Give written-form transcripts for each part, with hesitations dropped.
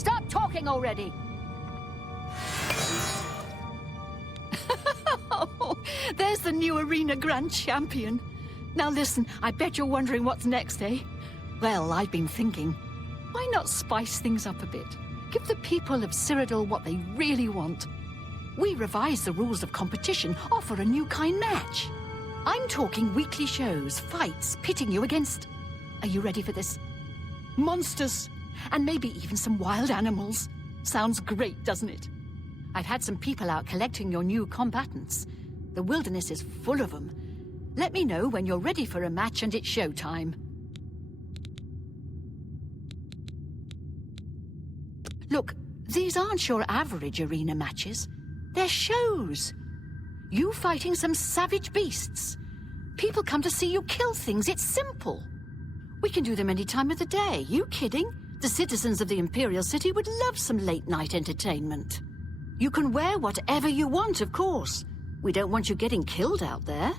Stop talking already! Oh, there's the new arena grand champion. Now listen, I bet you're wondering what's next, eh? Well, I've been thinking, why not spice things up a bit? Give the people of Cyrodiil what they really want. We revise the rules of competition, offer a new kind match. I'm talking weekly shows, fights, pitting you against... Are you ready for this? Monsters, and maybe even some wild animals. Sounds great, doesn't it? I've had some people out collecting your new combatants. The wilderness is full of them. Let me know when you're ready for a match and it's showtime. Look, these aren't your average arena matches. They're shows. You fighting some savage beasts. People come to see you kill things. It's simple. We can do them any time of the day. You kidding? The citizens of the Imperial City would love some late-night entertainment. You can wear whatever you want, of course. We don't want you getting killed out there.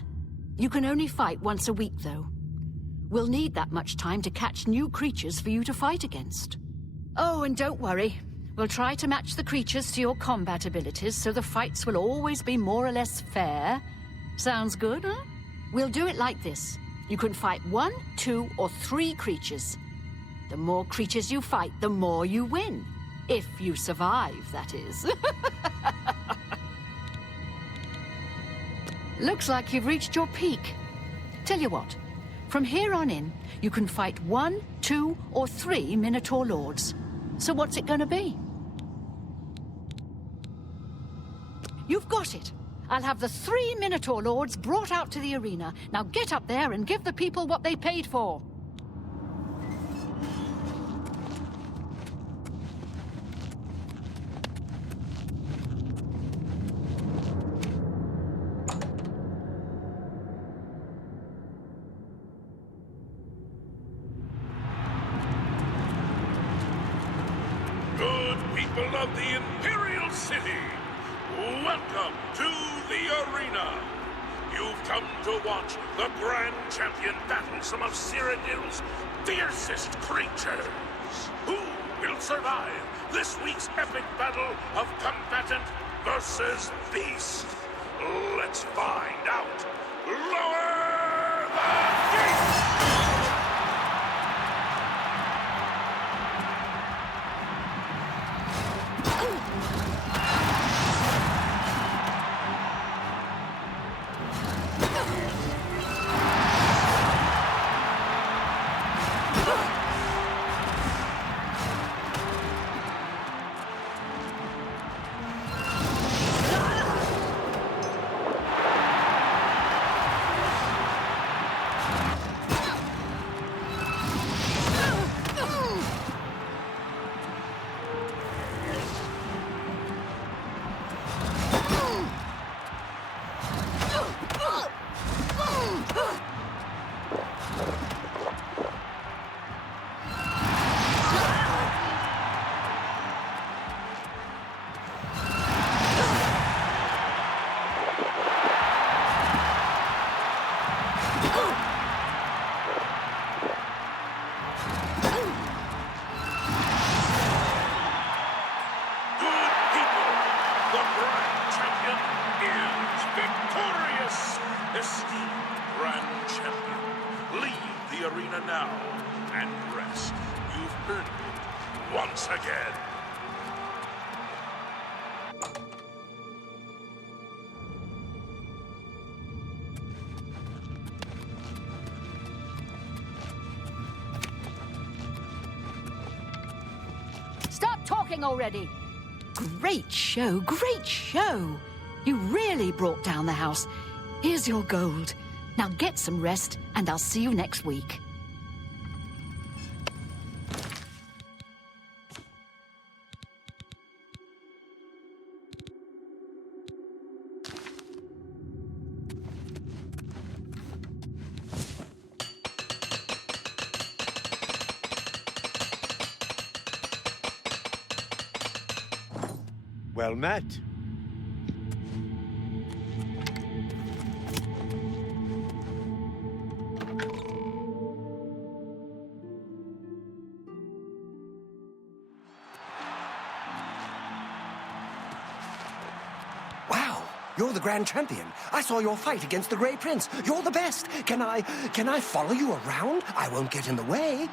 You can only fight once a week, though. We'll need that much time to catch new creatures for you to fight against. Oh, and don't worry. We'll try to match the creatures to your combat abilities, so the fights will always be more or less fair. Sounds good, huh? We'll do it like this. You can fight 1, 2, or 3 creatures. The more creatures you fight, the more you win. If you survive, that is. Looks like you've reached your peak. Tell you what, from here on in, you can fight 1, 2, or 3 Minotaur Lords. So what's it gonna be? You've got it. I'll have the 3 Minotaur Lords brought out to the arena. Now get up there and give the people what they paid for. Good people of the Imperial City, welcome to the arena. You've come to watch the Grand Champion battle some of Cyrodiil's fiercest creatures. Who will survive this week's epic battle of combatant versus beast? Let's find out. Lower the gate! Arena now and rest. You've earned it once again. Stop talking already! Great show, great show! You really brought down the house. Here's your gold. Now get some rest, and I'll see you next week. Well met. You're the Grand Champion. I saw your fight against the Grey Prince. You're the best. Can I follow you around? I won't get in the way.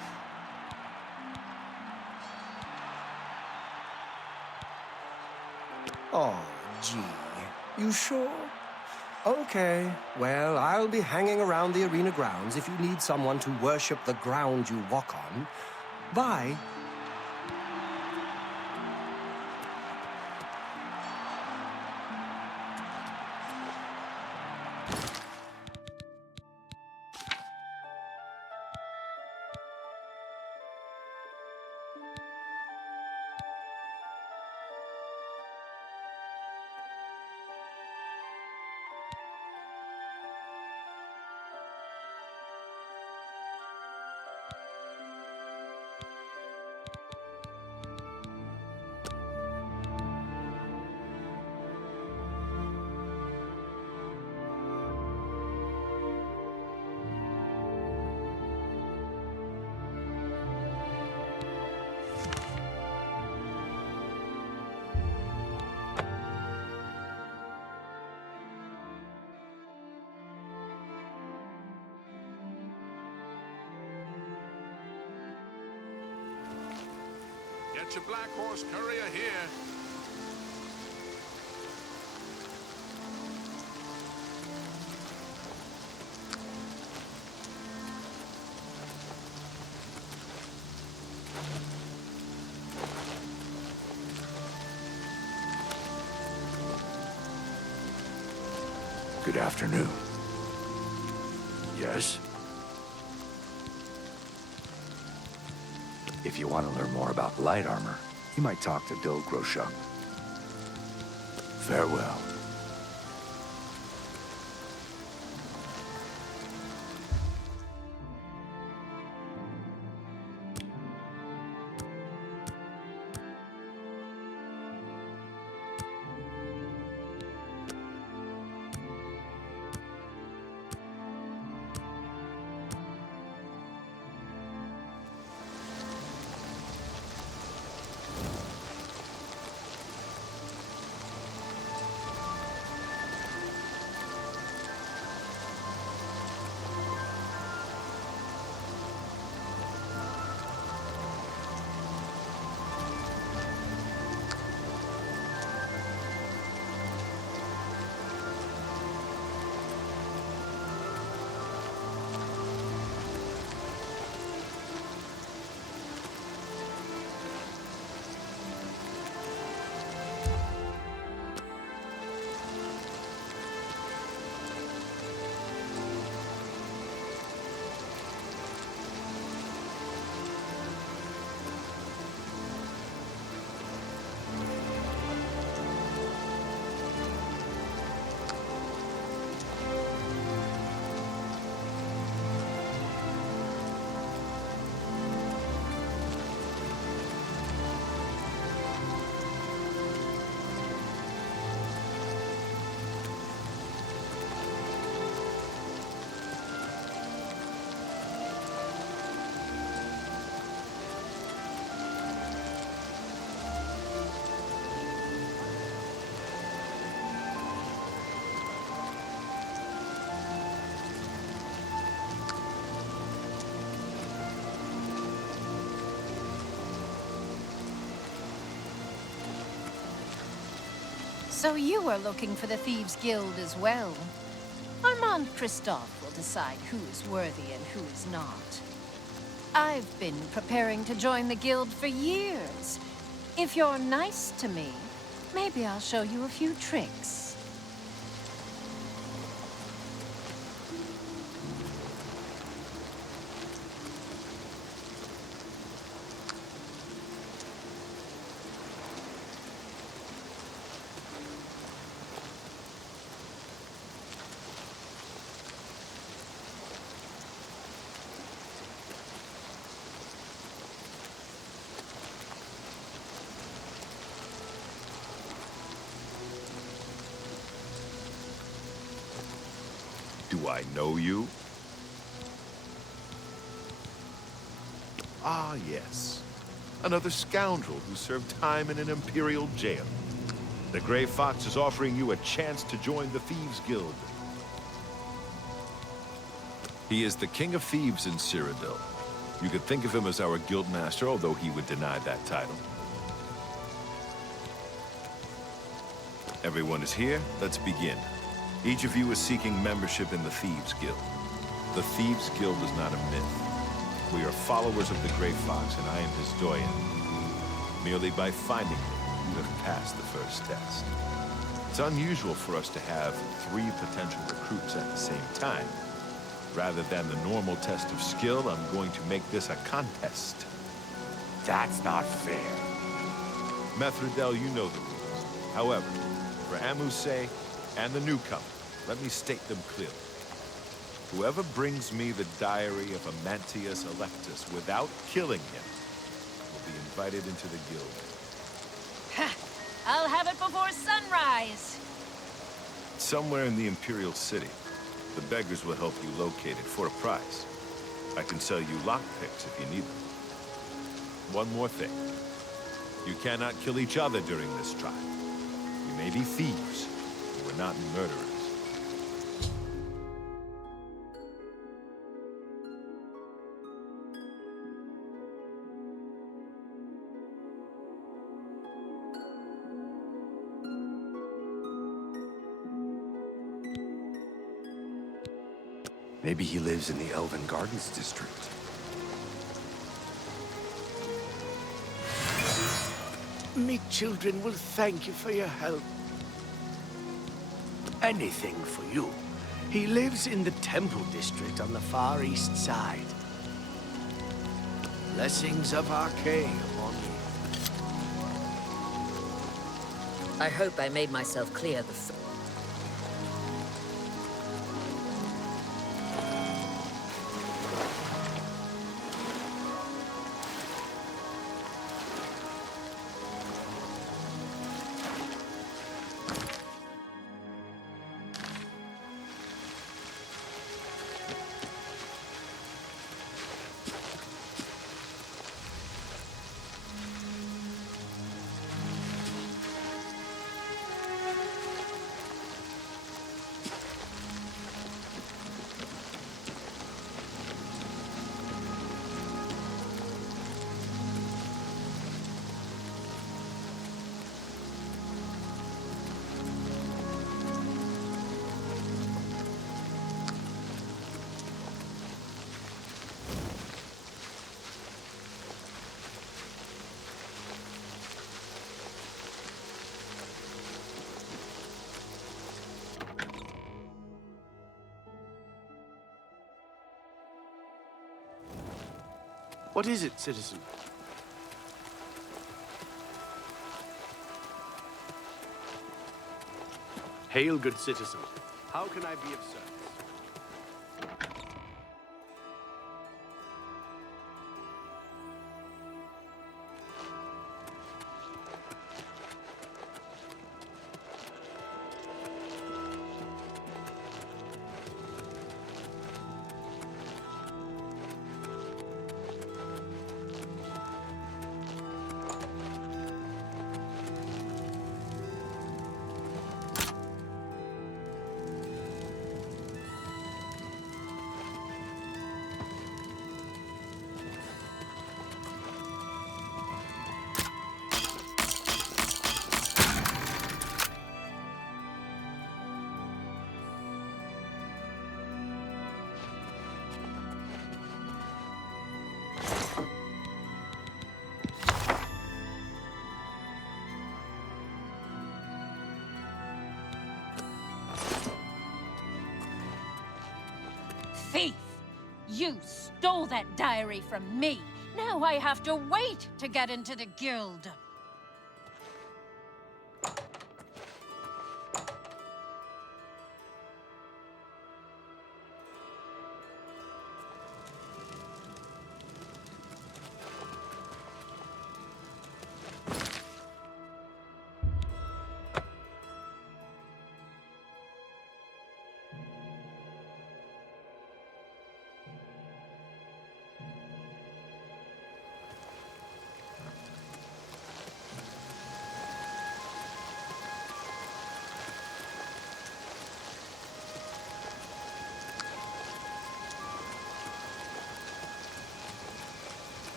Oh, gee. You sure? Okay. Well, I'll be hanging around the arena grounds if you need someone to worship the ground you walk on. Bye. Get your Black Horse courier here. Good afternoon. Yes? If you want to learn more about light armor, you might talk to Bill Groshuk. Farewell. So you are looking for the Thieves' Guild as well. Armand Christophe will decide who is worthy and who is not. I've been preparing to join the guild for years. If you're nice to me, maybe I'll show you a few tricks. Do I know you? Ah, yes. Another scoundrel who served time in an Imperial jail. The Gray Fox is offering you a chance to join the Thieves Guild. He is the King of Thieves in Cyrodiil. You could think of him as our guildmaster, although he would deny that title. Everyone is here. Let's begin. Each of you is seeking membership in the Thieves Guild. The Thieves Guild is not a myth. We are followers of the Gray Fox, and I am his doyen. Merely by finding him, you have passed the first test. It's unusual for us to have 3 potential recruits at the same time. Rather than the normal test of skill, I'm going to make this a contest. That's not fair. Methredel, you know the rules. However, for Amuse and the newcomer, let me state them clearly. Whoever brings me the diary of Amantius Electus without killing him will be invited into the guild. Ha! I'll have it before sunrise! Somewhere in the Imperial City. The beggars will help you locate it for a price. I can sell you lockpicks if you need them. One more thing. You cannot kill each other during this trial. You may be thieves, but we're not murderers. Maybe he lives in the Elven Gardens district. Me children will thank you for your help. Anything for you. He lives in the Temple District on the far east side. Blessings of Arcane upon you. I hope I made myself clear the What is it, citizen? Hail, good citizen. How can I be of service? Thief! You stole that diary from me. Now I have to wait to get into the guild.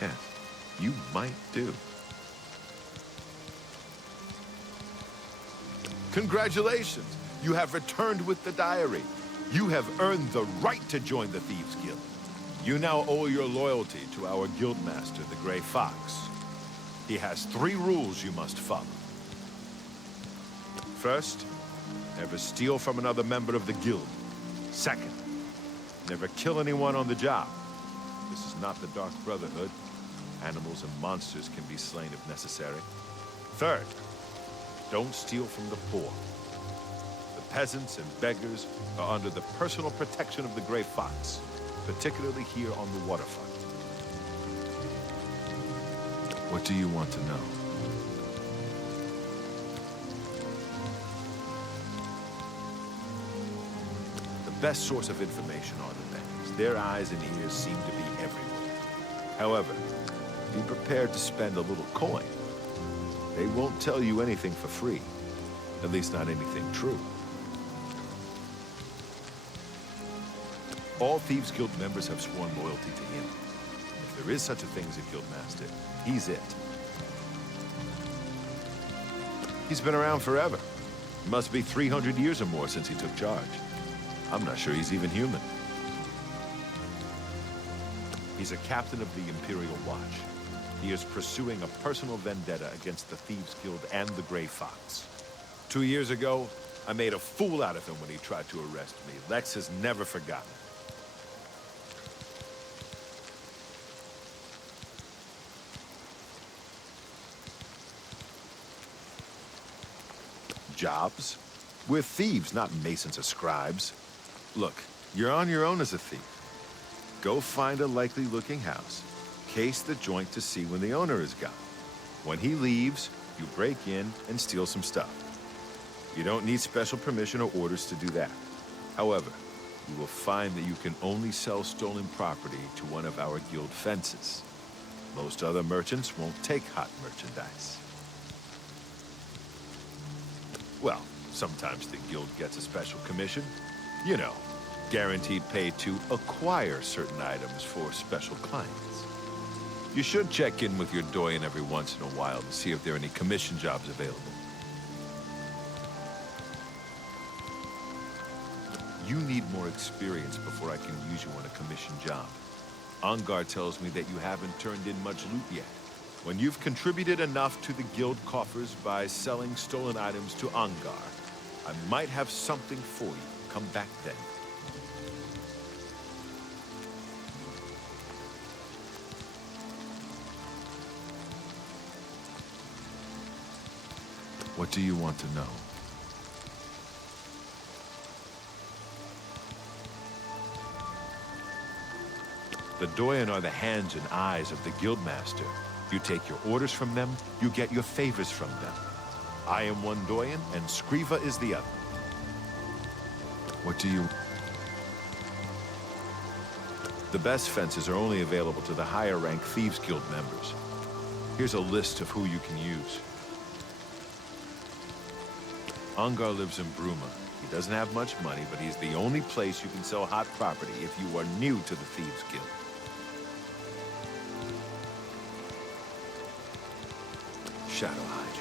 Yes, you might do. Congratulations! You have returned with the diary. You have earned the right to join the Thieves Guild. You now owe your loyalty to our guildmaster, the Gray Fox. He has 3 rules you must follow. First, never steal from another member of the guild. Second, never kill anyone on the job. This is not the Dark Brotherhood. Animals and monsters can be slain if necessary. Third, don't steal from the poor. The peasants and beggars are under the personal protection of the Gray Fox, particularly here on the waterfront. What do you want to know? The best source of information are the beggars. Their eyes and ears seem to be everywhere. However, be prepared to spend a little coin. They won't tell you anything for free. At least not anything true. All Thieves Guild members have sworn loyalty to him. If there is such a thing as a guildmaster, he's it. He's been around forever. It must be 300 years or more since he took charge. I'm not sure he's even human. He's a captain of the Imperial Watch. He is pursuing a personal vendetta against the Thieves Guild and the Gray Fox. 2 years ago, I made a fool out of him when he tried to arrest me. Lex has never forgotten. Jobs? We're thieves, not masons or scribes. Look, you're on your own as a thief. Go find a likely-looking house. Case the joint to see when the owner is gone. When he leaves, you break in and steal some stuff. You don't need special permission or orders to do that. However, you will find that you can only sell stolen property to one of our guild fences. Most other merchants won't take hot merchandise. Well, sometimes the guild gets a special commission. You know, guaranteed pay to acquire certain items for special clients. You should check in with your doyen every once in a while to see if there are any commission jobs available. You need more experience before I can use you on a commission job. Ongar tells me that you haven't turned in much loot yet. When you've contributed enough to the guild coffers by selling stolen items to Ongar, I might have something for you. Come back then. What do you want to know? The doyen are the hands and eyes of the guildmaster. You take your orders from them, you get your favors from them. I am one doyen, and Skriva is the other. What do you... The best fences are only available to the higher-ranked Thieves Guild members. Here's a list of who you can use. Ongar lives in Bruma. He doesn't have much money, but he's the only place you can sell hot property if you are new to the Thieves Guild. Shadow Hydrant.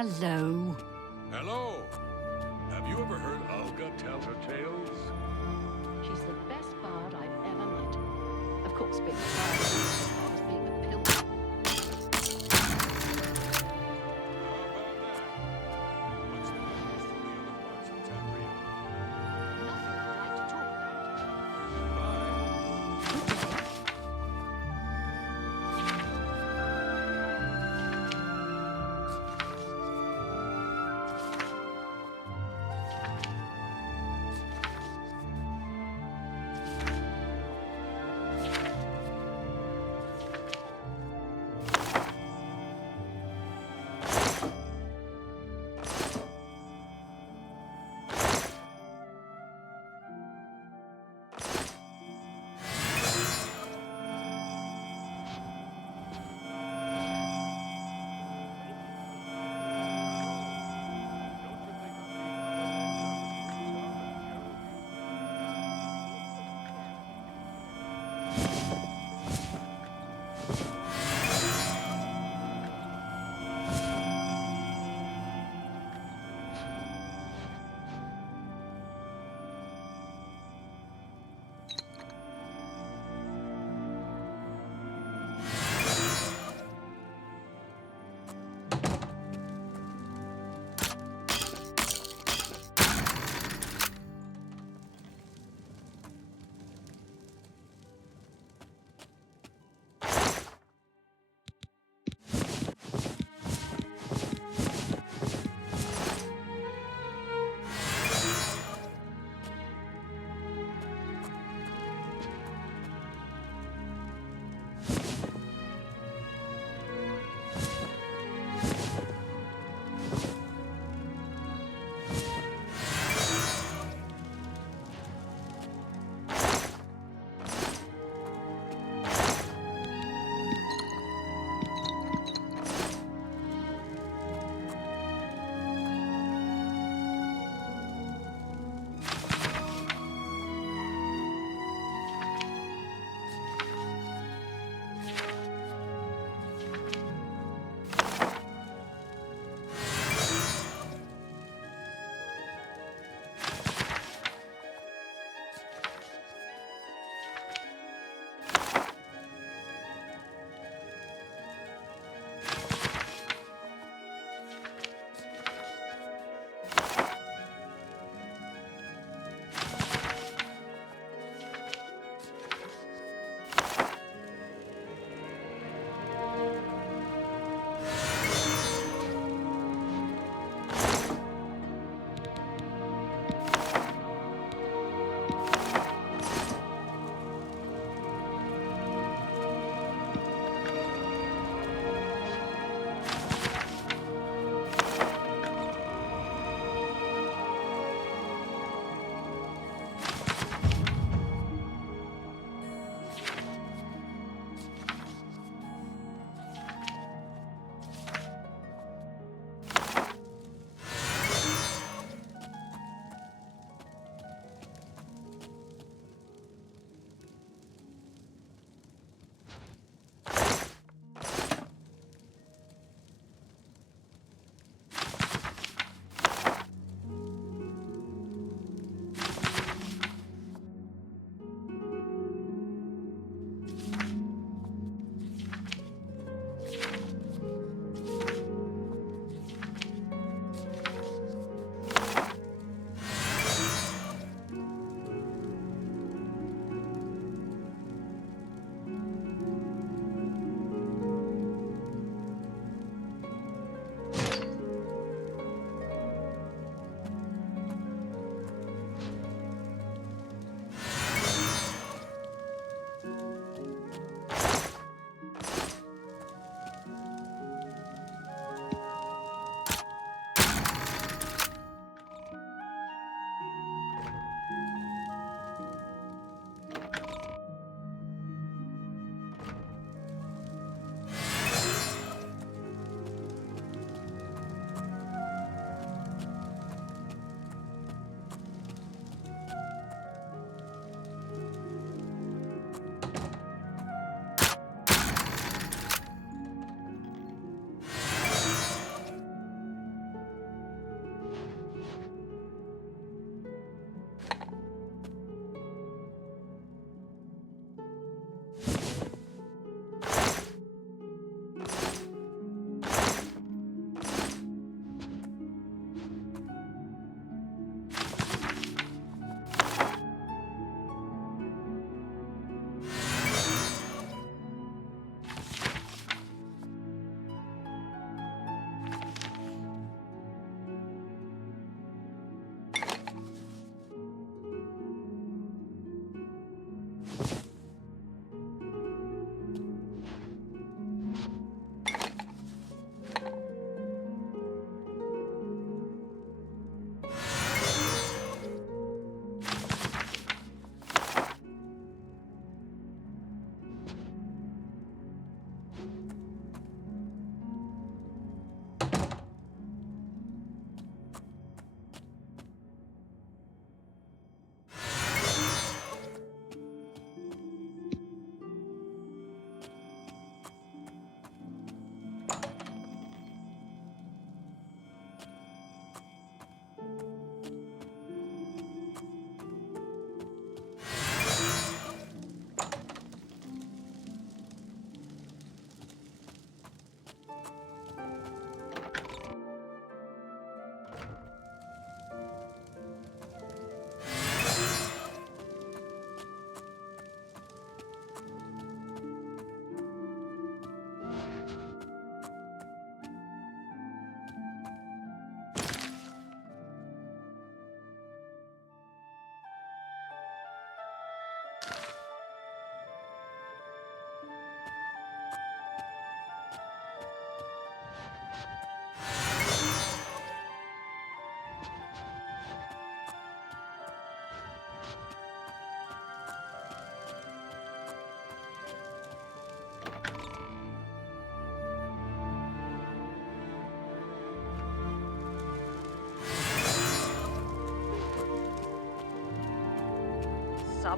Hello. Hello. Have you ever heard Olga tell her tales? She's the best bard I've ever met. Of course, being a bard is as hard as being a pilgrim. What's the news from the other parts of Tamriel? Nothing I'd like to talk about. Bye.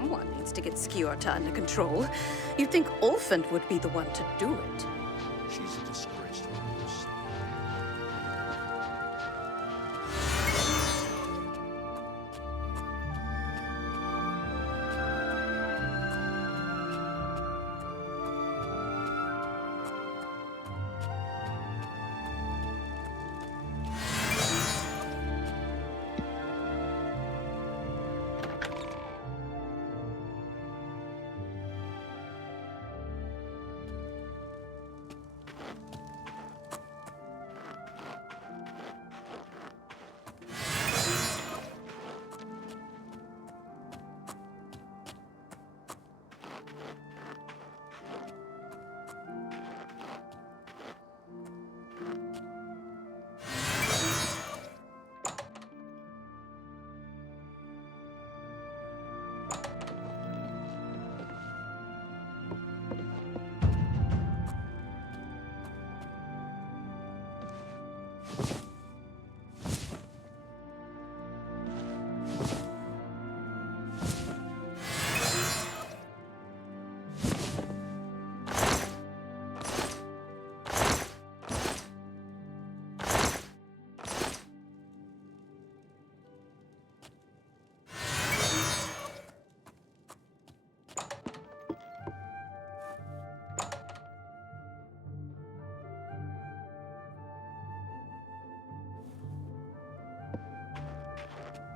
Someone needs to get Sciorta under control. You'd think Ulfand would be the one to do it. She's a disgrace to her city.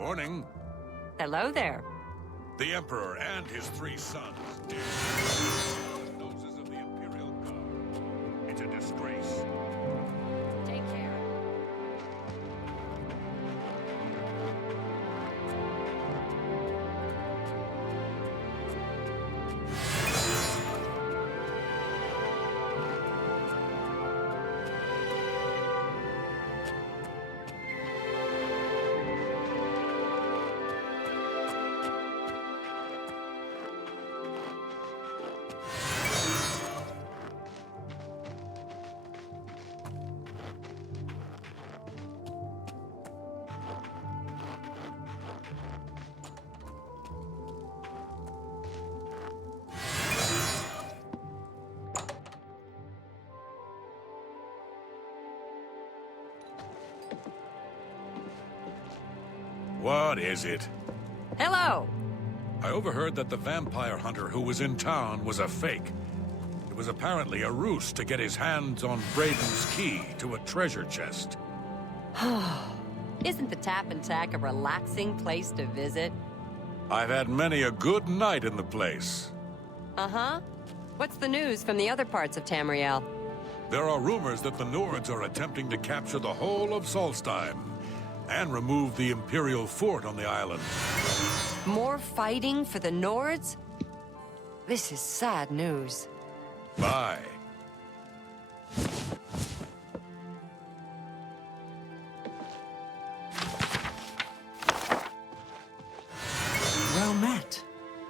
Morning. Hello there. The Emperor and his 3 sons did. Noses of the Imperial Guard. It's a disgrace. Take care. What is it? Hello. I overheard that the vampire hunter who was in town was a fake. It was apparently a ruse to get his hands on Braden's key to a treasure chest. Isn't the Tap and Tack a relaxing place to visit? I've had many a good night in the place. Uh-huh. What's the news from the other parts of Tamriel? There are rumors that the Nords are attempting to capture the whole of Solstheim and remove the Imperial fort on the island. More fighting for the Nords? This is sad news. Bye. Well met.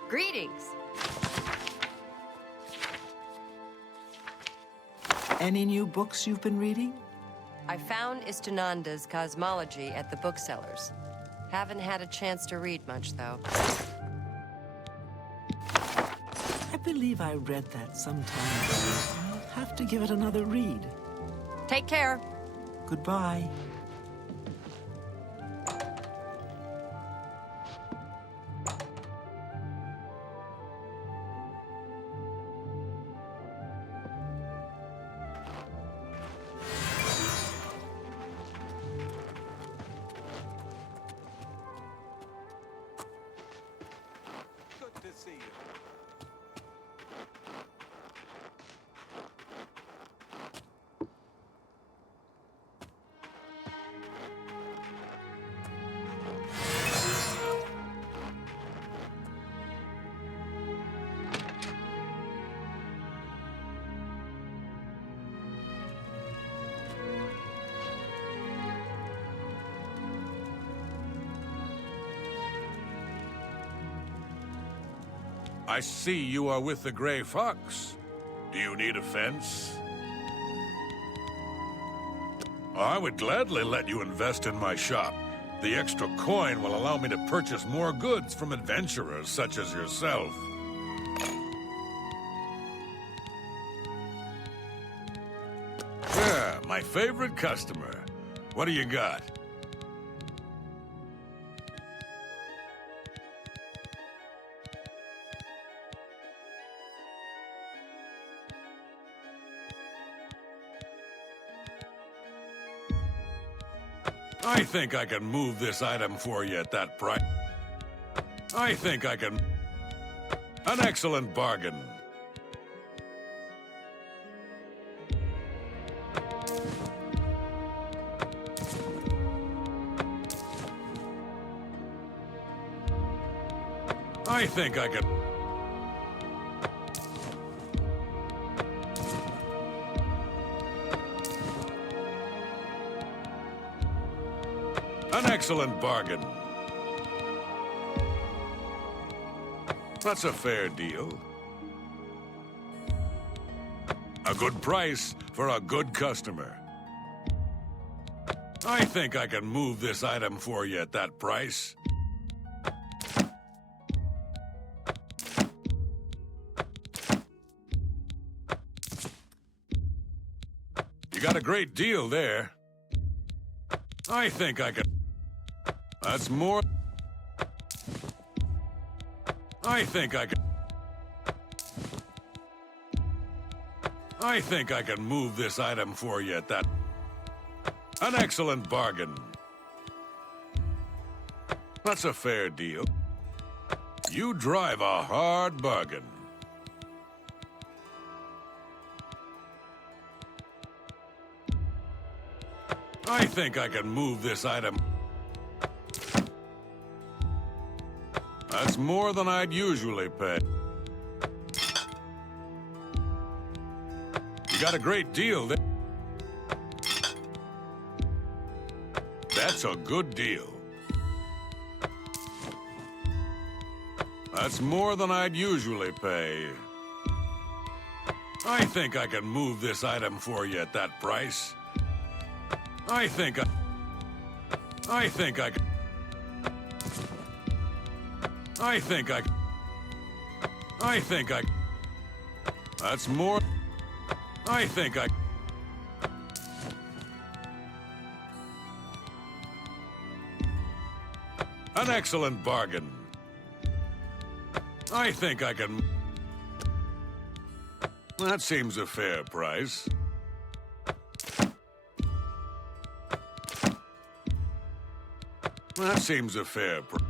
Greetings. Any new books you've been reading? I found Istunanda's cosmology at the booksellers. Haven't had a chance to read much, though. I believe I read that some time ago. I'll have to give it another read. Take care. Goodbye. Good to see you. I see you are with the Grey Fox. Do you need a fence? I would gladly let you invest in my shop. The extra coin will allow me to purchase more goods from adventurers such as yourself. Yeah, my favorite customer. What do you got? I think I can move this item for you at that price. I think I can... An excellent bargain. I think I can... An excellent bargain. That's a fair deal. A good price for a good customer. I think I can move this item for you at that price. You got a great deal there. I think I can... That's more... I think I can... I think I can move this item for you at that... An excellent bargain. That's a fair deal. You drive a hard bargain. I think I can move this item. That's more than I'd usually pay. You got a great deal there. That's a good deal. That's more than I'd usually pay. I think I can move this item for you at that price. I think I think I that's more. I think I. An excellent bargain. I think I can. That seems a fair price. That seems a fair price.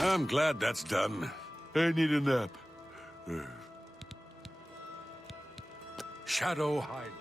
I'm glad that's done. I need a nap. Shadow hide you.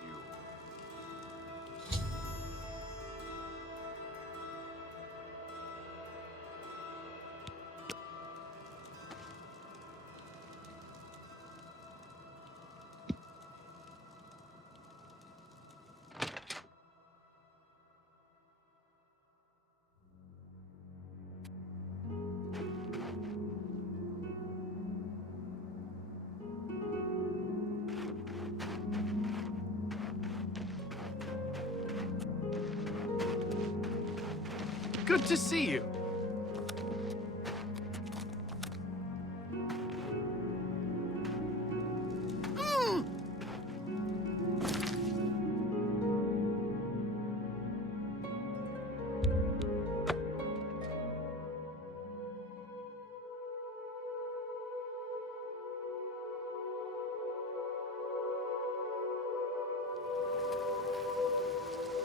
Good to see you.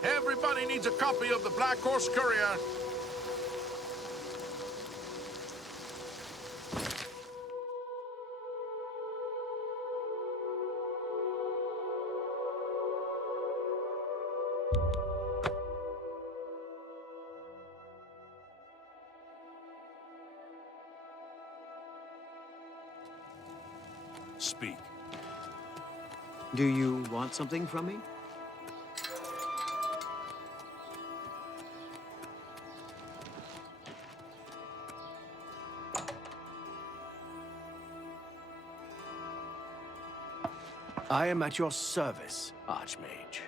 Everybody needs a copy of the Black Horse Courier. Speak. Do you want something from me? I am at your service, Archmage.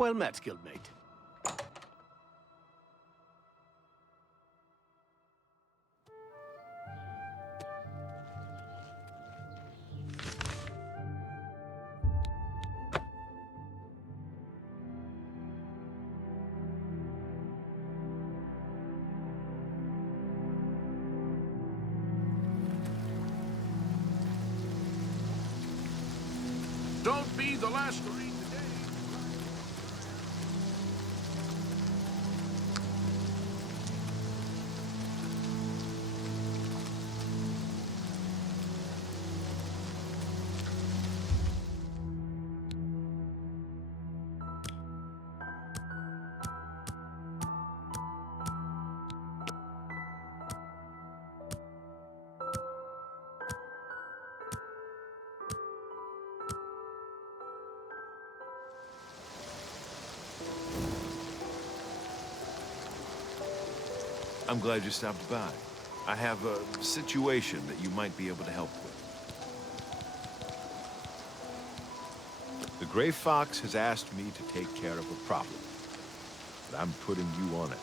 Well met, guildmate. Don't be the last to read today. I'm glad you stopped by. I have a situation that you might be able to help with. The Gray Fox has asked me to take care of a problem, but I'm putting you on it.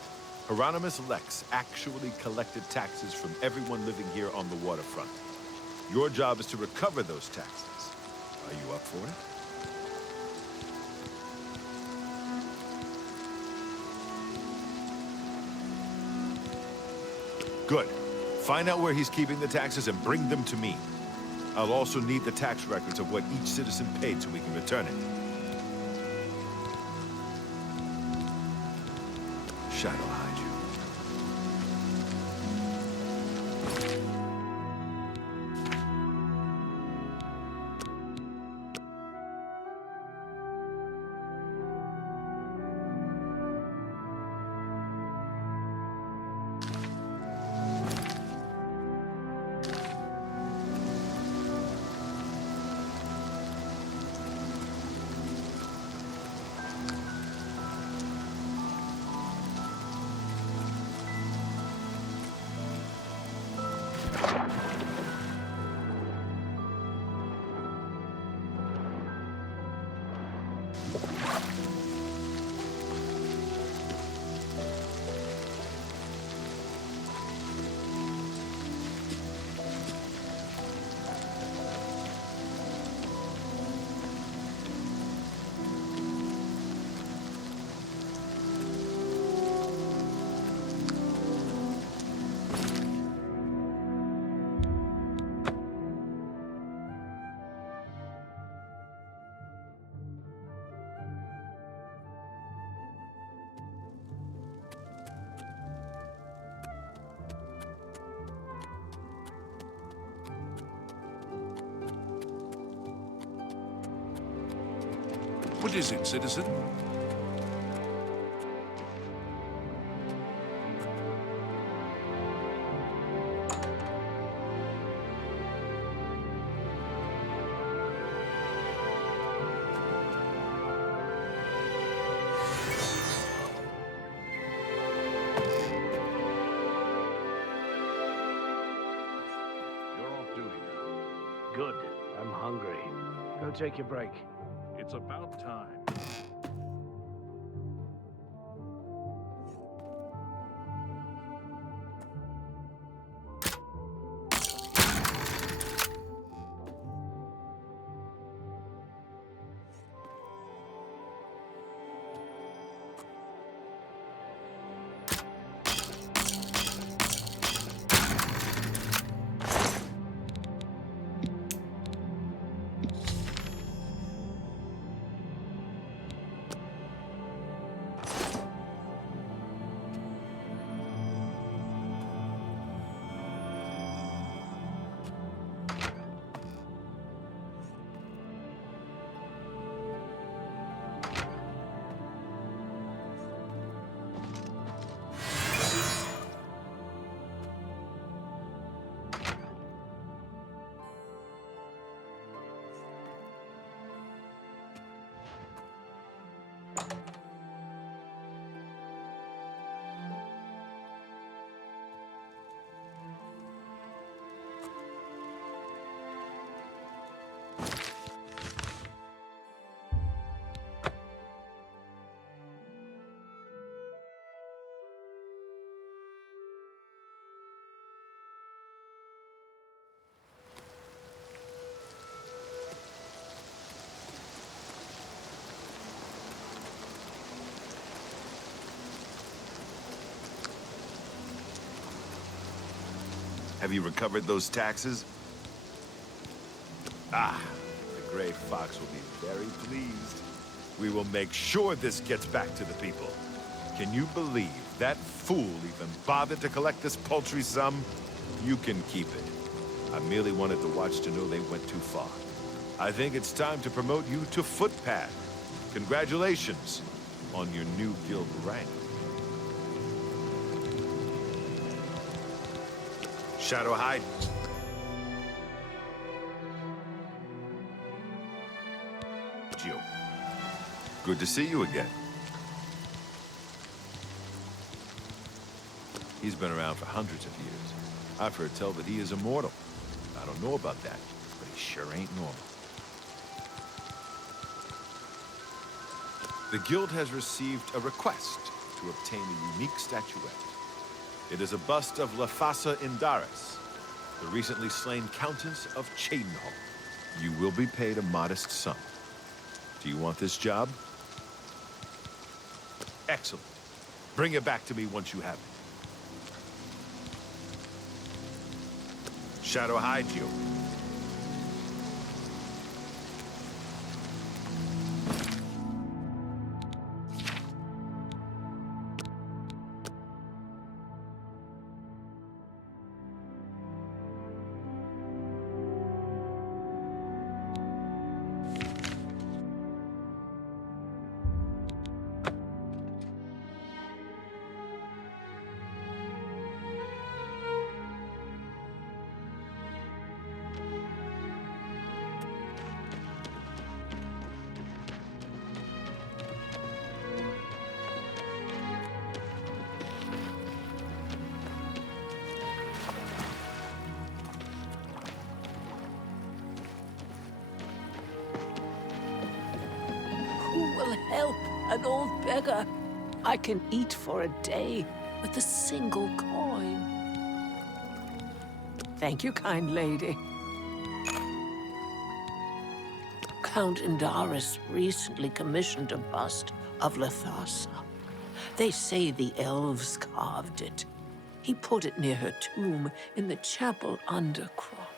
Hieronymus Lex actually collected taxes from everyone living here on the waterfront. Your job is to recover those taxes. Are you up for it? Good. Find out where he's keeping the taxes and bring them to me. I'll also need the tax records of what each citizen paid so we can return it. Shadow'll hide you. What is it, citizen? You're off duty now. Good. I'm hungry. Go take your break. It's about time. Have you recovered those taxes? Ah, the Gray Fox will be very pleased. We will make sure this gets back to the people. Can you believe that fool even bothered to collect this paltry sum? You can keep it. I merely wanted the Watch to know they went too far. I think it's time to promote you to Footpad. Congratulations on your new guild rank. Shadowhide. Gio. Good to see you again. He's been around for hundreds of years. I've heard tell that he is immortal. I don't know about that, but he sure ain't normal. The guild has received a request to obtain a unique statuette. It is a bust of Lafasa Indaris, the recently slain Countess of Chadenhall. You will be paid a modest sum. Do you want this job? Excellent. Bring it back to me once you have it. Shadowhide you. Help, an old beggar. I can eat for a day with a single coin. Thank you, kind lady. Count Indaris recently commissioned a bust of Lathasa. They say the elves carved it. He put it near her tomb in the chapel undercroft.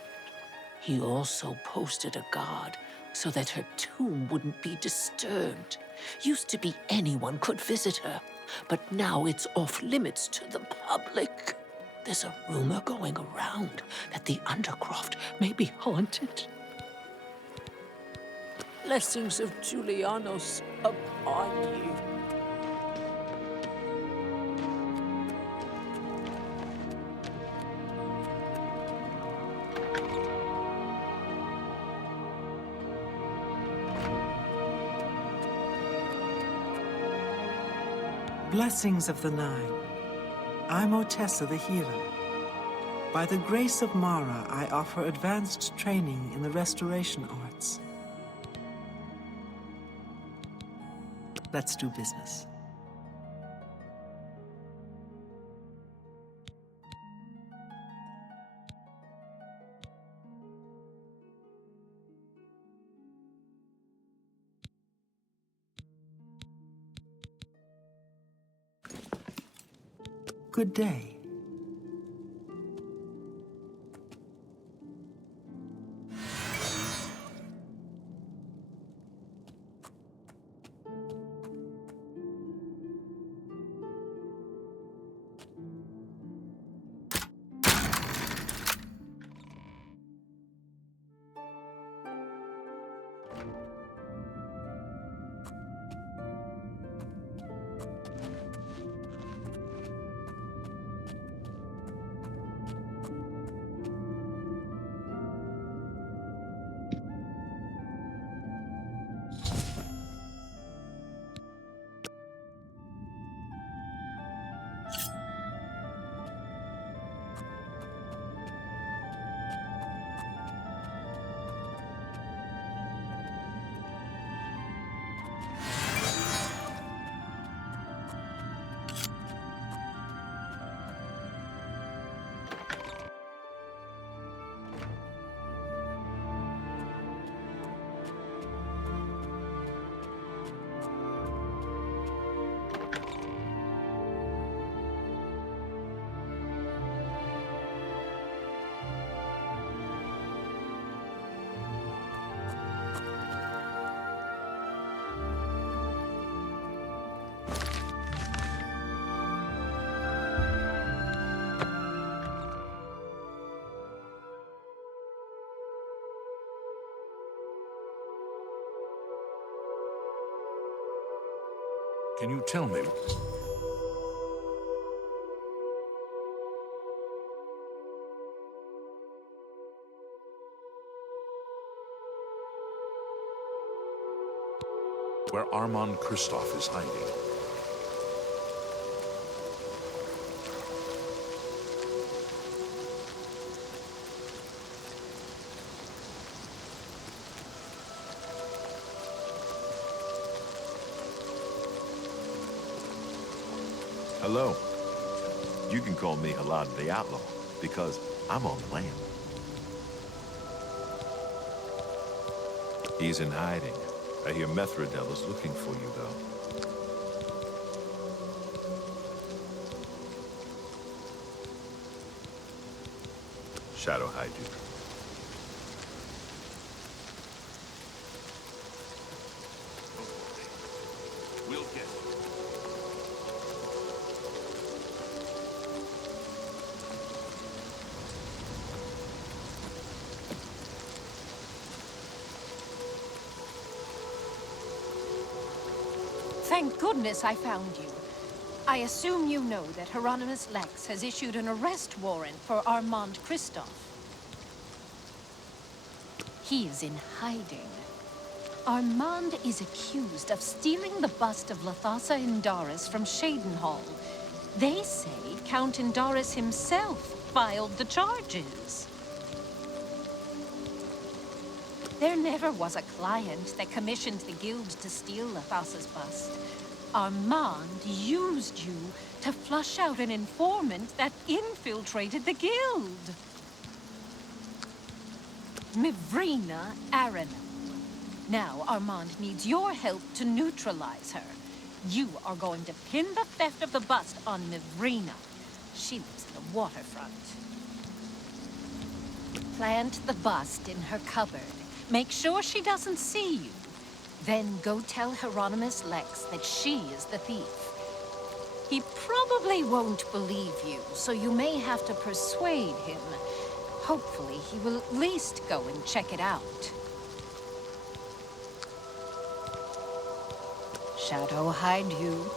He also posted a guard so that her tomb wouldn't be disturbed. Used to be anyone could visit her, but now it's off limits to the public. There's a rumor going around that the Undercroft may be haunted. Blessings of Julianos upon you. Blessings of the Nine. I'm Otessa the healer. By the grace of Mara, I offer advanced training in the restoration arts. Let's do business. Good day. Can you tell me? Where Armand Kristoff is hiding. Hello. You can call me Halad the Outlaw, because I'm on the lam. He's in hiding. I hear Methridel is looking for you, though. Shadow hide you. We'll get it. Thank goodness I found you. I assume you know that Hieronymus Lex has issued an arrest warrant for Armand Kristoff. He is in hiding. Armand is accused of stealing the bust of Lathasa Indaris from Shadenhall. They say Count Indaris himself filed the charges. There never was a client that commissioned the guild to steal Lathasa's bust. Armand used you to flush out an informant that infiltrated the guild. Mivrina Arana. Now Armand needs your help to neutralize her. You are going to pin the theft of the bust on Mivrina. She lives in the waterfront. Plant the bust in her cupboard. Make sure she doesn't see you. Then go tell Hieronymus Lex that she is the thief. He probably won't believe you, so you may have to persuade him. Hopefully, he will at least go and check it out. Shadow hide you.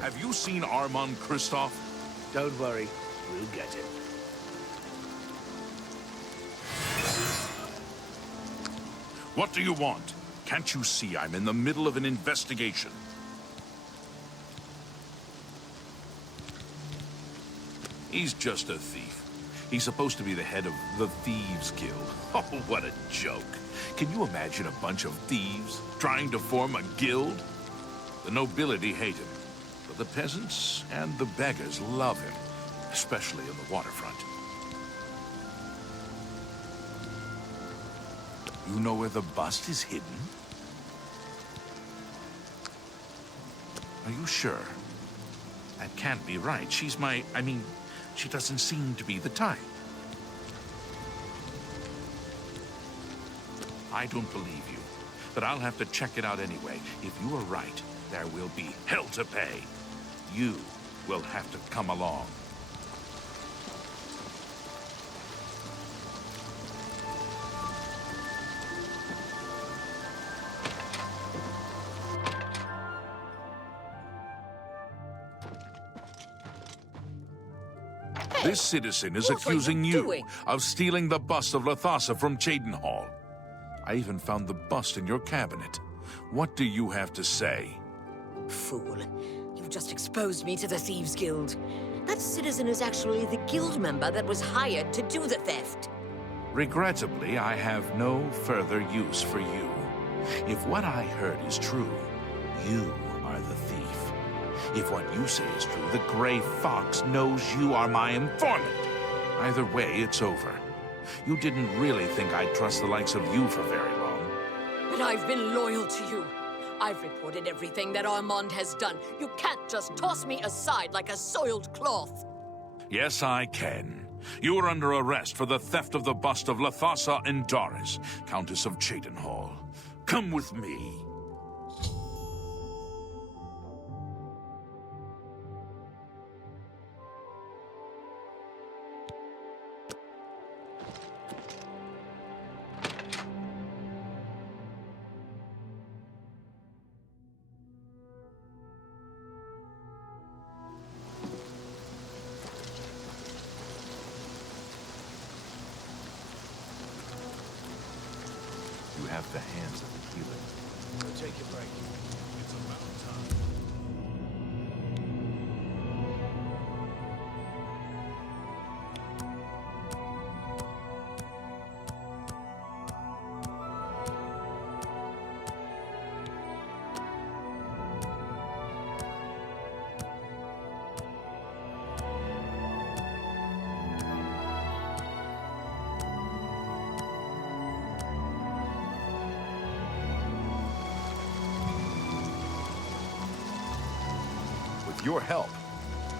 Have you seen Armand Kristoff? Don't worry, we'll get him. What do you want? Can't you see I'm in the middle of an investigation? He's just a thief. He's supposed to be the head of the Thieves Guild. Oh, what a joke. Can you imagine a bunch of thieves trying to form a guild? The nobility hate him. But the peasants and the beggars love him, especially in the waterfront. You know where the bust is hidden? Are you sure? That can't be right. She's she doesn't seem to be the type. I don't believe you, but I'll have to check it out anyway. If you are right, there will be hell to pay. You will have to come along. This citizen is accusing you of stealing the bust of Lathasa from Chadenhall. I even found the bust in your cabinet. What do you have to say? Fool. You just exposed me to the Thieves Guild. That citizen is actually the guild member that was hired to do the theft. Regrettably, I have no further use for you. If what I heard is true, you are the thief. If what you say is true, the Gray Fox knows you are my informant. Either way, it's over. You didn't really think I'd trust the likes of you for very long. But I've been loyal to you. I've reported everything that Armand has done. You can't just toss me aside like a soiled cloth. Yes, I can. You are under arrest for the theft of the bust of Lathasa Indaris, Countess of Cheydinhall. Come with me. You have the hands of a healer. Go take your break. It's about time. With your help,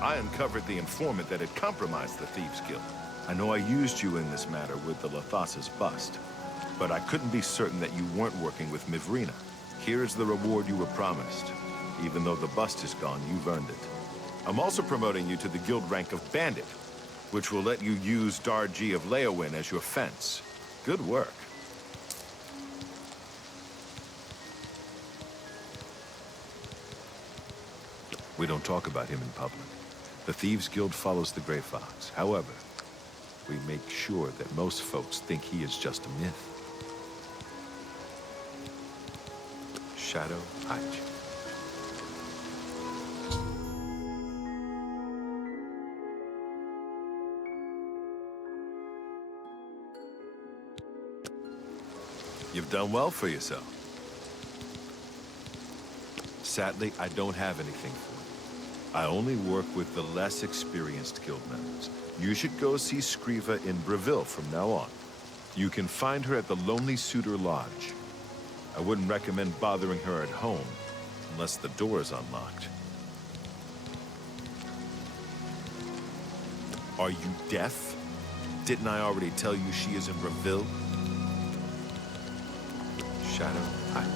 I uncovered the informant that had compromised the Thieves Guild. I know I used you in this matter with the Lathasa's bust, but I couldn't be certain that you weren't working with Mivrina. Here's the reward you were promised. Even though the bust is gone, you've earned it. I'm also promoting you to the guild rank of Bandit, which will let you use Darji of Leowin as your fence. Good work. We don't talk about him in public. The Thieves Guild follows the Grey Fox. However, we make sure that most folks think he is just a myth. Shadow Hutch. You've done well for yourself. Sadly, I don't have anything for you. I only work with the less experienced guild members. You should go see Scriva in Breville from now on. You can find her at the Lonely Suitor Lodge. I wouldn't recommend bothering her at home, unless the door is unlocked. Are you deaf? Didn't I already tell you she is in Breville? Shadow Hutch.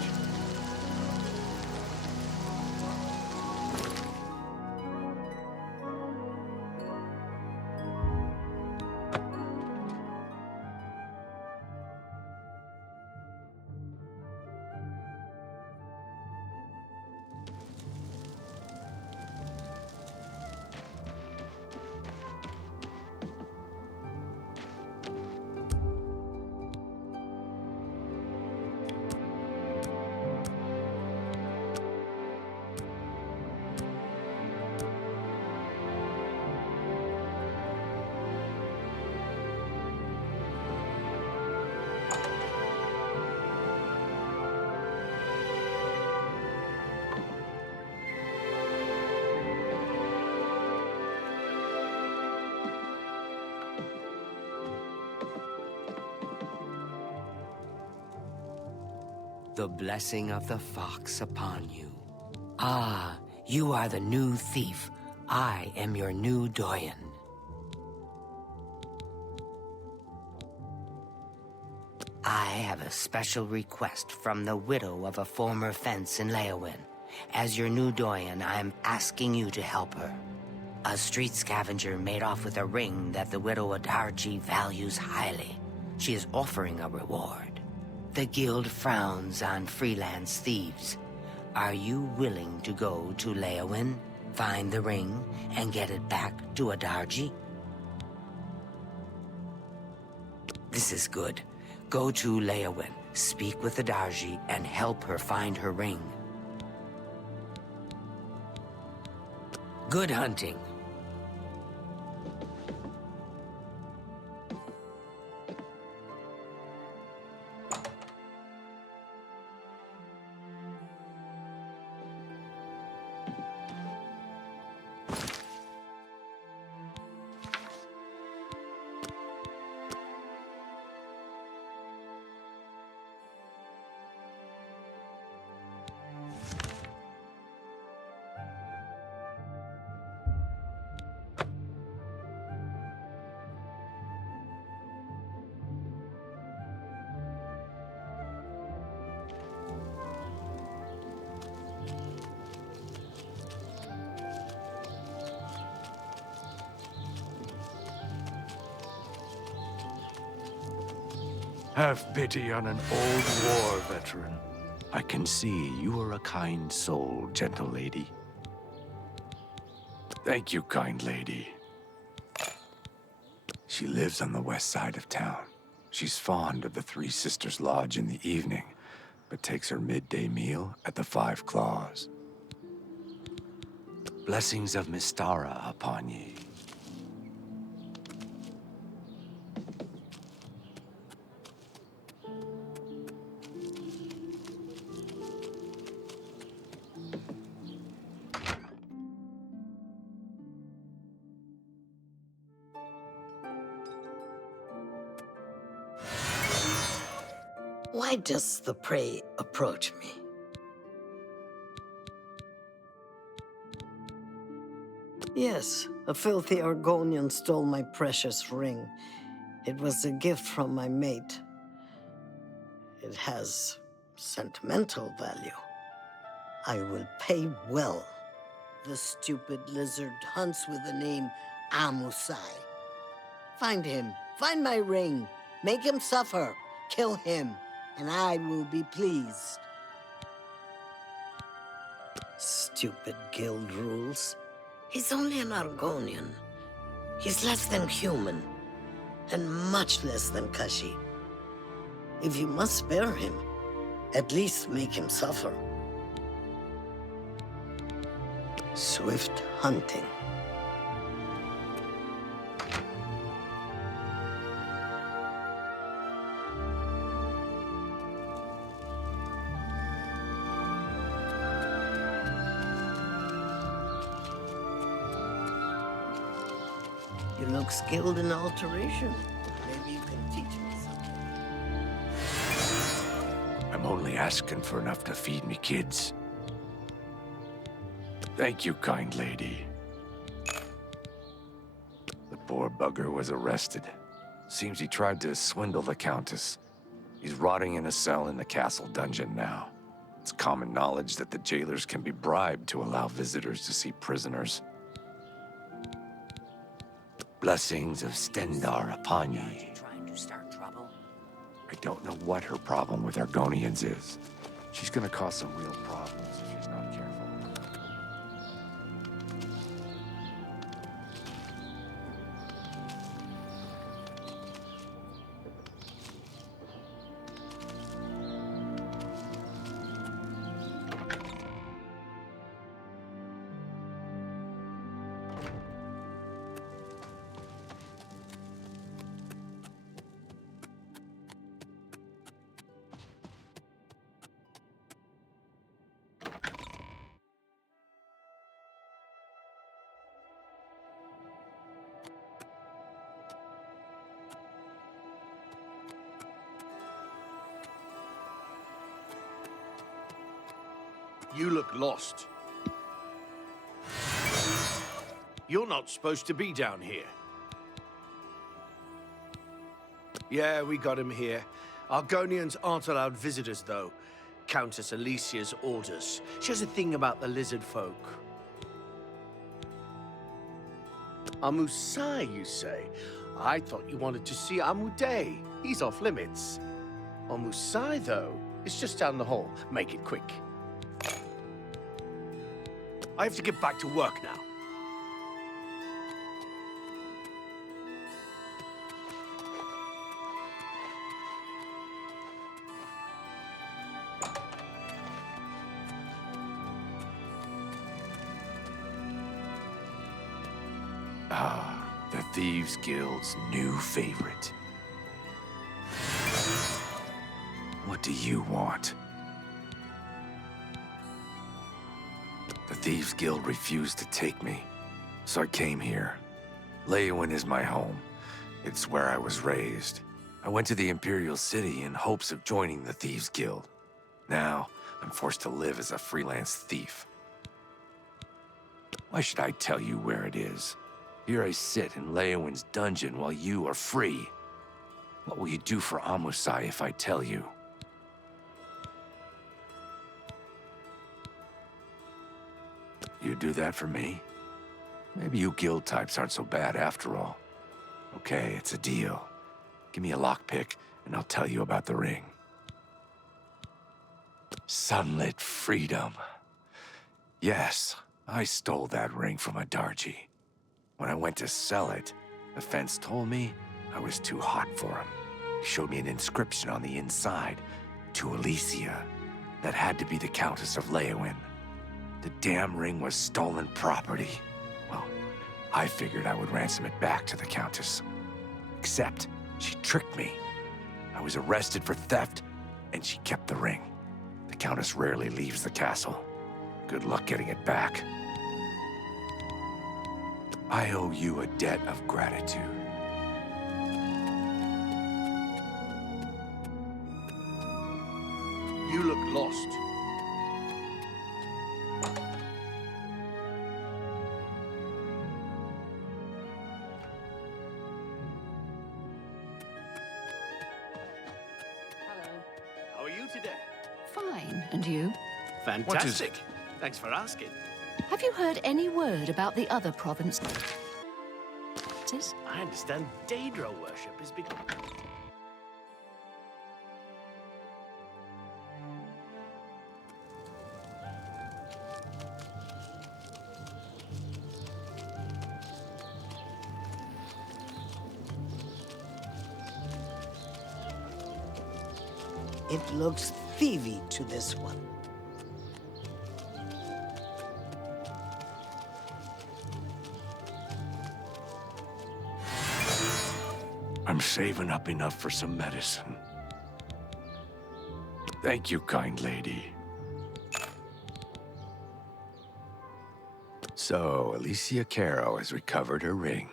The blessing of the fox upon you. Ah, you are the new thief. I am your new doyen. I have a special request from the widow of a former fence in Leowin. As your new doyen, I am asking you to help her. A street scavenger made off with a ring that the widow Adarji values highly. She is offering a reward. The guild frowns on freelance thieves. Are you willing to go to Leowin, find the ring, and get it back to Adarji? This is good. Go to Leowin, speak with Adarji, and help her find her ring. Good hunting. Have pity on an old war veteran. I can see you are a kind soul, gentle lady. Thank you, kind lady. She lives on the west side of town. She's fond of the Three Sisters Lodge in the evening, but takes her midday meal at the Five Claws. Blessings of Mystara upon ye. Why does the prey approach me? Yes, a filthy Argonian stole my precious ring. It was a gift from my mate. It has sentimental value. I will pay well. The stupid lizard hunts with the name Amusai. Find him. Find my ring. Make him suffer. Kill him, and I will be pleased. Stupid guild rules. He's only an Argonian. He's less than human, and much less than Kashi. If you must spare him, at least make him suffer. Swift hunting. You look skilled in alteration. Maybe you can teach me something. I'm only asking for enough to feed me kids. Thank you, kind lady. The poor bugger was arrested. Seems he tried to swindle the Countess. He's rotting in a cell in the castle dungeon now. It's common knowledge that the jailers can be bribed to allow visitors to see prisoners. Blessings of Stendar upon ye. Trying to start trouble? I don't know what her problem with Argonians is. She's gonna cause some real problems if she's not careful. You look lost. You're not supposed to be down here. Yeah, we got him here. Argonians aren't allowed visitors, though. Countess Alicia's orders. She has a thing about the lizard folk. Amusai, you say? I thought you wanted to see Amuday. He's off limits. Amusai, though, is just down the hall. Make it quick. I have to get back to work now. Ah, the Thieves Guild's new favorite. What do you want? The Thieves Guild refused to take me, so I came here. Leyawen is my home. It's where I was raised. I went to the Imperial City in hopes of joining the Thieves Guild. Now, I'm forced to live as a freelance thief. Why should I tell you where it is? Here I sit in Leyawen's dungeon while you are free. What will you do for Amusai if I tell you? You do that for me? Maybe you guild types aren't so bad after all. Okay, it's a deal. Give me a lockpick, and I'll tell you about the ring. Sunlit freedom. Yes, I stole that ring from a Darji. When I went to sell it, the fence told me I was too hot for him. He showed me an inscription on the inside, to Alicia. That had to be the Countess of Leyawen. The damn ring was stolen property. Well, I figured I would ransom it back to the Countess. Except, she tricked me. I was arrested for theft, and she kept the ring. The Countess rarely leaves the castle. Good luck getting it back. I owe you a debt of gratitude. You look lost. How are you today? Fine. And you? Fantastic. Thanks for asking. Have you heard any word about the other provinces? I understand Daedra worship is becoming... It looks thievy to this one. I'm saving up enough for some medicine. Thank you, kind lady. So, Alicia Caro has recovered her ring.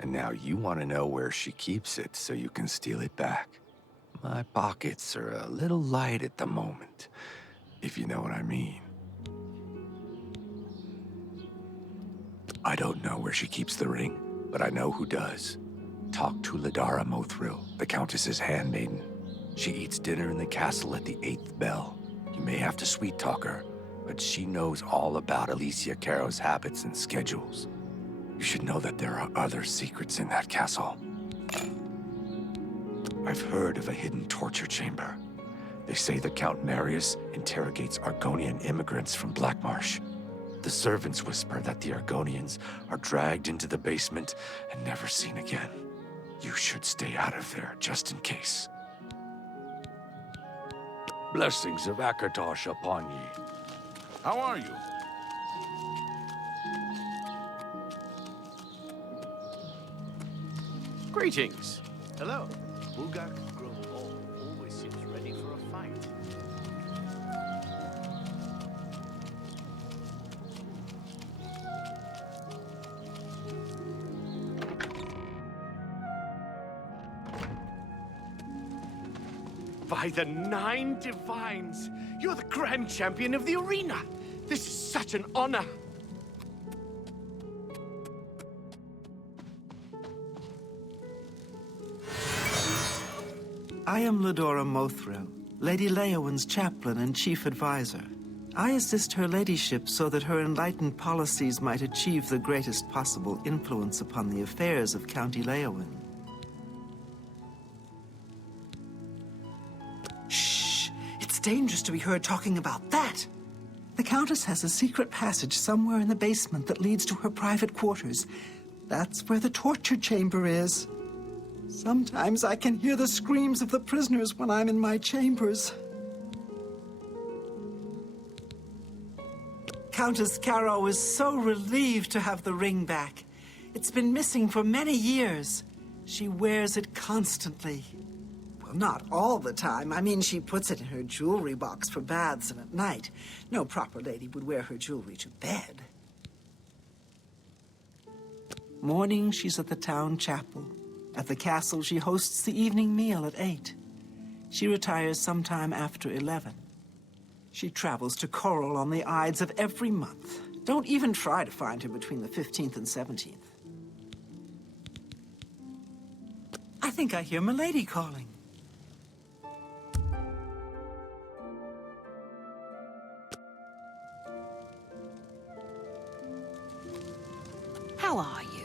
And now you want to know where she keeps it so you can steal it back. My pockets are a little light at the moment, if you know what I mean. I don't know where she keeps the ring, but I know who does. Talk to Ladara Mothril, the Countess's handmaiden. She eats dinner in the castle at the 8th bell. You may have to sweet-talk her, but she knows all about Alicia Caro's habits and schedules. You should know that there are other secrets in that castle. I've heard of a hidden torture chamber. They say the Count Marius interrogates Argonian immigrants from Blackmarsh. The servants whisper that the Argonians are dragged into the basement and never seen again. You should stay out of there, just in case. Blessings of Akatosh upon ye. How are you? Greetings. Hello. Bugak grown old always seems ready for a fight. By the 9 Divines! You're the Grand Champion of the arena! This is such an honor! I am Ladora Mothril, Lady Leyawen's chaplain and chief advisor. I assist her ladyship so that her enlightened policies might achieve the greatest possible influence upon the affairs of County Leyawen. Shh! It's dangerous to be heard talking about that! The Countess has a secret passage somewhere in the basement that leads to her private quarters. That's where the torture chamber is. Sometimes I can hear the screams of the prisoners when I'm in my chambers. Countess Caro is so relieved to have the ring back. It's been missing for many years. She wears it constantly. Well, not all the time. I mean, she puts it in her jewelry box for baths and at night. No proper lady would wear her jewelry to bed. Morning, she's at the town chapel. At the castle, she hosts the evening meal at 8. She retires sometime after 11. She travels to Coral on the Ides of every month. Don't even try to find her between the 15th and 17th. I think I hear Milady calling. How are you?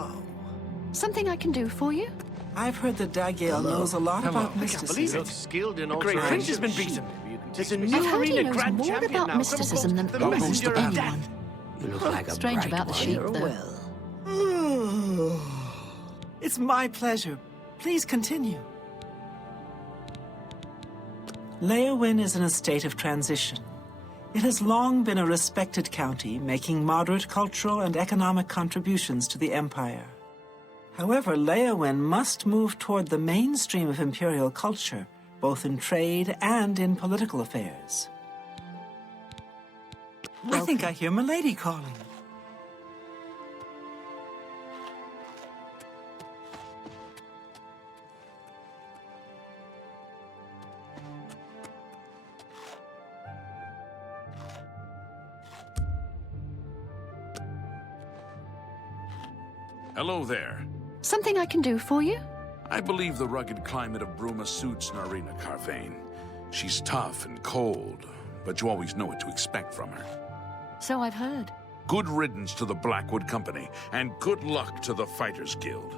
Hello. Something I can do for you? I've heard that Dagale knows a lot about mysticism. Skilled in all great sorts prince of has been shit. beaten. There's a I've new heard he arena knows grand more champion about now. mysticism than The almost messenger of anyone. You look like a Strange bright about the one. sheep, though. It's my pleasure. Please continue. Leowyn is in a state of transition. It has long been a respected county, making moderate cultural and economic contributions to the Empire. However, Leowyn must move toward the mainstream of imperial culture, both in trade and in political affairs. I think I hear Milady calling. Hello there. Something I can do for you? I believe the rugged climate of Bruma suits Narina Carvane. She's tough and cold, but you always know what to expect from her. So I've heard. Good riddance to the Blackwood Company, and good luck to the Fighters Guild.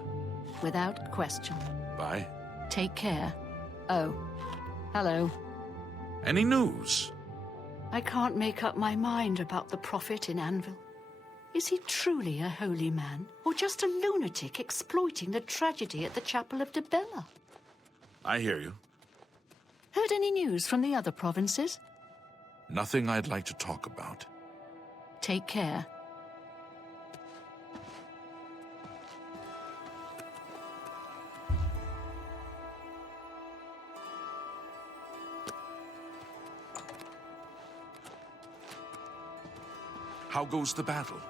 Without question. Bye. Take care. Oh, hello. Any news? I can't make up my mind about the prophet in Anvil. Is he truly a holy man, or just a lunatic exploiting the tragedy at the Chapel of Debella? I hear you. Heard any news from the other provinces? Nothing I'd like to talk about. Take care. How goes the battle?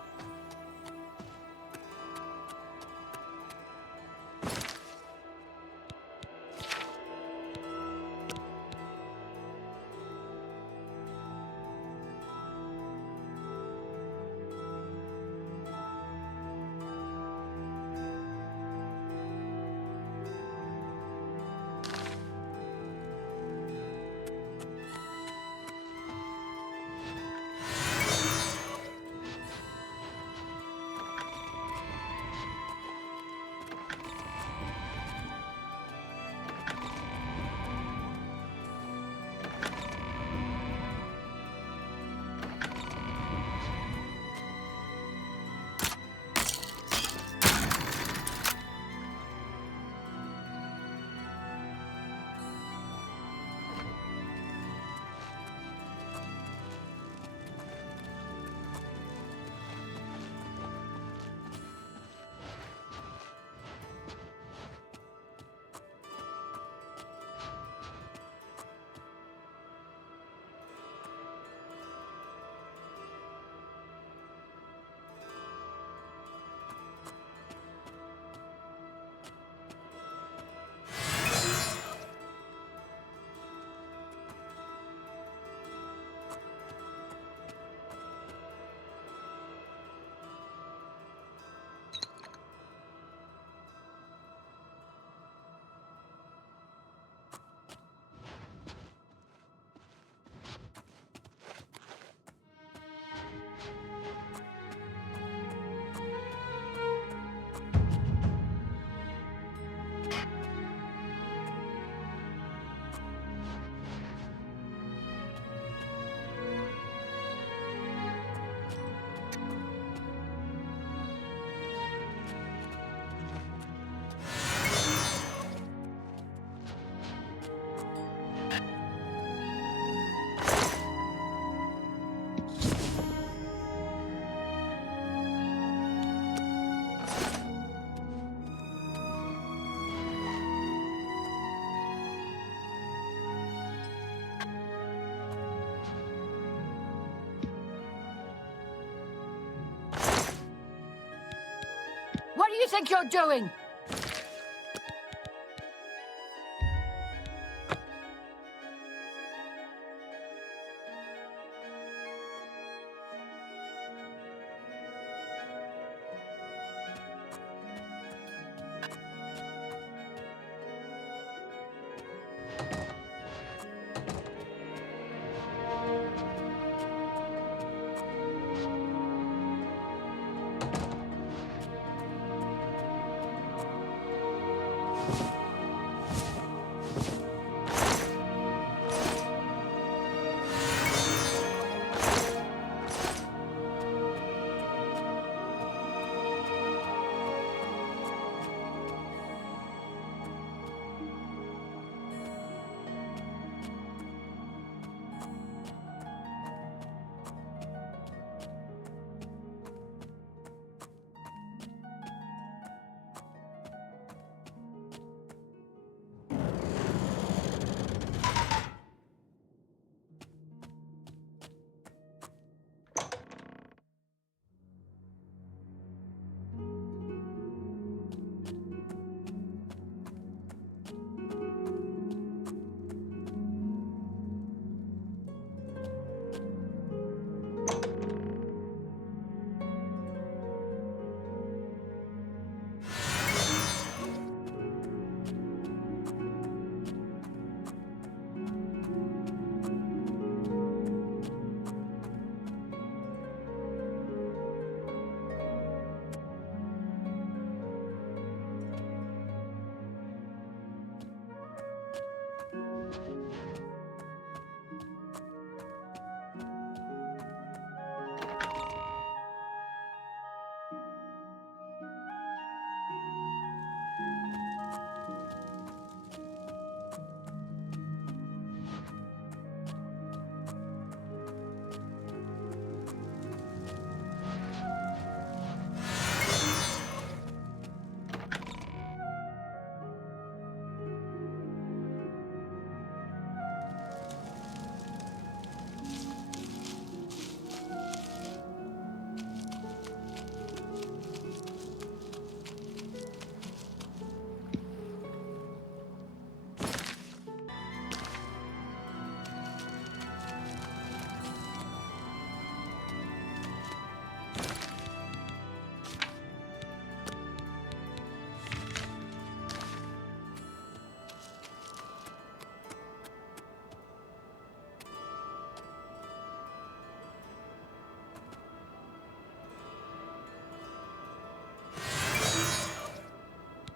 What do you think you're doing?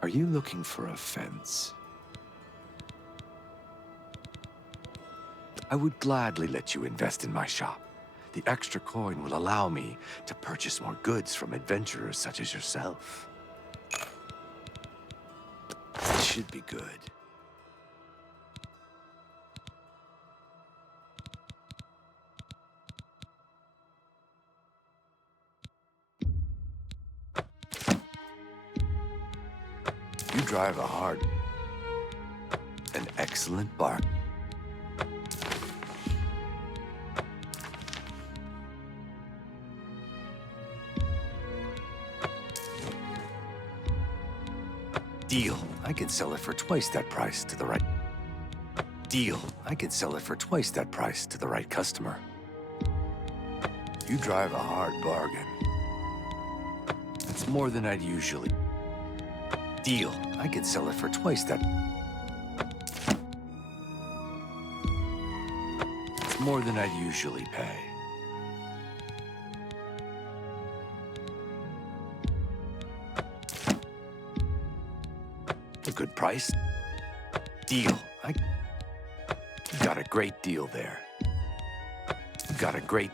Are you looking for a fence? I would gladly let you invest in my shop. The extra coin will allow me to purchase more goods from adventurers such as yourself. It should be good. You drive a hard, an excellent bark. Deal. I can sell it for twice that price to the right. Deal. I can sell it for twice that price to the right customer. You drive a hard bargain. That's more than I'd usually. Deal. I can sell it for twice that. It's more than I'd usually pay. A good price? Deal. I got a great deal there. Got a great.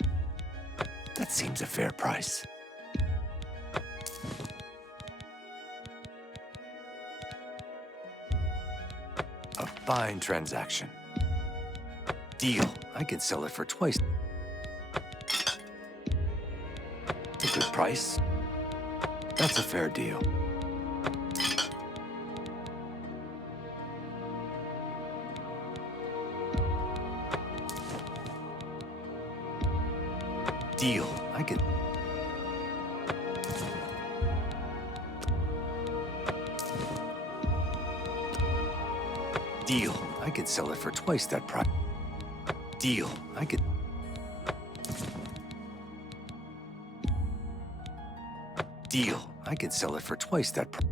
That seems a fair price. A fine transaction. Deal. I can sell it for twice. A good price? That's a fair deal. Deal. I can. Deal. I can sell it for twice that price. Deal. I could. Deal. I can sell it for twice that price.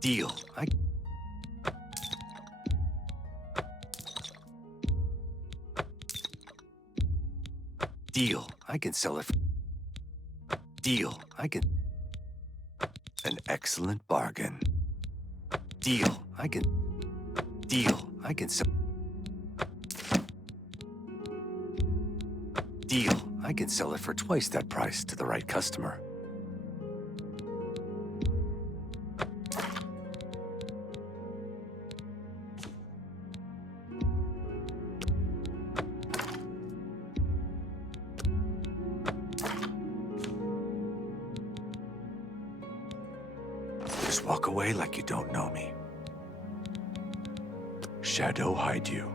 Deal. I. Deal. I can sell it for. Deal. I can. An excellent bargain. Deal. I can... Deal. I can sell... Deal. I can sell it for twice that price to the right customer. Just walk away like you don't know me. Shadow hide you.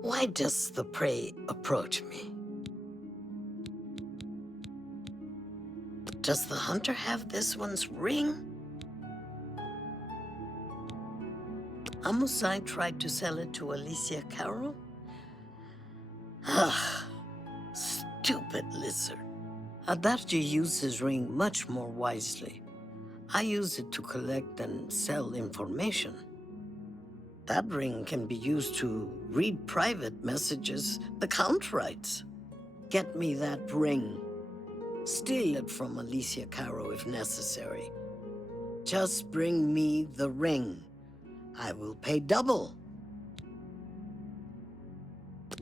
Why does the prey approach me? Does the hunter have this one's ring? Amusai tried to sell it to Alicia Carroll? Ah, stupid lizard. Adarji used his ring much more wisely. I use it to collect and sell information. That ring can be used to read private messages the Count writes. Get me that ring. Steal it from Alicia Caro if necessary. Just bring me the ring. I will pay double.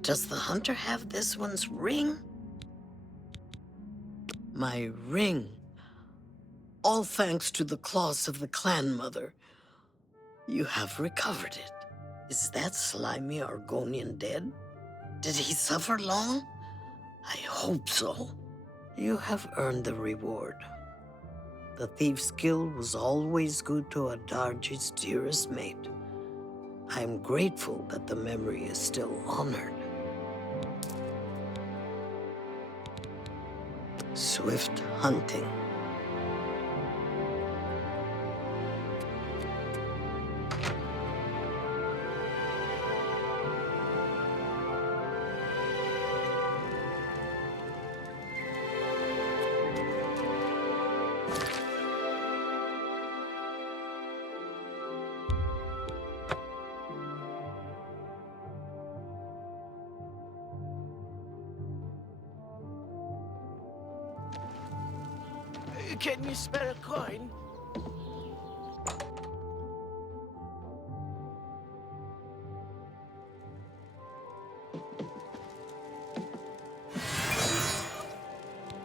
Does the hunter have this one's ring? My ring. All thanks to the claws of the clan mother. You have recovered it. Is that slimy Argonian dead? Did he suffer long? I hope so. You have earned the reward. The Thief's Guild was always good to Adarji's dearest mate. I am grateful that the memory is still honored. Swift hunting. Can you spare a coin?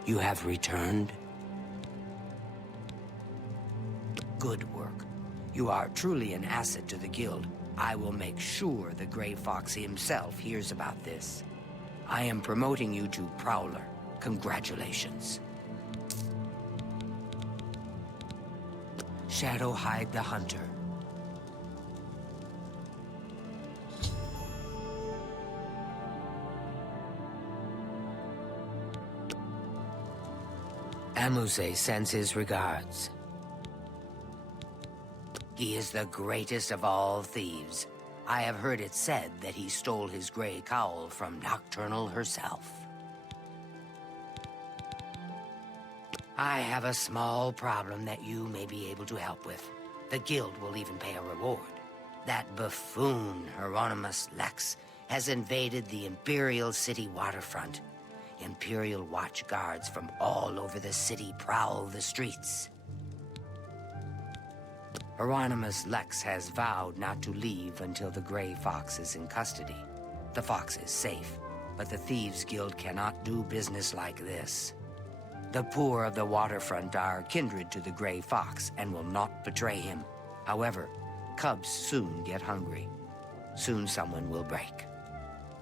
You have returned? Good work. You are truly an asset to the Guild. I will make sure the Grey Fox himself hears about this. I am promoting you to Prowler. Congratulations. Shadow hide the hunter. Amuse sends his regards. He is the greatest of all thieves. I have heard it said that he stole his gray cowl from Nocturnal herself. I have a small problem that you may be able to help with. The Guild will even pay a reward. That buffoon, Hieronymus Lex, has invaded the Imperial City waterfront. Imperial watch guards from all over the city prowl the streets. Hieronymus Lex has vowed not to leave until the Grey Fox is in custody. The Fox is safe, but the Thieves Guild cannot do business like this. The poor of the waterfront are kindred to the Grey Fox and will not betray him. However, cubs soon get hungry. Soon someone will break.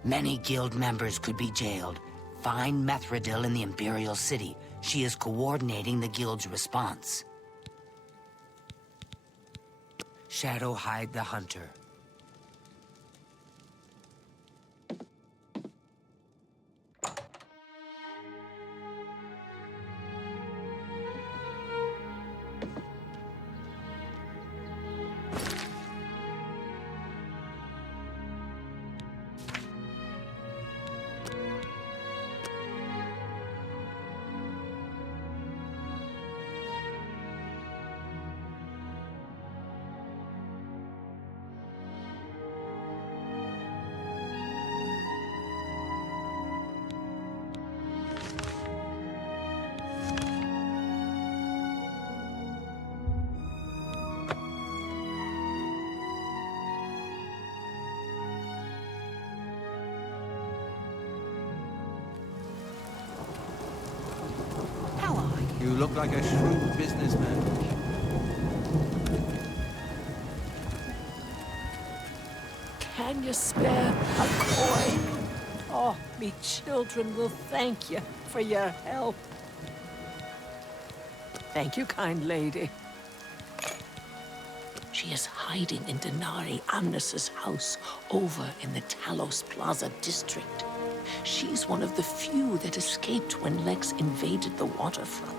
Many guild members could be jailed. Find Methredil in the Imperial City. She is coordinating the guild's response. Shadowhide the Hunter. You look like a shrewd businessman. Can you spare a coin? Oh, me children will thank you for your help. Thank you, kind lady. She is hiding in Denari Amnes's house over in the Talos Plaza district. She's one of the few that escaped when Lex invaded the waterfront.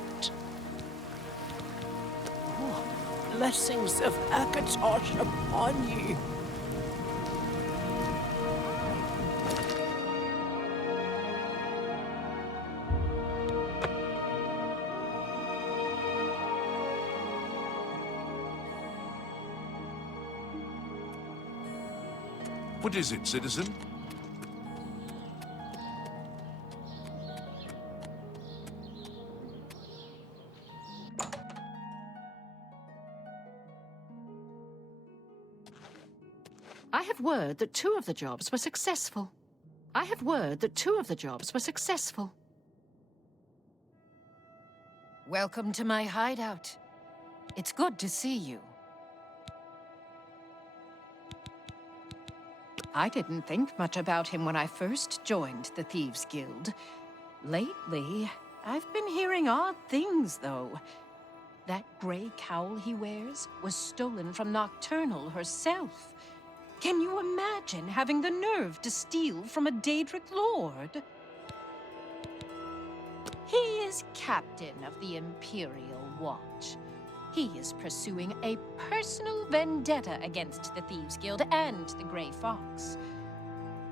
Oh, blessings of Akatosh upon ye. What is it, citizen? I have word that 2 of the jobs were successful. I have word that 2 of the jobs were successful. Welcome to my hideout. It's good to see you. I didn't think much about him when I first joined the Thieves Guild. Lately, I've been hearing odd things, though. That gray cowl he wears was stolen from Nocturnal herself. Can you imagine having the nerve to steal from a Daedric lord? He is captain of the Imperial Watch. He is pursuing a personal vendetta against the Thieves Guild and the Grey Fox.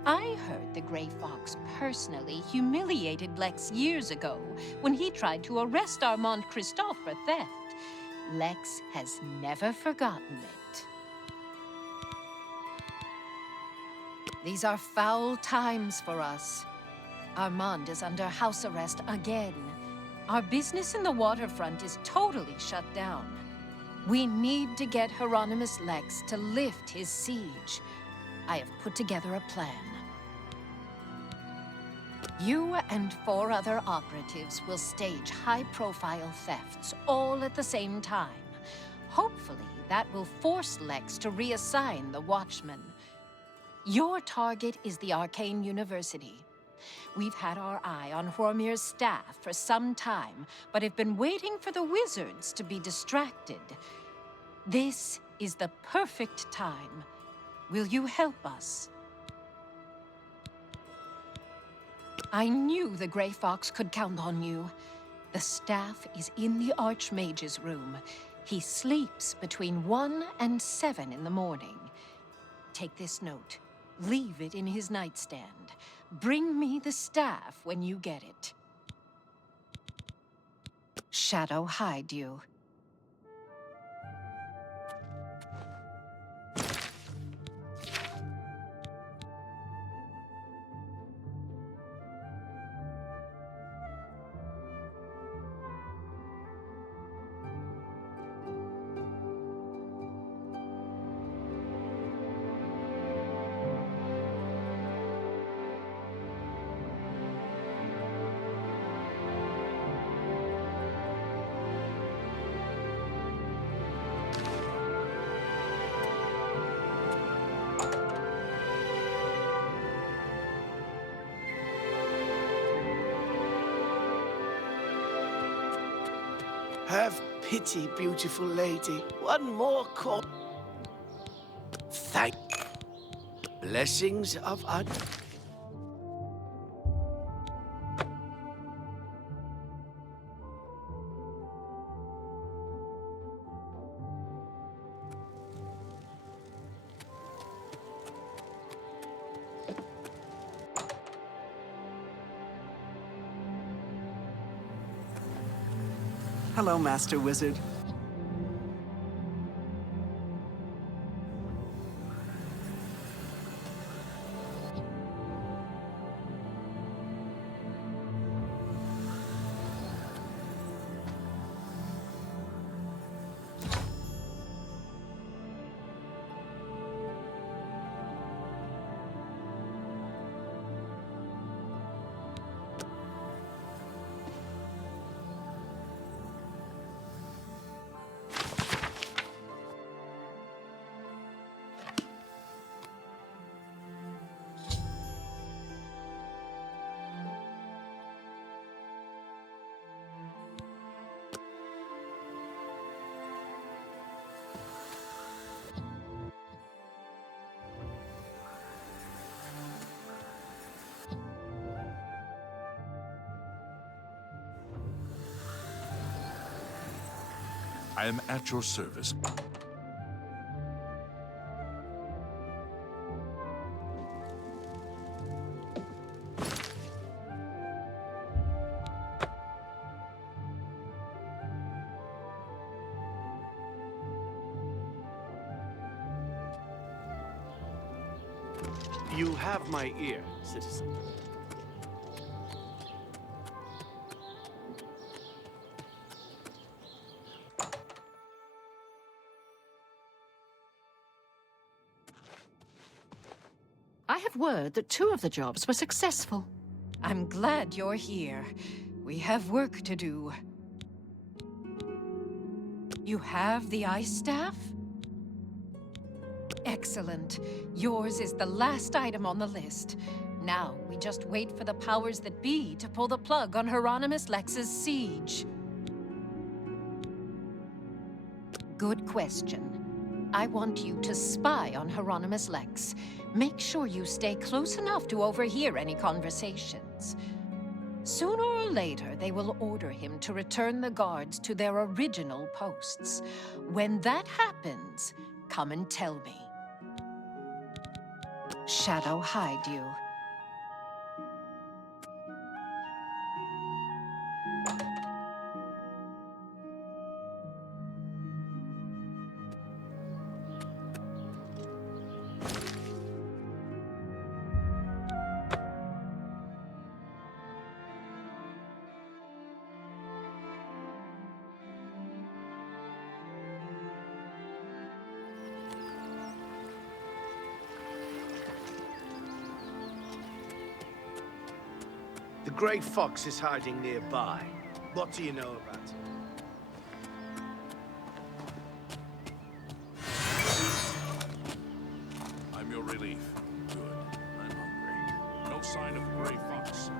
I heard the Grey Fox personally humiliated Lex years ago when he tried to arrest Armand Christophe for theft. Lex has never forgotten it. These are foul times for us. Armand is under house arrest again. Our business in the waterfront is totally shut down. We need to get Hieronymus Lex to lift his siege. I have put together a plan. You and 4 other operatives will stage high-profile thefts all at the same time. Hopefully, that will force Lex to reassign the Watchmen. Your target is the Arcane University. We've had our eye on Hormir's staff for some time, but have been waiting for the wizards to be distracted. This is the perfect time. Will you help us? I knew the Grey Fox could count on you. The staff is in the Archmage's room. He sleeps between 1 and 7 in the morning. Take this note. Leave it in his nightstand. Bring me the staff when you get it. Shadow hide you. Have pity, beautiful lady. One more corpse. Thank. Blessings of Ad. Hello, Master Wizard. I am at your service. You have my ear, citizen. I have word that 2 of the jobs were successful. I'm glad you're here. We have work to do. You have the ice staff? Excellent. Yours is the last item on the list. Now, we just wait for the powers that be to pull the plug on Hieronymus Lex's siege. Good question. I want you to spy on Hieronymus Lex. Make sure you stay close enough to overhear any conversations. Sooner or later, they will order him to return the guards to their original posts. When that happens, come and tell me. Shadow hide you. The Grey Fox is hiding nearby. What do you know about it? I'm your relief. Good. I'm hungry. No sign of Grey Fox.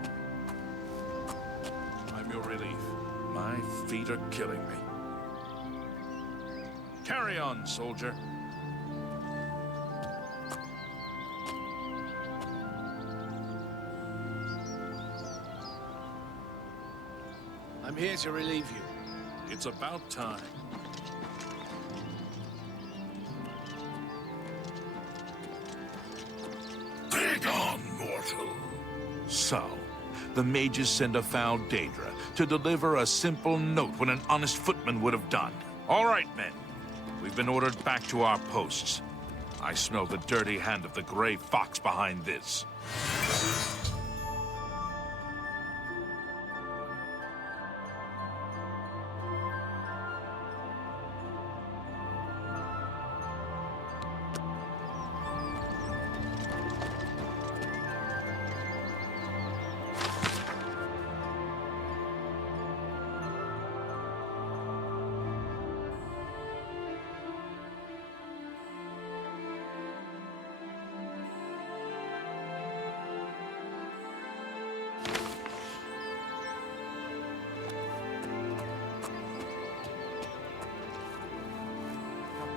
I'm your relief. My feet are killing me. Carry on, soldier. I'm here to relieve you. It's about time. Begone, mortal. So, the mages send a foul Daedra to deliver a simple note when an honest footman would have done. All right, men. We've been ordered back to our posts. I smell the dirty hand of the Grey Fox behind this.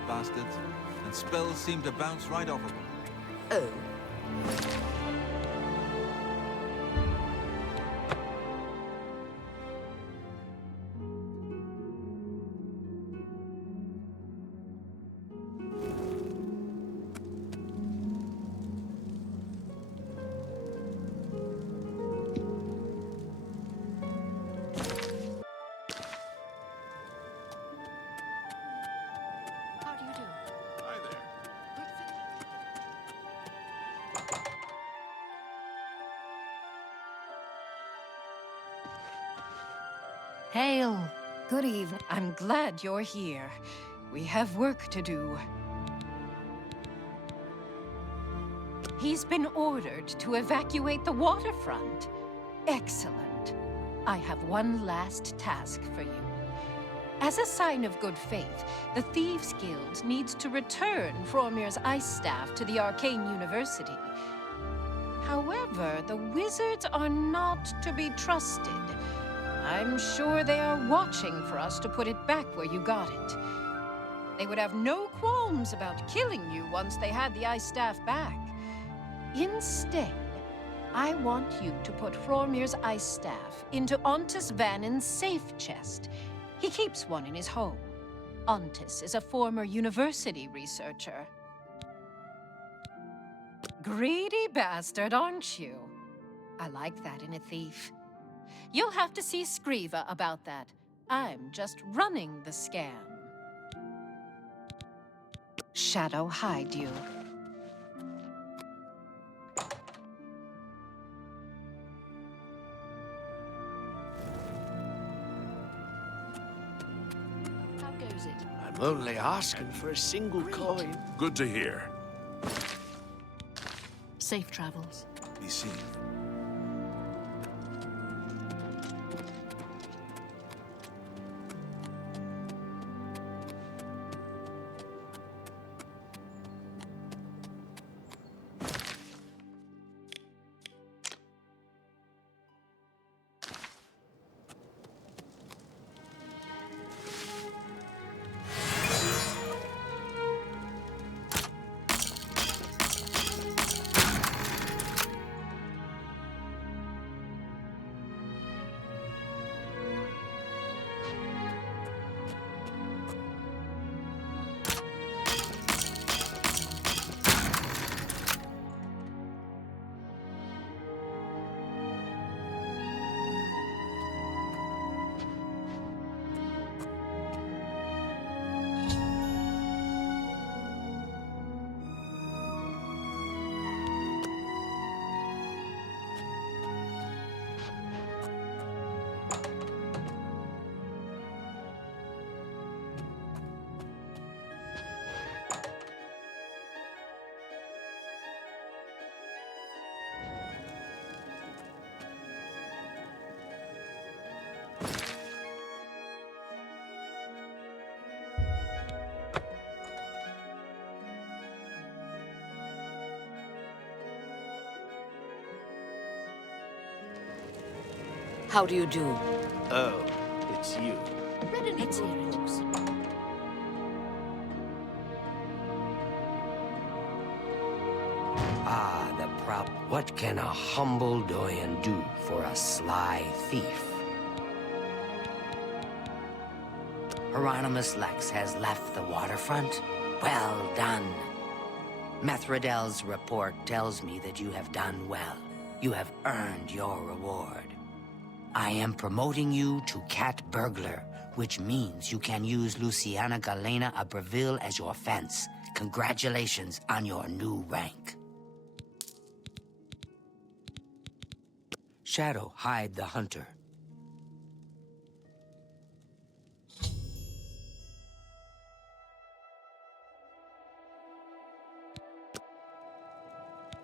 bastards, and spells seem to bounce right off of them. Oh. How do you do? Hi there. Hail. Good evening. I'm glad you're here. We have work to do. He's been ordered to evacuate the waterfront. Excellent. I have one last task for you. As a sign of good faith, the Thieves Guild needs to return Fromir's ice staff to the Arcane University. However, the wizards are not to be trusted. I'm sure they are watching for us to put it back where you got it. They would have no qualms about killing you once they had the ice staff back. Instead, I want you to put Fromir's ice staff into Ontis Vannin's safe chest. He keeps one in his home. Ontis is a former university researcher. Greedy bastard, aren't you? I like that in a thief. You'll have to see Skriva about that. I'm just running the scam. Shadow hide you. How goes it? I'm only asking for a single coin. Good to hear. Safe travels. Be seen. How do you do? Oh, it's you. Let's hear it. Ah, the prop. What can a humble Doyen do for a sly thief? Hieronymus Lex has left the waterfront? Well done. Methradel's report tells me that you have done well. You have earned your reward. I am promoting you to Cat Burglar, which means you can use Luciana Galena Abreville as your fence. Congratulations on your new rank. Shadow, hide the hunter.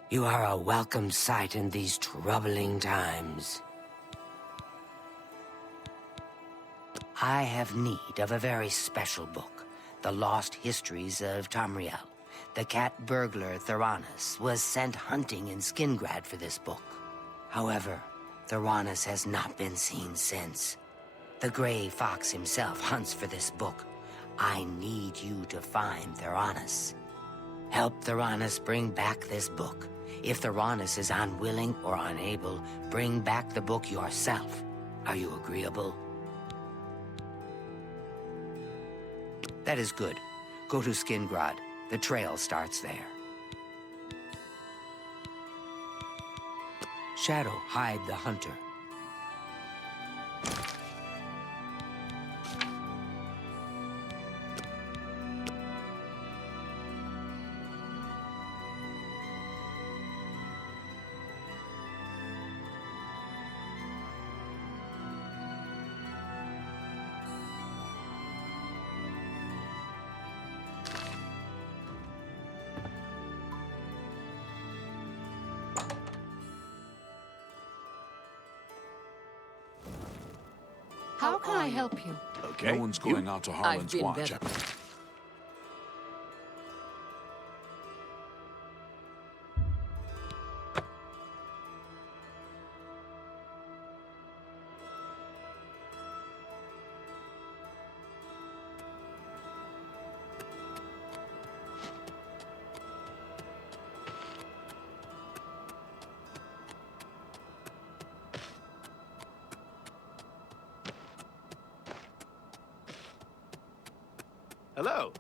You are a welcome sight in these troubling times. I have need of a very special book, The Lost Histories of Tamriel. The cat burglar Theranos was sent hunting in Skingrad for this book. However, Theranos has not been seen since. The Gray Fox himself hunts for this book. I need you to find Theranos. Help Theranos bring back this book. If Theranos is unwilling or unable, bring back the book yourself. Are you agreeable? That is good. Go to Skingrad. The trail starts there. Shadow, hide the hunter. How can I help you? Okay. No one's going out to Harlan's been watch. better. Hello.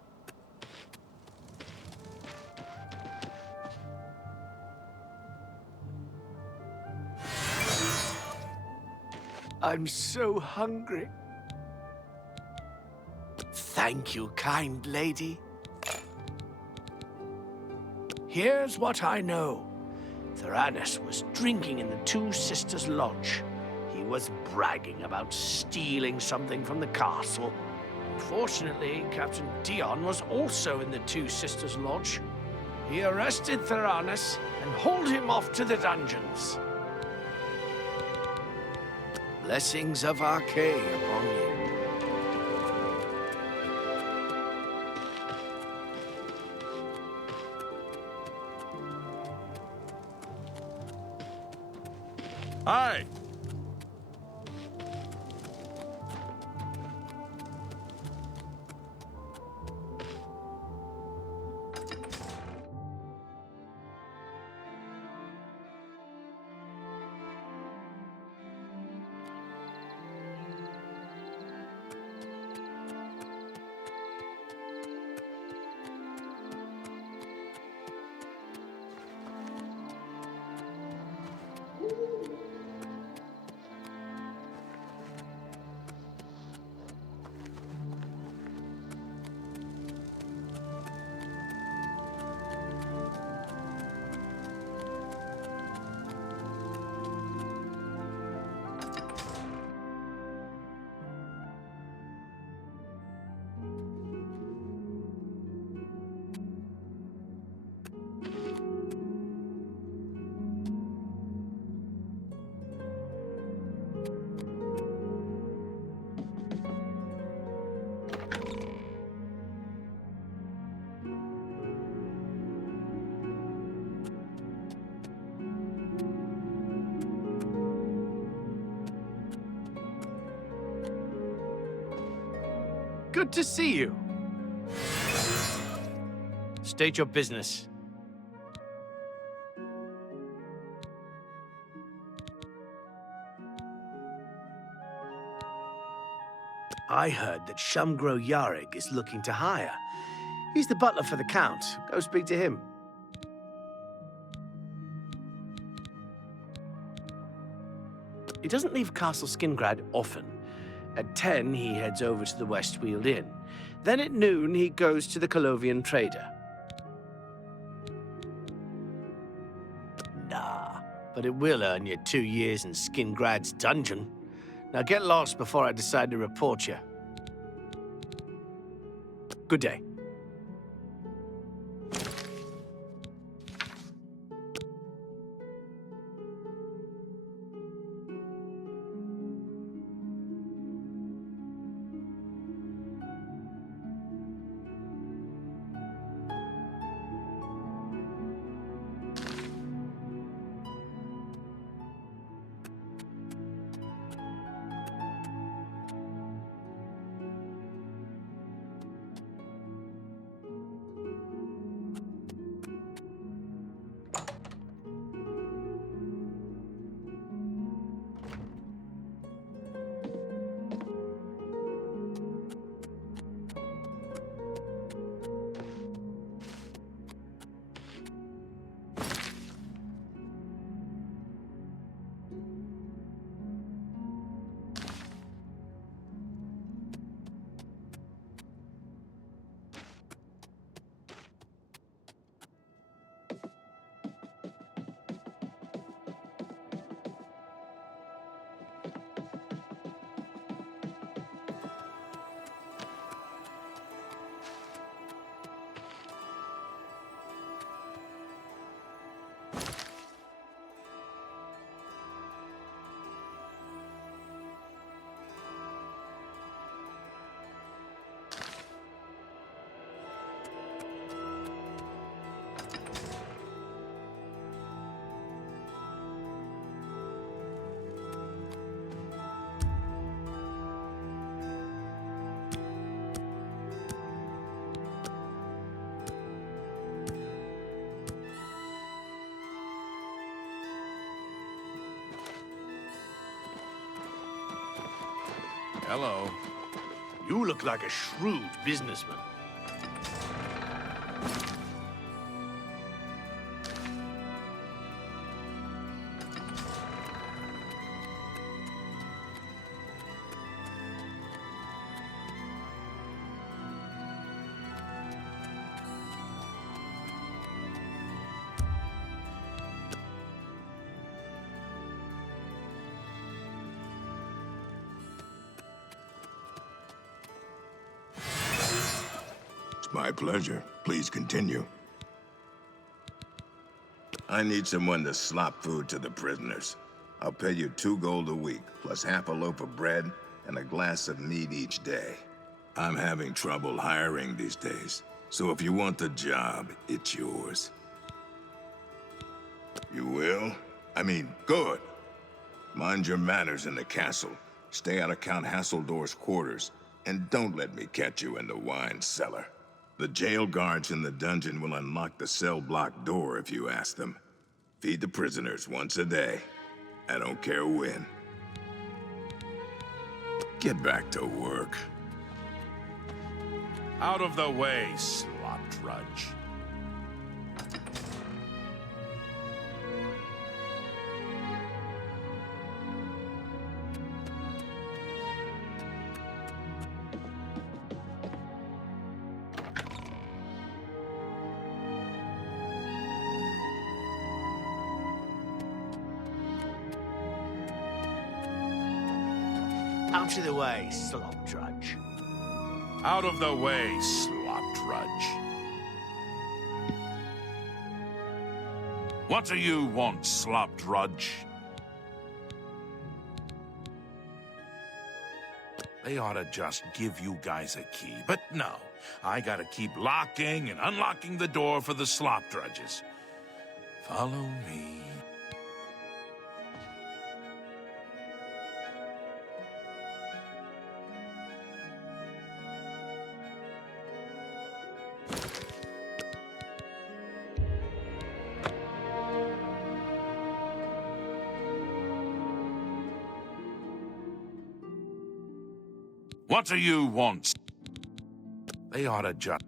I'm so hungry. Thank you, kind lady. Here's what I know. Theranos was drinking in the Two Sisters Lodge. He was bragging about stealing something from the castle. Unfortunately, Captain Dion was also in the Two Sisters Lodge. He arrested Theranos and hauled him off to the dungeons. Blessings of Archay upon you. Hi! Good to see you. State your business. I heard that Shumgro Yarig is looking to hire. He's the butler for the Count. Go speak to him. He doesn't leave Castle Skingrad often. At 10, he heads over to the Westweald Inn. Then at noon, he goes to the Colovian Trader. Nah, but it will earn you 2 years in Skingrad's dungeon. Now get lost before I decide to report you. Good day. Hello. You look like a shrewd businessman. My pleasure. Please continue. I need someone to slop food to the prisoners. I'll pay you 2 gold a week, plus half a loaf of bread and a glass of mead each day. I'm having trouble hiring these days, so if you want the job, it's yours. You will? I mean, good. Mind your manners in the castle. Stay out of Count Hasseldorf's quarters, and don't let me catch you in the wine cellar. The jail guards in the dungeon will unlock the cell block door if you ask them. Feed the prisoners once a day. I don't care when. Get back to work. Out of the way, slop drudge. Out of the way, slop drudge. Out of the way, slop drudge. What do you want, slop drudge? They ought to just give you guys a key, but no. I gotta keep locking and unlocking the door for the slop drudges. Follow me. What do you want? They ought to just...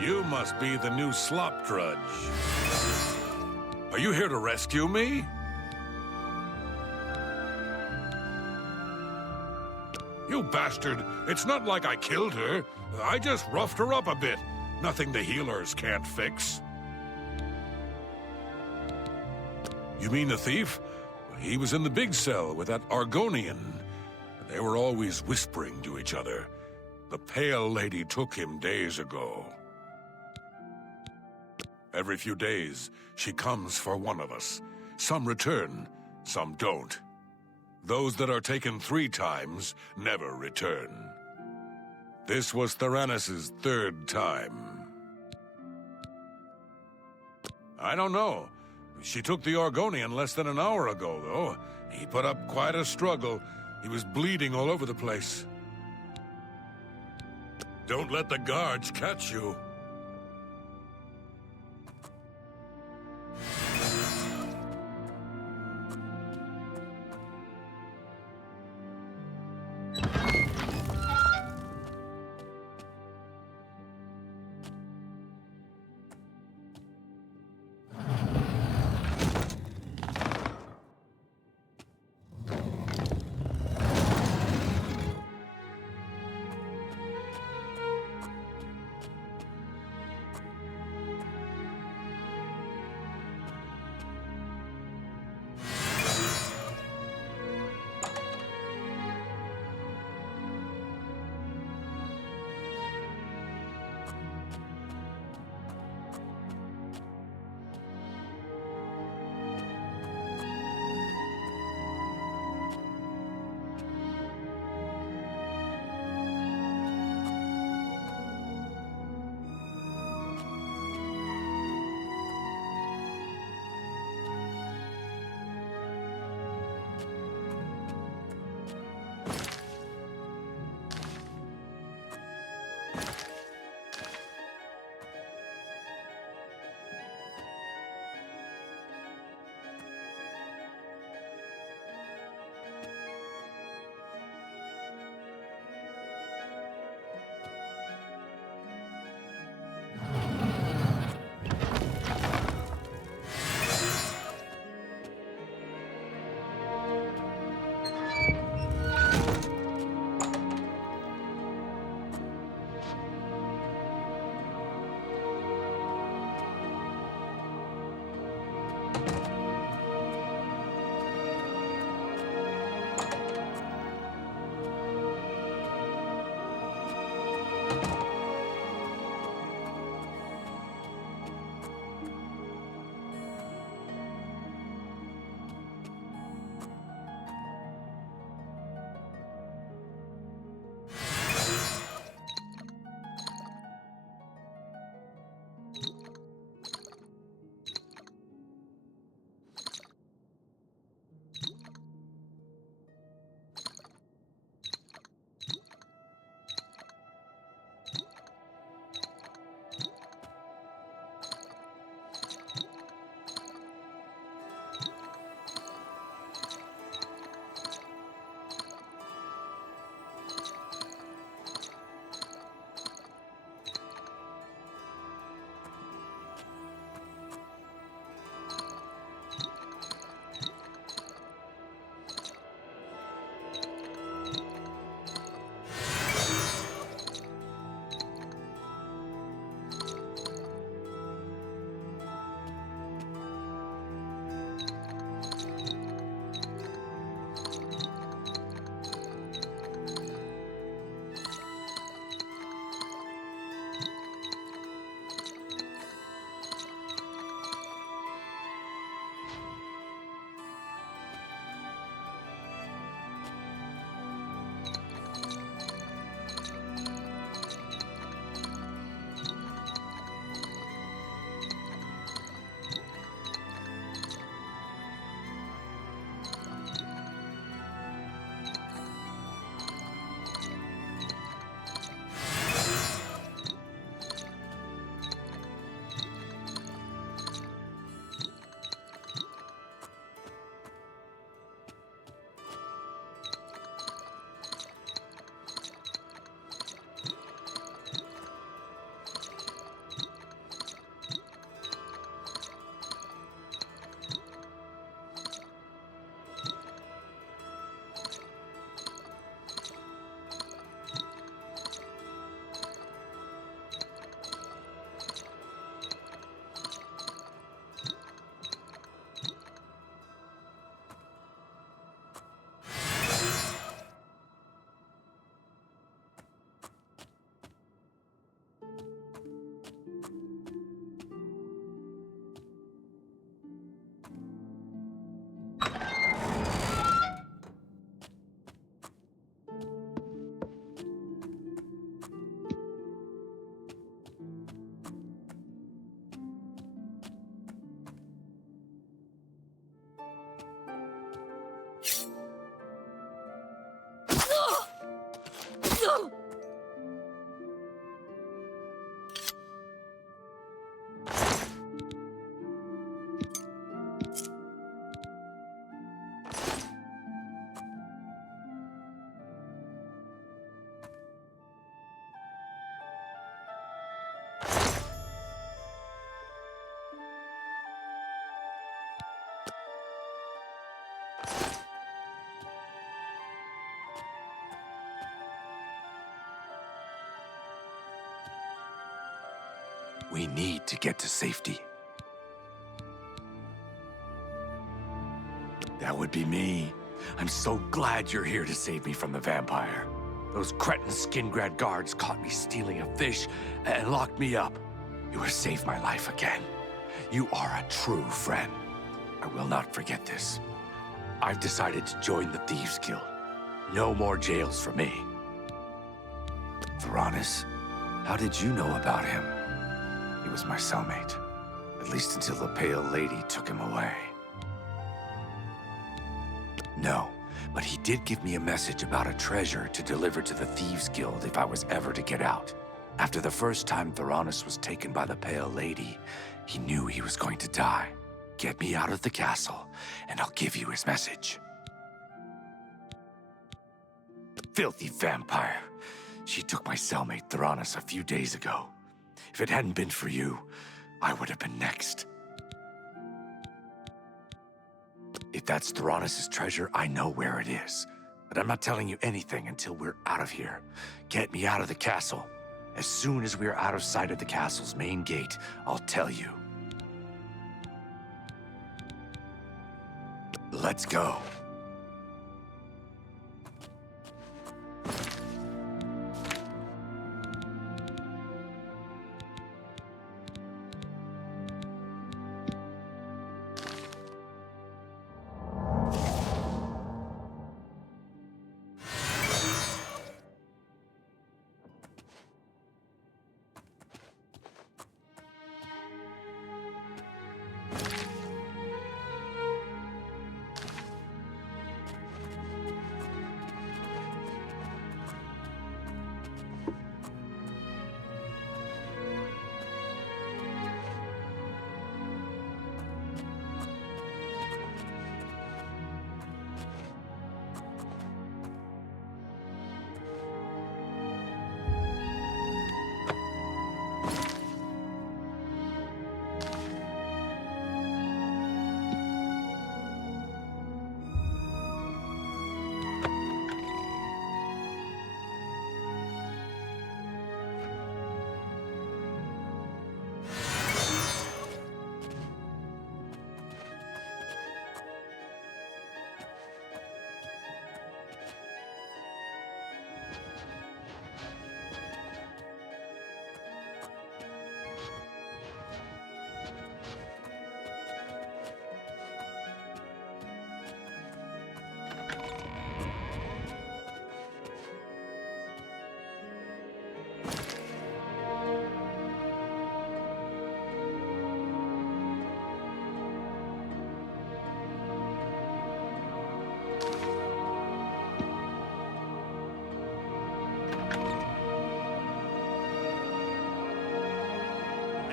You must be the new slop drudge. Are you here to rescue me? You bastard! It's not like I killed her. I just roughed her up a bit. Nothing the healers can't fix. You mean the thief? He was in the big cell with that Argonian. They were always whispering to each other. The Pale Lady took him days ago. Every few days, she comes for one of us. Some return, some don't. Those that are taken 3 times never return. This was Theranos' 3rd time. I don't know. She took the Argonian less than an hour ago, though. He put up quite a struggle. He was bleeding all over the place. Don't let the guards catch you. We need to get to safety. That would be me. I'm so glad you're here to save me from the vampire. Those cretin Skingrad guards caught me stealing a fish and locked me up. You have saved my life again. You are a true friend. I will not forget this. I've decided to join the Thieves Guild. No more jails for me. Theranos, how did you know about him? He was my cellmate. At least until the Pale Lady took him away. No, but he did give me a message about a treasure to deliver to the Thieves Guild if I was ever to get out. After the first time Theranos was taken by the Pale Lady, he knew he was going to die. Get me out of the castle, and I'll give you his message. Filthy vampire. She took my cellmate Theranos a few days ago. If it hadn't been for you, I would have been next. If that's Theranos' treasure, I know where it is. But I'm not telling you anything until we're out of here. Get me out of the castle. As soon as we're out of sight of the castle's main gate, I'll tell you. Let's go.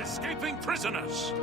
Escaping prisoners!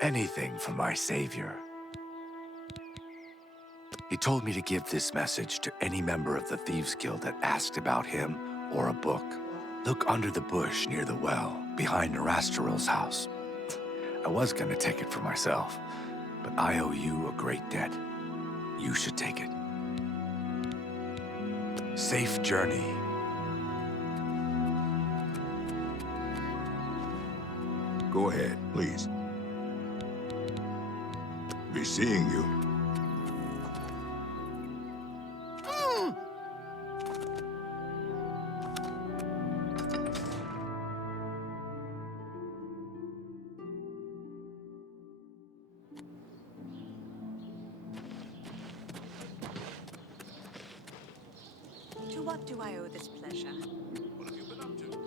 Anything for my savior. He told me to give this message to any member of the Thieves Guild that asked about him or a book. Look under the bush near the well, behind Nerasteril's house. I was gonna take it for myself, but I owe you a great debt. You should take it. Safe journey. Go ahead, please. Be seeing you. what do I owe this pleasure? What have you been up to?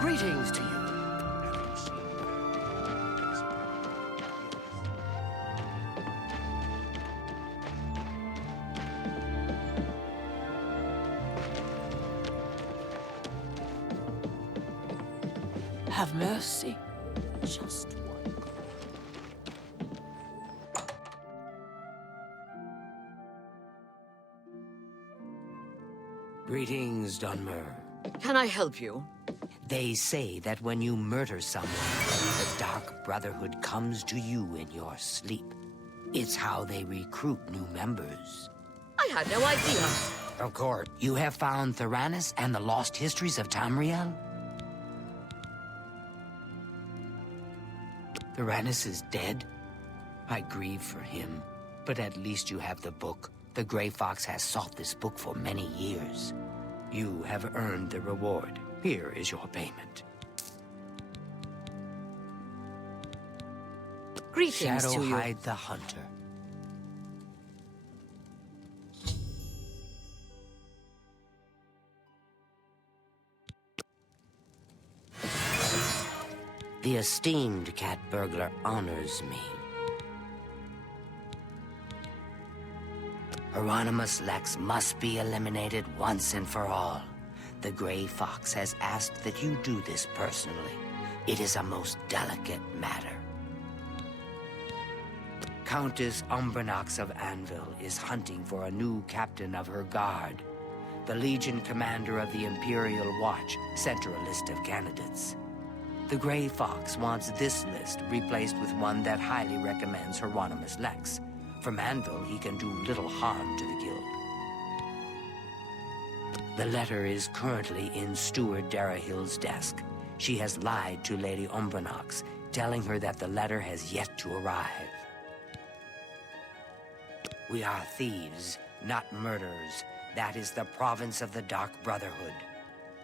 Greetings to you. Have mercy. Just one. Greetings, Dunmer. Can I help you? They say that when you murder someone, the Dark Brotherhood comes to you in your sleep. It's how they recruit new members. I had no idea. Of course. You have found Theranis and the lost histories of Tamriel? Theranis is dead? I grieve for him. But at least you have the book. The Grey Fox has sought this book for many years. You have earned the reward. Here is your payment. Greetings to you. Shadowhide the Hunter. The esteemed cat burglar honors me. Hieronymus Lex must be eliminated once and for all. The Grey Fox has asked that you do this personally. It is a most delicate matter. Countess Umbranox of Anvil is hunting for a new captain of her guard. The Legion commander of the Imperial Watch sent her a list of candidates. The Grey Fox wants this list replaced with one that highly recommends Hieronymus Lex. From Anvil, he can do little harm to the guild. The letter is currently in Steward Darahill's desk. She has lied to Lady Umbranox, telling her that the letter has yet to arrive. We are thieves, not murderers. That is the province of the Dark Brotherhood.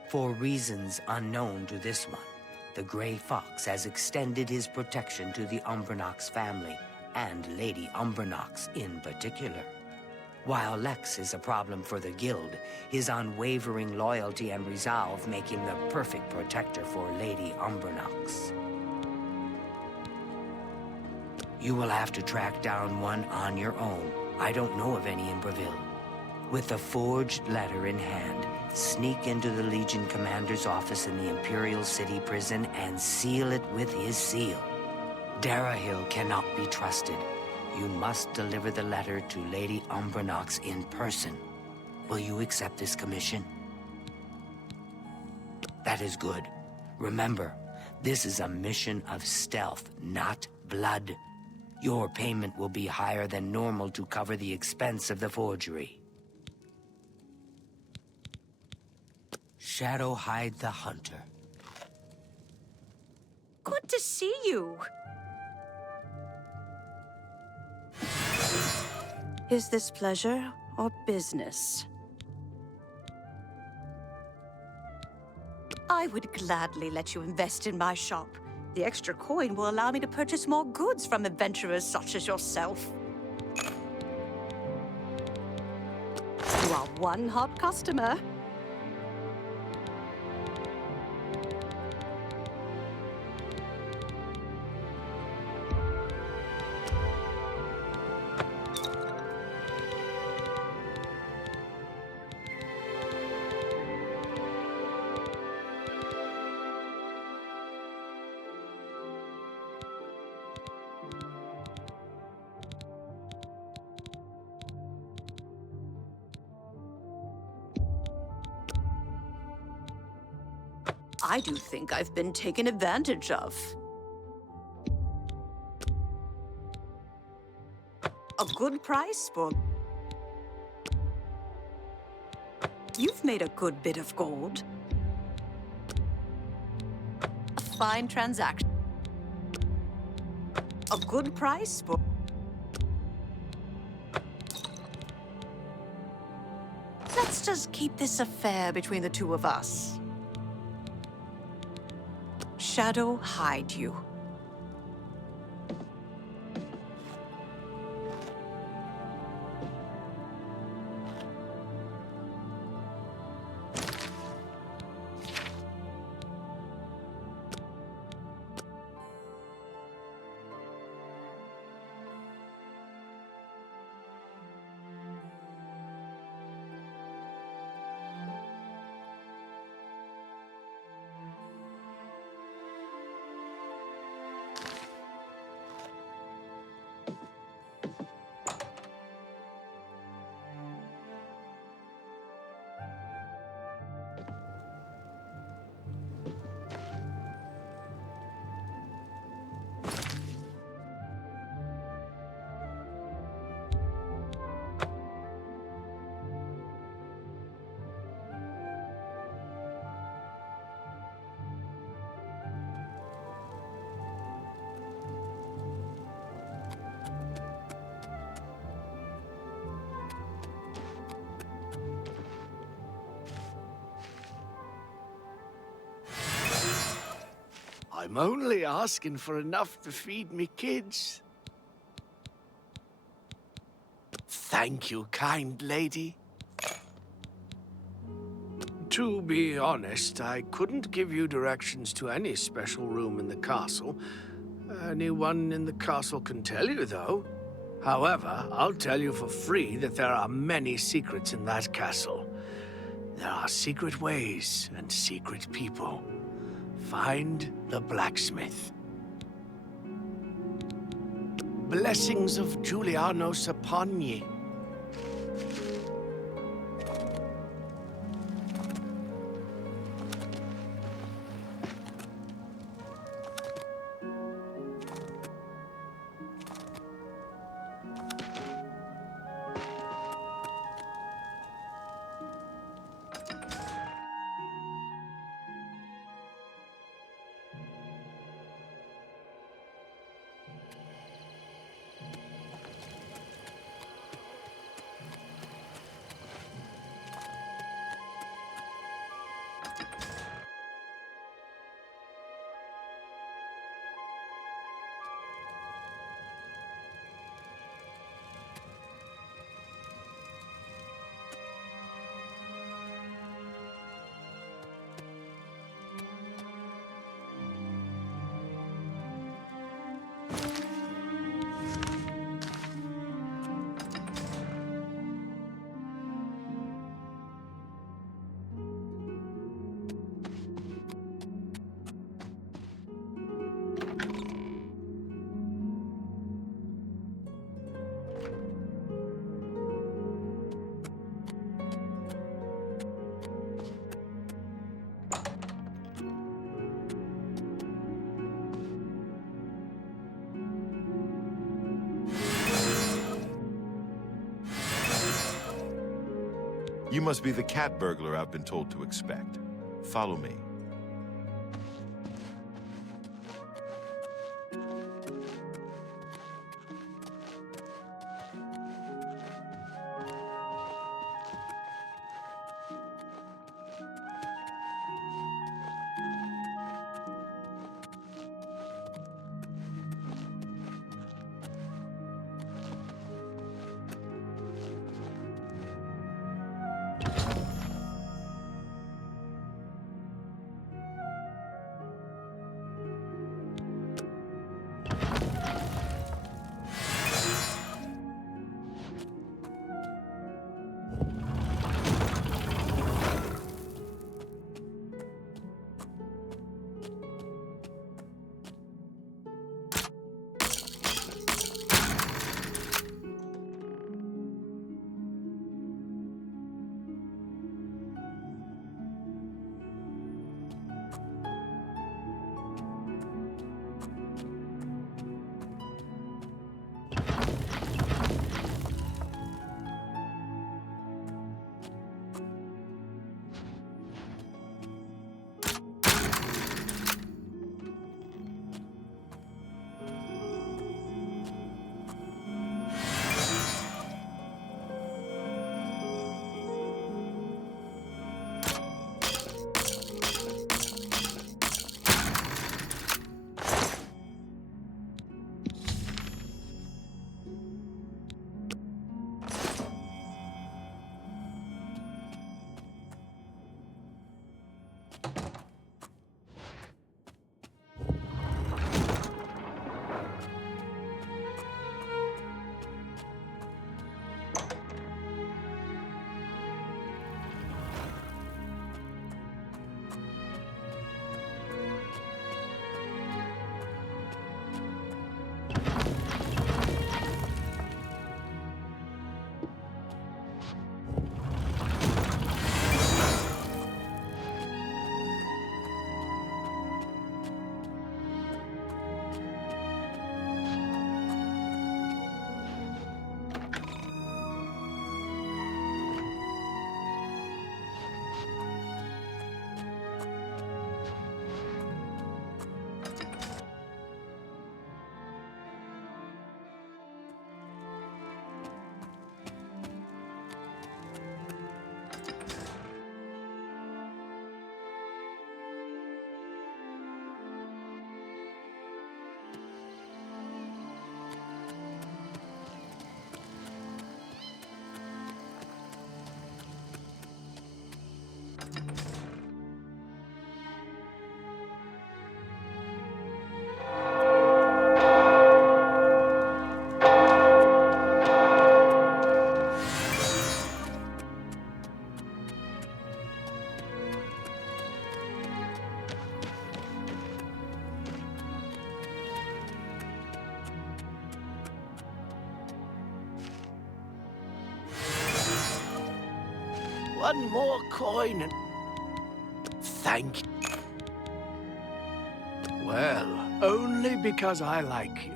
For reasons unknown to this one, the Grey Fox has extended his protection to the Umbranox family, and Lady Umbranox in particular. While Lex is a problem for the guild, his unwavering loyalty and resolve make him the perfect protector for Lady Umbranox. You will have to track down one on your own. I don't know of any in Breville. With the forged letter in hand, sneak into the Legion commander's office in the Imperial City prison and seal it with his seal. Darahill cannot be trusted. You must deliver the letter to Lady Umbranox in person. Will you accept this commission? That is good. Remember, this is a mission of stealth, not blood. Your payment will be higher than normal to cover the expense of the forgery. Shadowhide the Hunter. Good to see you. Is this pleasure or business? I would gladly let you invest in my shop. The extra coin will allow me to purchase more goods from adventurers such as yourself. You are one hot customer. I do think I've been taken advantage of. A good price for... You've made a good bit of gold. A fine transaction. A good price for... Let's just keep this affair between the two of us. Shadow hide you. I'm only asking for enough to feed me kids. Thank you, kind lady. To be honest, I couldn't give you directions to any special room in the castle. Anyone in the castle can tell you, though. However, I'll tell you for free that there are many secrets in that castle. There are secret ways and secret people. Find the blacksmith. Blessings of Julianos upon ye. You must be the cat burglar I've been told to expect. Follow me. One more coin and... Thank you. Well, only because I like you.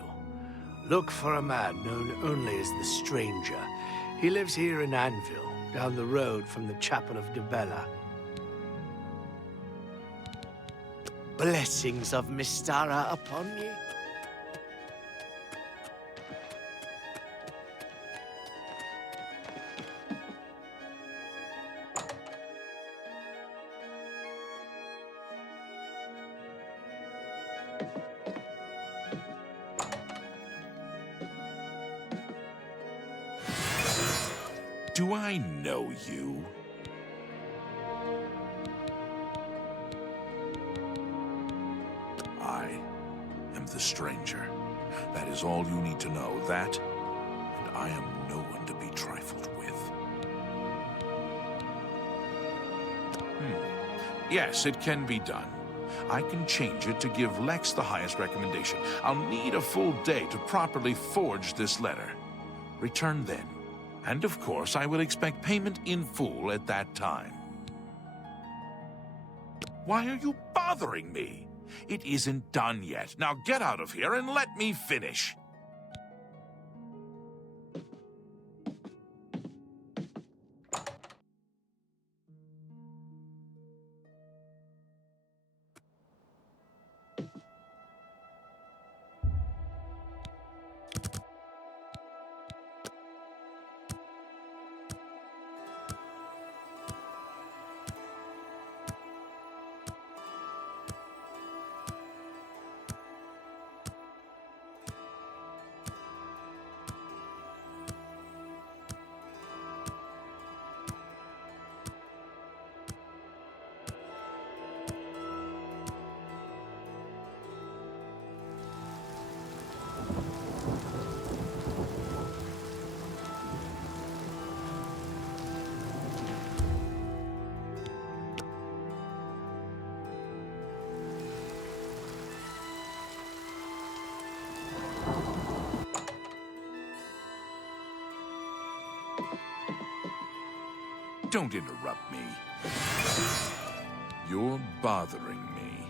Look for a man known only as the Stranger. He lives here in Anvil, down the road from the Chapel of Dibella. Blessings of Mystara upon you. Do I know you? I am the Stranger. That is all you need to know. That, and I am no one to be trifled with. Yes, it can be done. I can change it to give Lex the highest recommendation. I'll need a full day to properly forge this letter. Return then. And of course, I will expect payment in full at that time. Why are you bothering me? It isn't done yet. Now get out of here and let me finish. Don't interrupt me. You're bothering me.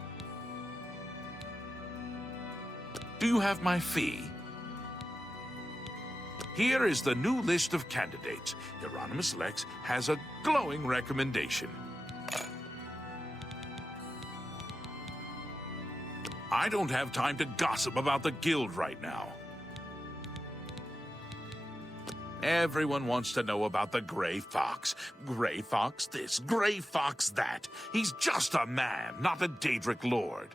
Do you have my fee? Here is the new list of candidates. Hieronymus Lex has a glowing recommendation. I don't have time to gossip about the guild right now. Everyone wants to know about the Gray Fox. Gray Fox this, Gray Fox that. He's just a man, not a Daedric lord.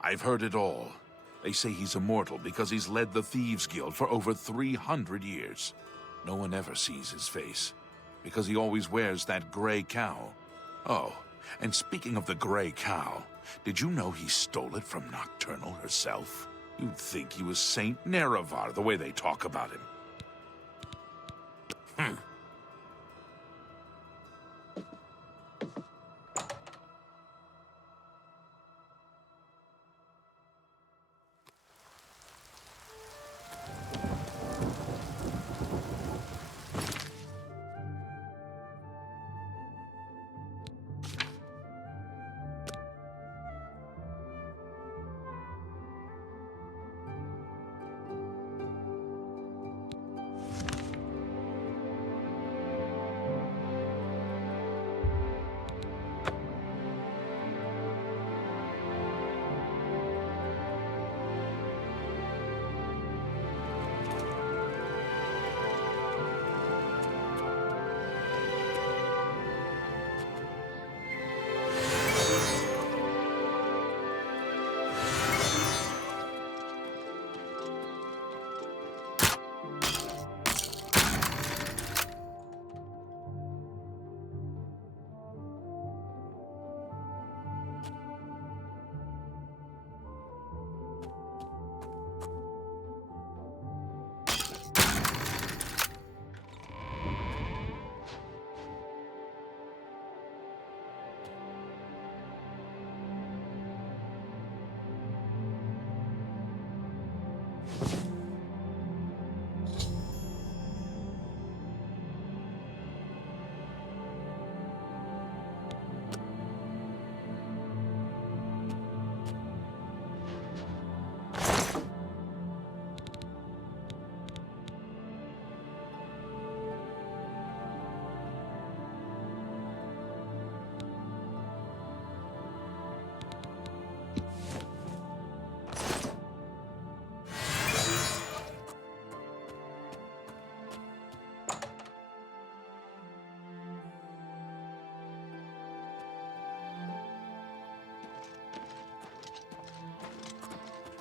I've heard it all. They say he's immortal because he's led the Thieves Guild for over 300 years. No one ever sees his face, because he always wears that gray cowl. Oh, and speaking of the gray cowl, did you know he stole it from Nocturnal herself? You'd think he was Saint Nerevar, the way they talk about him.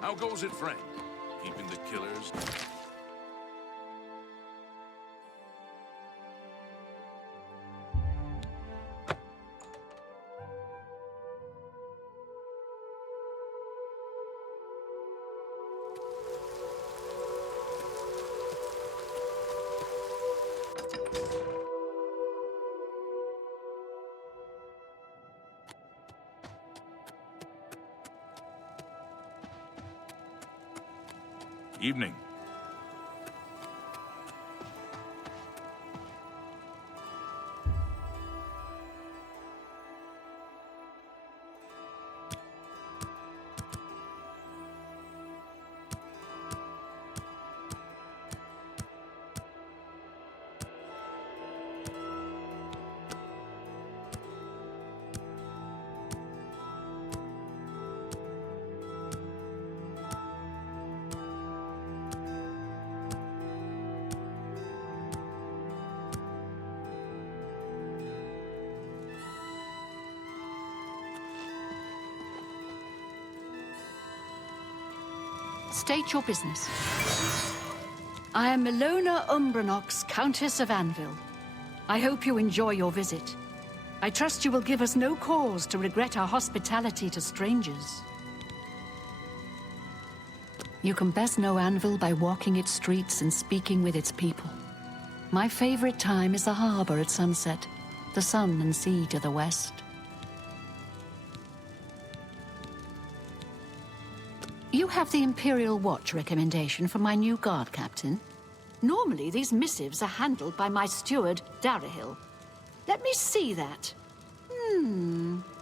How goes it, friend? Keeping the killers? Evening. State your business. I am Milona Umbranox, Countess of Anvil. I hope you enjoy your visit. I trust you will give us no cause to regret our hospitality to strangers. You can best know Anvil by walking its streets and speaking with its people. My favorite time is the harbor at sunset, the sun and sea to the west. You have the Imperial Watch recommendation for my new guard captain. Normally, these missives are handled by my steward, Darahil. Let me see that.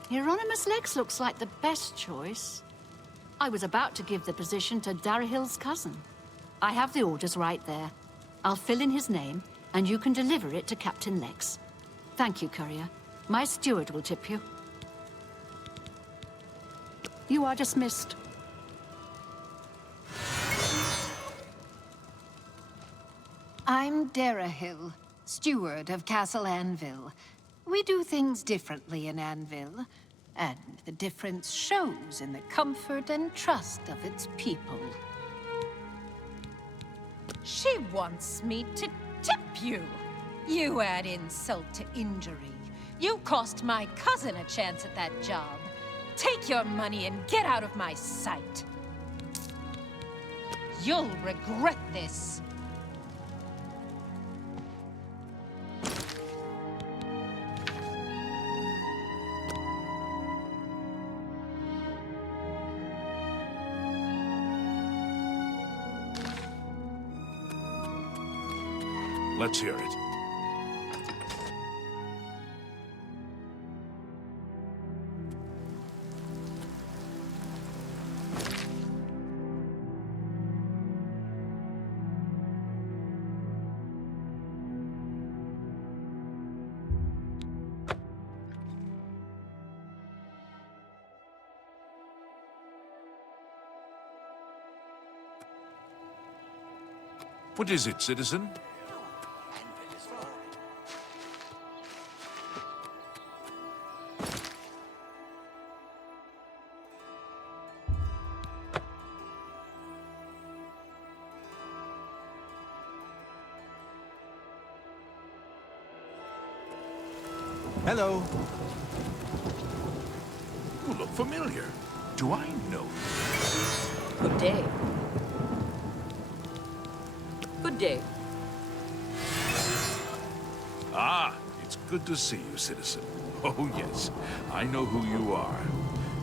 Hieronymus Lex looks like the best choice. I was about to give the position to Darahil's cousin. I have the orders right there. I'll fill in his name, and you can deliver it to Captain Lex. Thank you, courier. My steward will tip you. You are dismissed. I'm Darahil, steward of Castle Anvil. We do things differently in Anvil, and the difference shows in the comfort and trust of its people. She wants me to tip you. You add insult to injury. You cost my cousin a chance at that job. Take your money and get out of my sight. You'll regret this. Let's hear it. What is it, citizen? Hello. You look familiar. Do I know? Good day. Good day. Ah, it's good to see you, citizen. Oh, yes. I know who you are.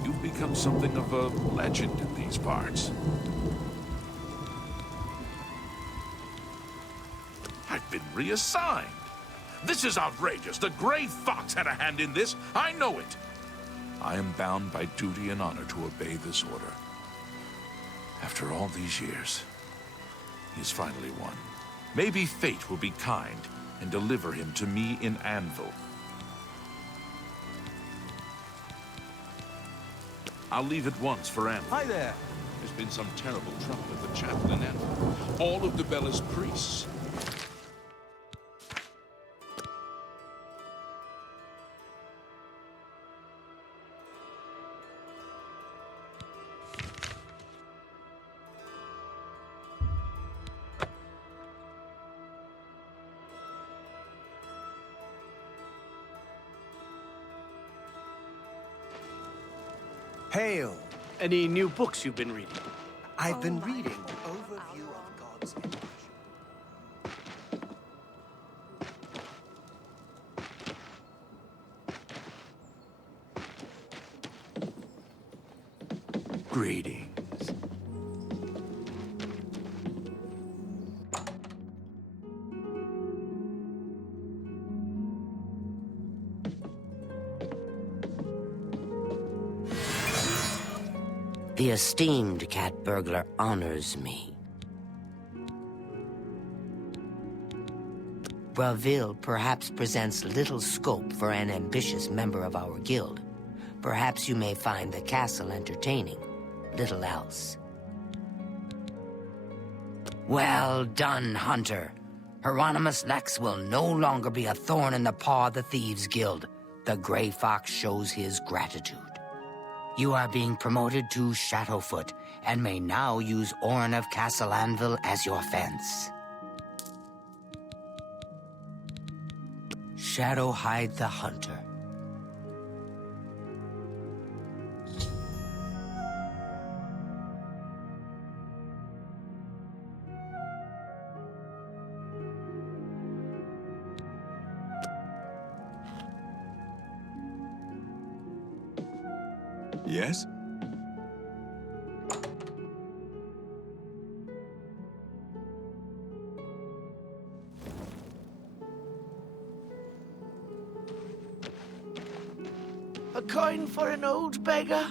You've become something of a legend in these parts. I've been reassigned. This is outrageous. The Gray Fox had a hand in this. I know it. I am bound by duty and honor to obey this order. After all these years, he has finally won. Maybe fate will be kind and deliver him to me in Anvil. I'll leave at once for Anvil. Hi there. There's been some terrible trouble at the chapel in Anvil. All of DeBella's priests. Hail! Any new books you've been reading? I've been reading Overview of God's Image. Greetings. The esteemed cat burglar honors me. Braville perhaps presents little scope for an ambitious member of our guild. Perhaps you may find the castle entertaining. Little else. Well done, Hunter. Hieronymus Lex will no longer be a thorn in the paw of the Thieves Guild. The Gray Fox shows his gratitude. You are being promoted to Shadowfoot, and may now use Orin of Castle Anvil as your fence. Shadowhide the Hunter. Yes? A coin for an old beggar?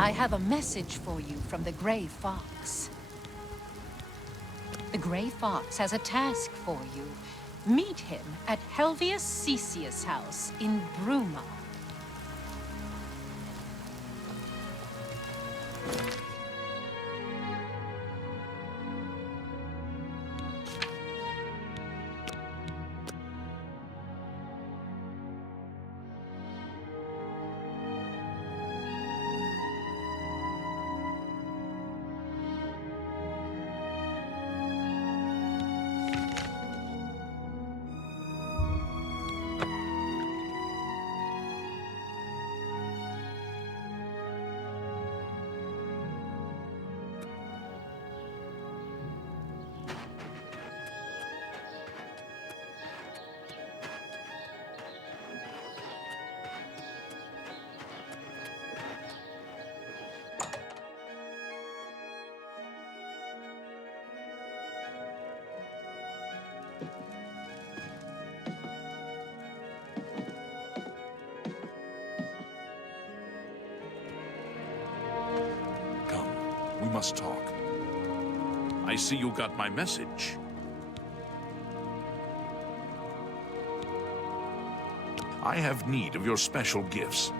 I have a message for you from the Gray Fox. The Gray Fox has a task for you. Meet him at Helvius Cecius' house in Bruma. We must talk. I see you got my message. I have need of your special gifts.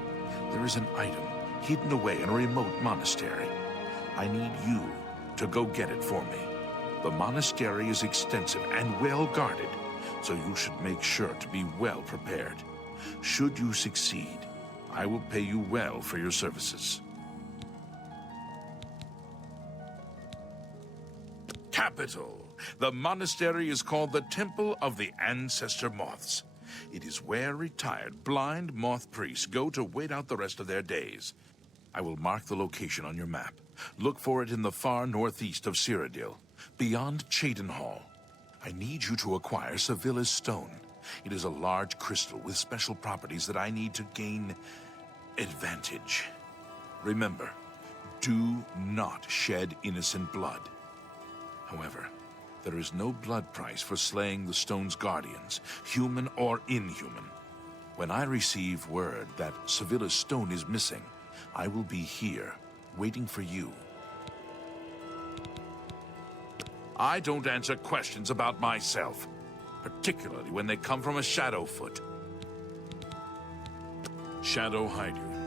There is an item hidden away in a remote monastery. I need you to go get it for me. The monastery is extensive and well guarded, so you should make sure to be well prepared. Should you succeed, I will pay you well for your services. Capital. The monastery is called the Temple of the Ancestor Moths. It is where retired blind moth priests go to wait out the rest of their days. I will mark the location on your map. Look for it in the far northeast of Cyrodiil, beyond Cheydinhall. I need you to acquire Sevilla's stone. It is a large crystal with special properties that I need to gain advantage. Remember, do not shed innocent blood. However, there is no blood price for slaying the stone's guardians, human or inhuman. When I receive word that Sevilla's stone is missing, I will be here, waiting for you. I don't answer questions about myself, particularly when they come from a Shadowfoot. Shadow Hider.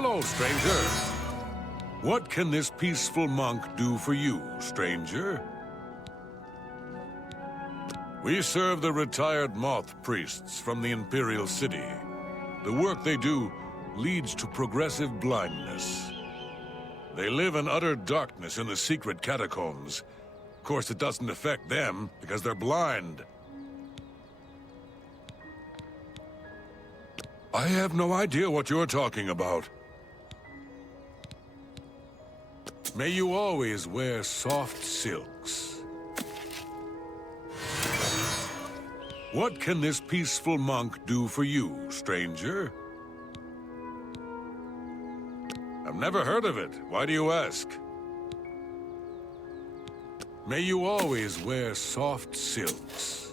Hello, stranger. What can this peaceful monk do for you, stranger? We serve the retired moth priests from the Imperial City. The work they do leads to progressive blindness. They live in utter darkness in the secret catacombs. Of course, it doesn't affect them because they're blind. I have no idea what you're talking about. May you always wear soft silks. What can this peaceful monk do for you, stranger? I've never heard of it. Why do you ask? May you always wear soft silks.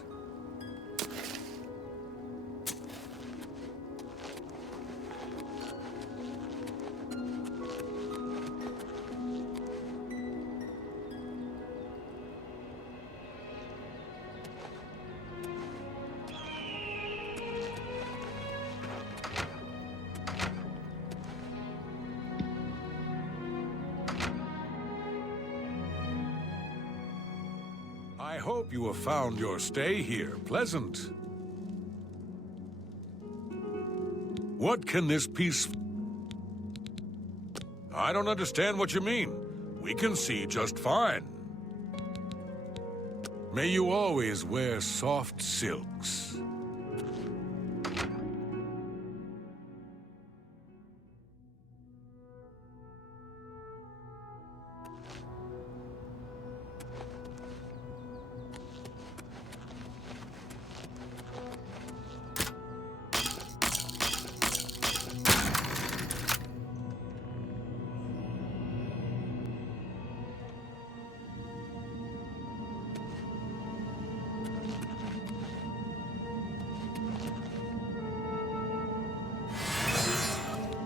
I hope you have found your stay here pleasant. What can this peace... I don't understand what you mean. We can see just fine. May you always wear soft silks.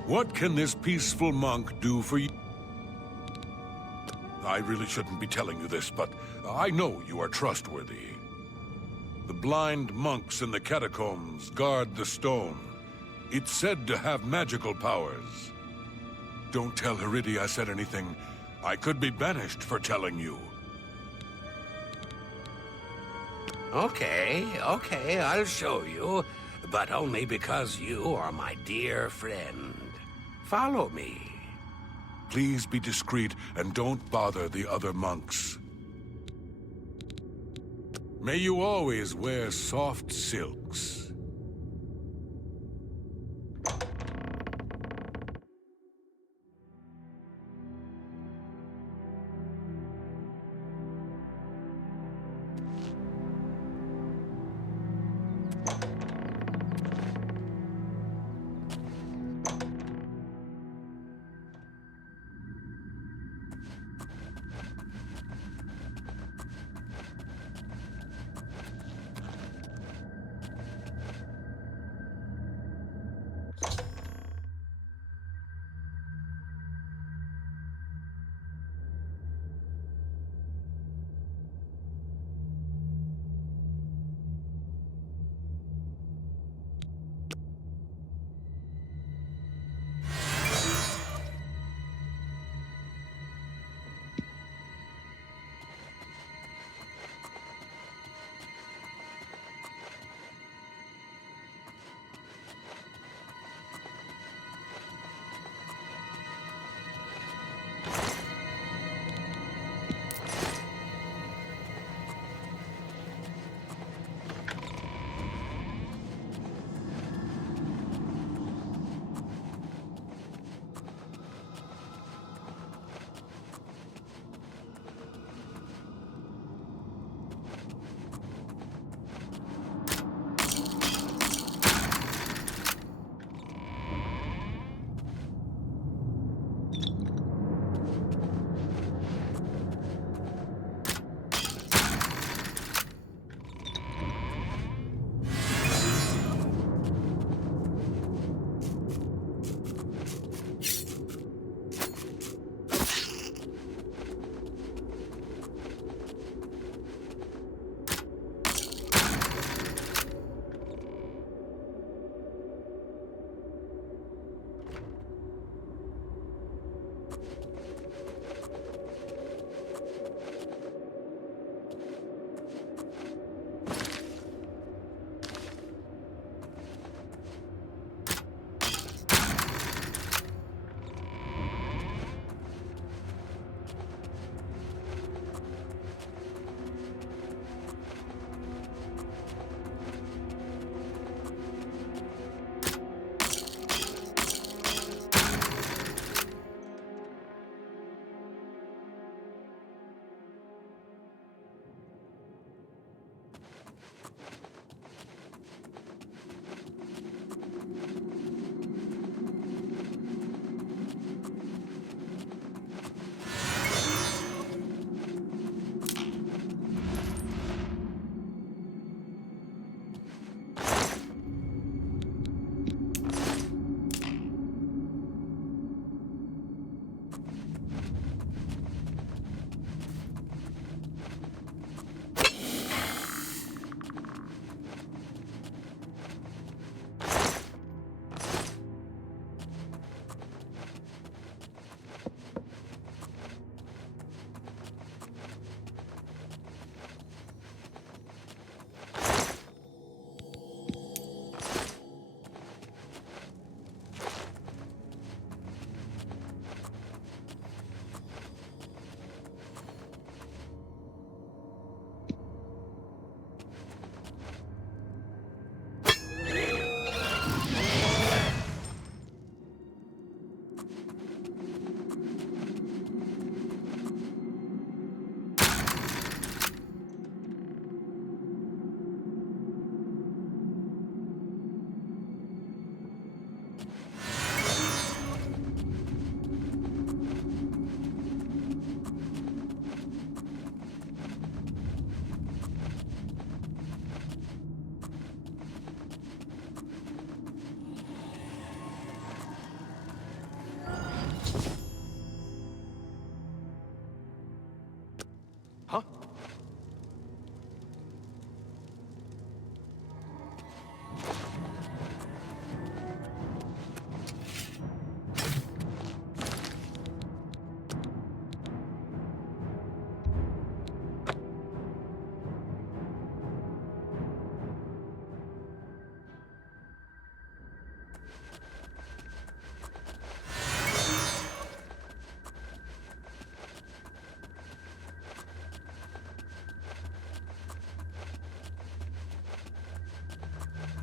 What can this peaceful monk do for you? I really shouldn't be telling you this, but I know you are trustworthy. The blind monks in the catacombs guard the stone. It's said to have magical powers. Don't tell Heridi I said anything. I could be banished for telling you. Okay, I'll show you. But only because you are my dear friend. Follow me. Please be discreet and don't bother the other monks. May you always wear soft silks.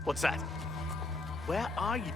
What's that? Where are you?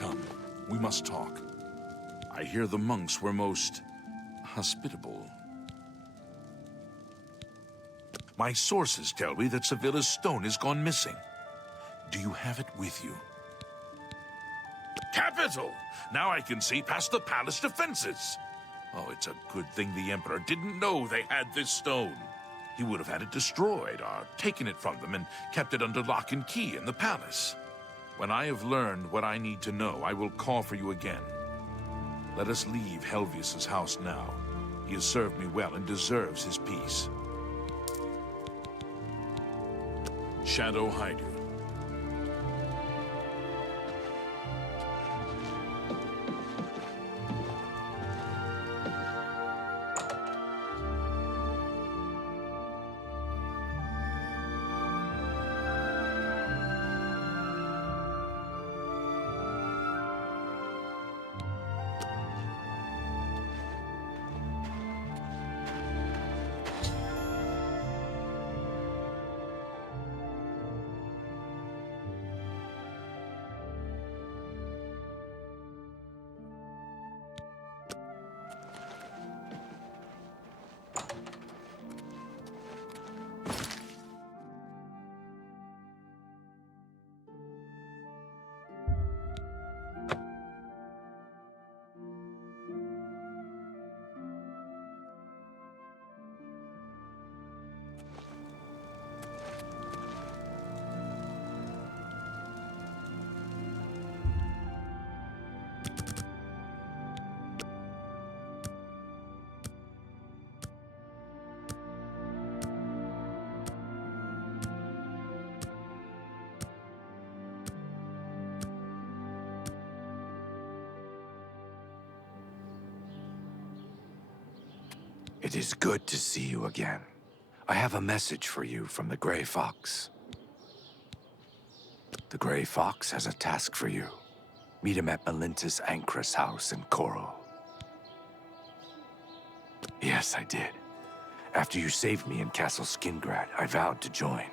Come, we must talk. I hear the monks were most hospitable. My sources tell me that Sevilla's stone has gone missing. Do you have it with you? Capital! Now I can see past the palace defenses. Oh, it's a good thing the Emperor didn't know they had this stone. He would have had it destroyed or taken it from them and kept it under lock and key in the palace. When I have learned what I need to know, I will call for you again. Let us leave Helvius's house now. He has served me well and deserves his peace. Shadow hide you. It is good to see you again. I have a message for you from the Gray Fox. The Gray Fox has a task for you. Meet him at Melintis Ancrus' house in Coral. Yes, I did. After you saved me in Castle Skingrad, I vowed to join.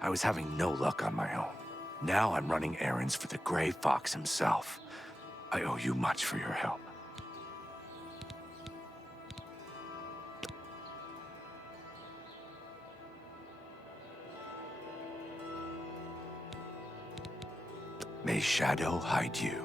I was having no luck on my own. Now I'm running errands for the Gray Fox himself. I owe you much for your help. May Shadow hide you.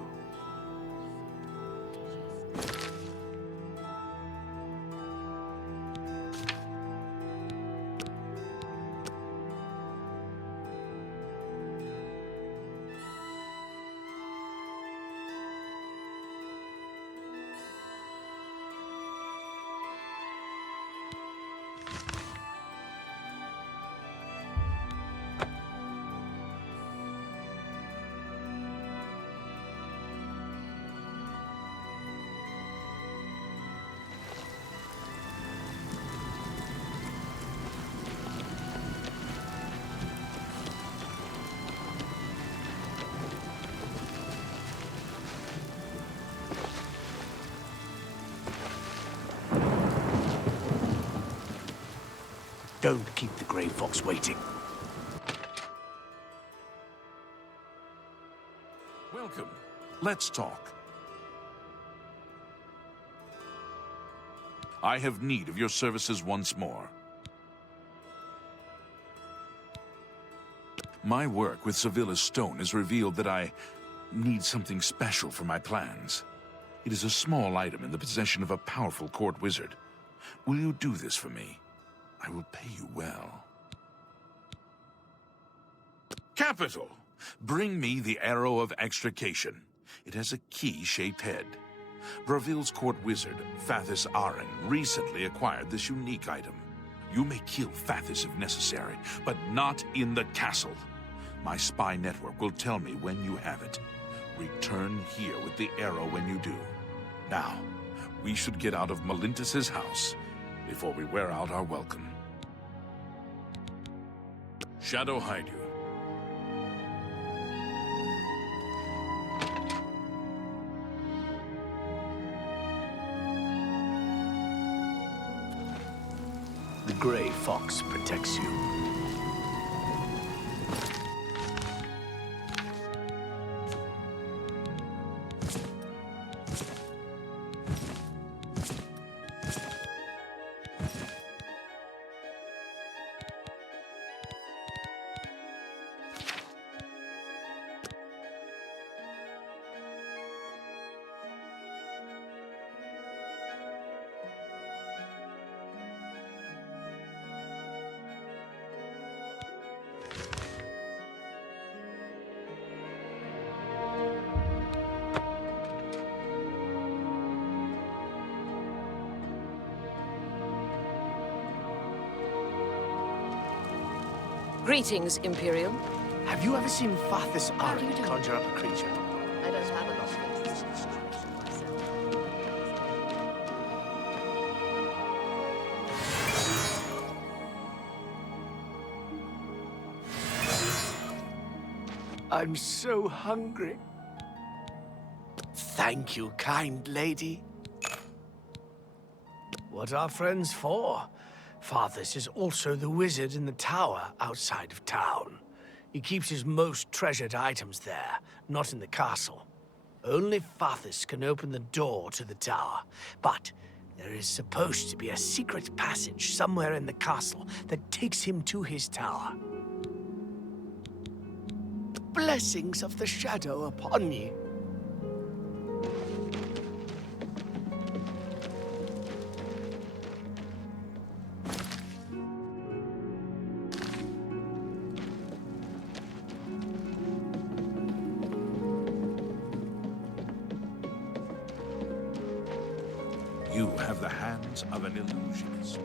Don't keep the Grey Fox waiting. Welcome. Let's talk. I have need of your services once more. My work with Sevilla's stone has revealed that I need something special for my plans. It is a small item in the possession of a powerful court wizard. Will you do this for me? I will pay you well. Capital! Bring me the Arrow of Extrication. It has a key-shaped head. Braville's court wizard, Fathis Aren, recently acquired this unique item. You may kill Fathis if necessary, but not in the castle. My spy network will tell me when you have it. Return here with the arrow when you do. Now, we should get out of Melintis' house before we wear out our welcome. Shadow hide you. The Grey Fox protects you. Greetings, Imperial. Have you ever seen Fathis Aren conjure up a creature? I don't have a lot of interest in secretion myself. I'm so hungry. Thank you, kind lady. What are friends for? Fathis is also the wizard in the tower outside of town. He keeps his most treasured items there, not in the castle. Only Fathis can open the door to the tower, but there is supposed to be a secret passage somewhere in the castle that takes him to his tower. Blessings of the Shadow upon you. You have the hands of an illusionist.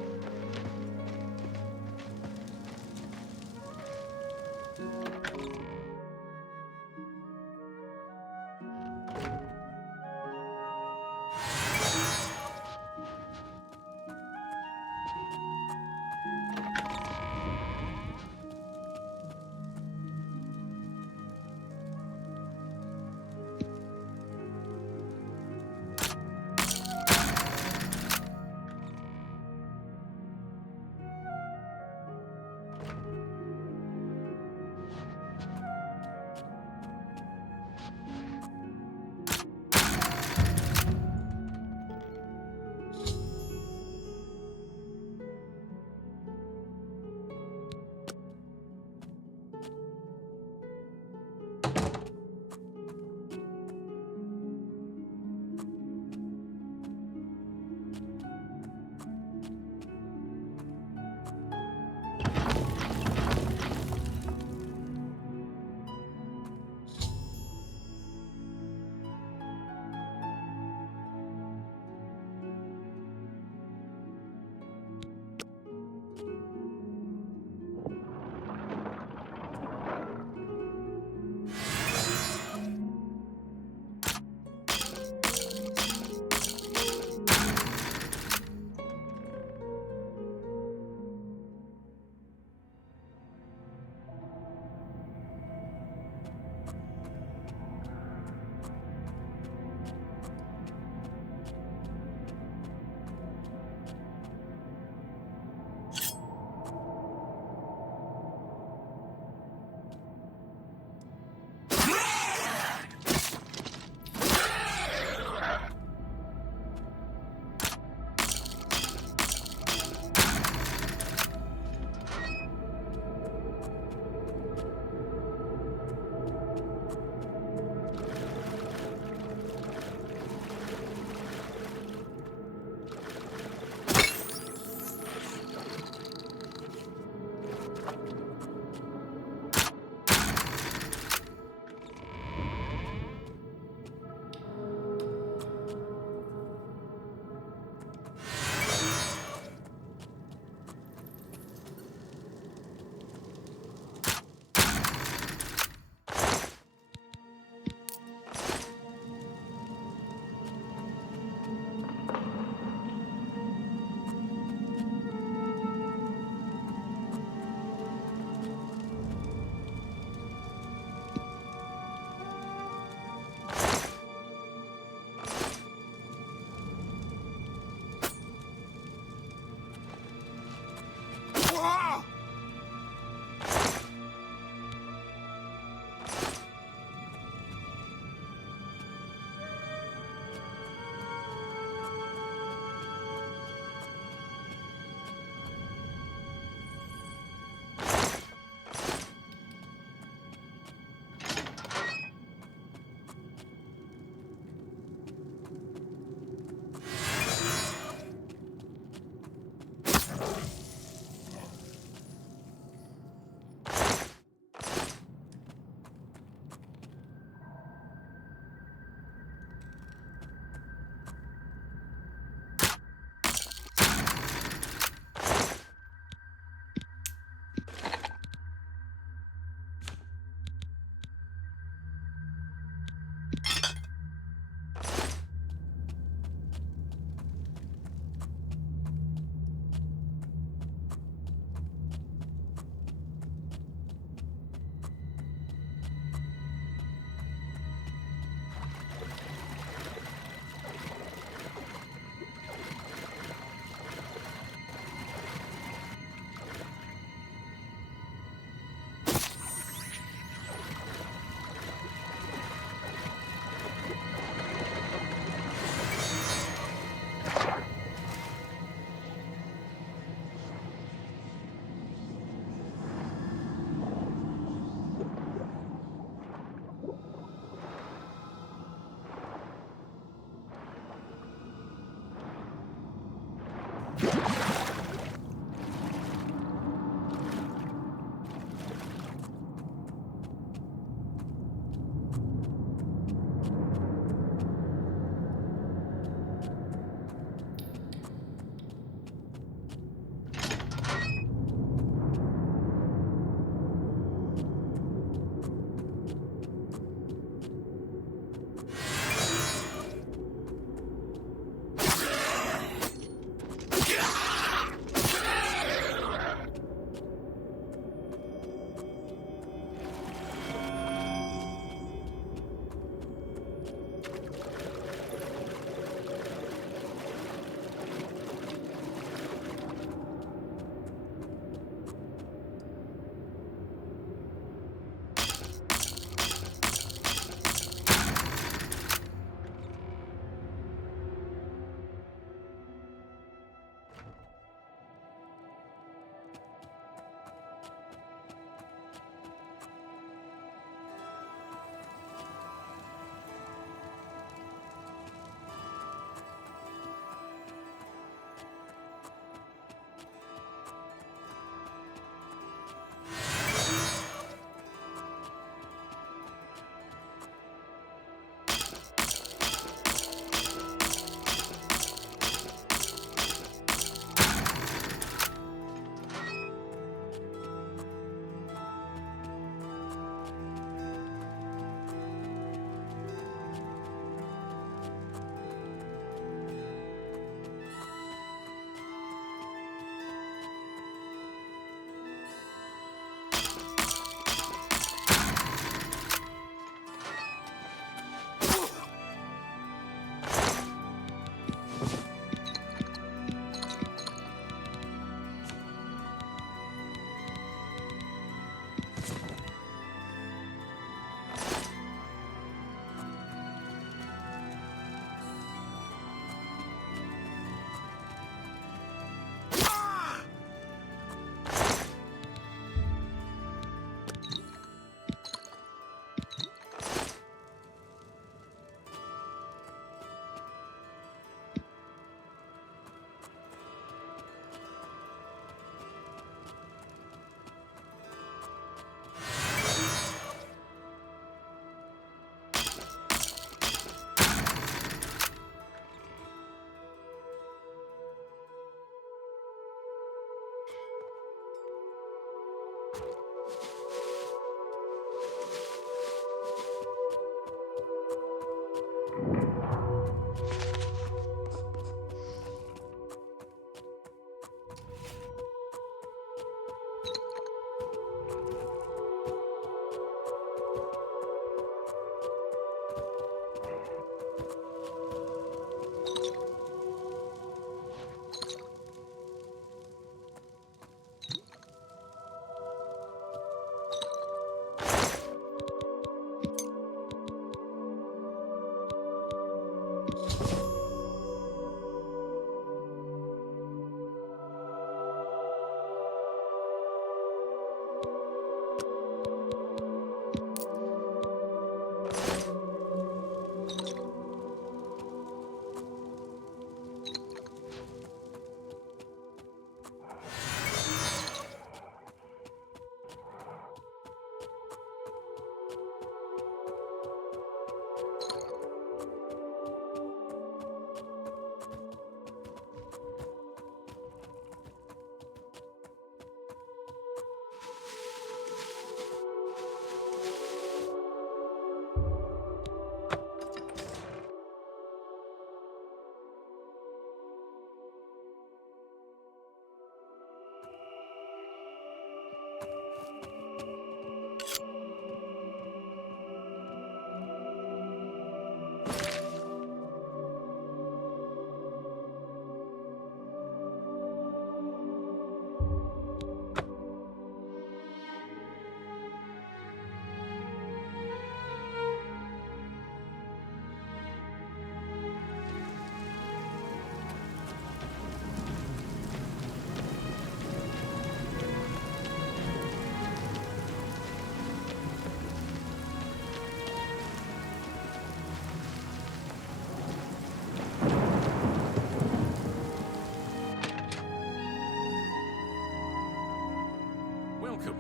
Welcome.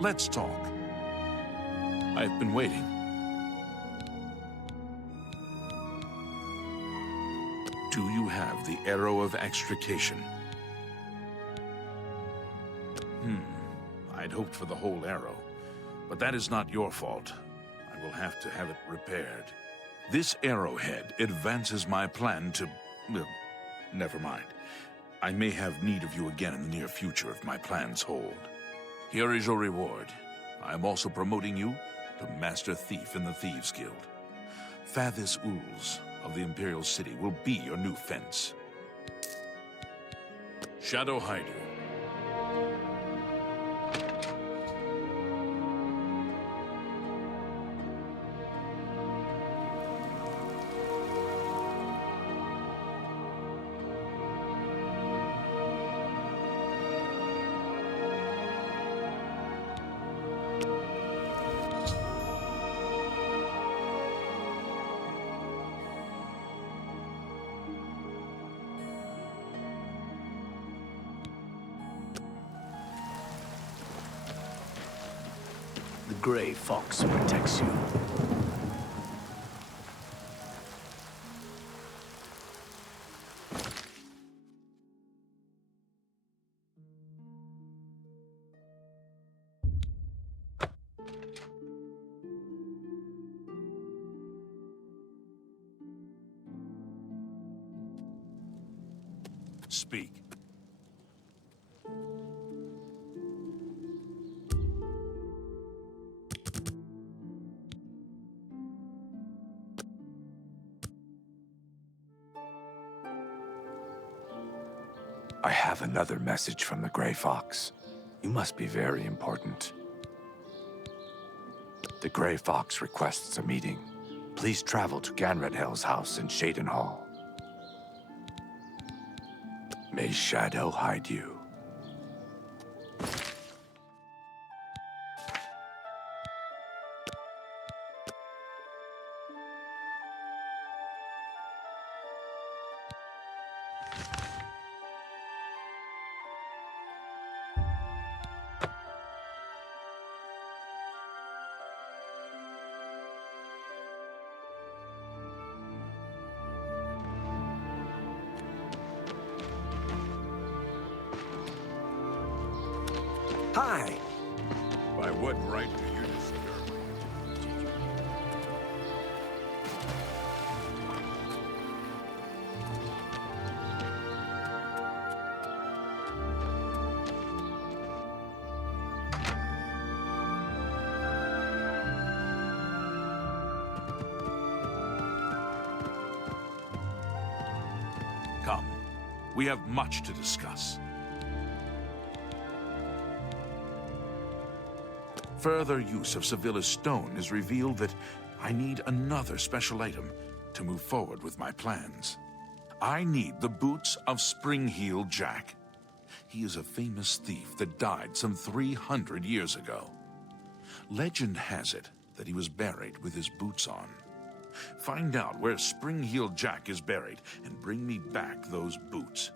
Let's talk. I've been waiting. Do you have the arrow of extrication? I'd hoped for the whole arrow, but that is not your fault. I will have to have it repaired. This arrowhead advances my plan to... well, never mind. I may have need of you again in the near future if my plans hold. Here is your reward. I am also promoting you to Master Thief in the Thieves Guild. Fathis Uls of the Imperial City will be your new fence. Shadow Haidu. The Gray Fox protects you. Speak. I have another message from the Gray Fox. You must be very important. The Gray Fox requests a meeting. Please travel to Ganradhel's house in Shaden Hall. May Shadow hide you. Hi. By What right do you disturb me? Come. We have much to discuss. Further use of Sevilla's stone has revealed that I need another special item to move forward with my plans. I need the boots of Springheel Jack. He is a famous thief that died some 300 years ago. Legend has it that he was buried with his boots on. Find out where Springheel Jack is buried and bring me back those boots.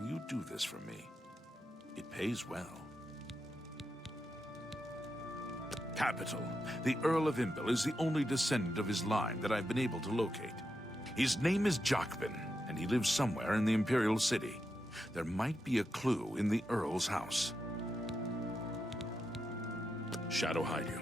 Will you do this for me? It pays well. Capital. The Earl of Imbil is the only descendant of his line that I've been able to locate. His name is Jacobin, and he lives somewhere in the Imperial City. There might be a clue in the Earl's house. Shadow hide you.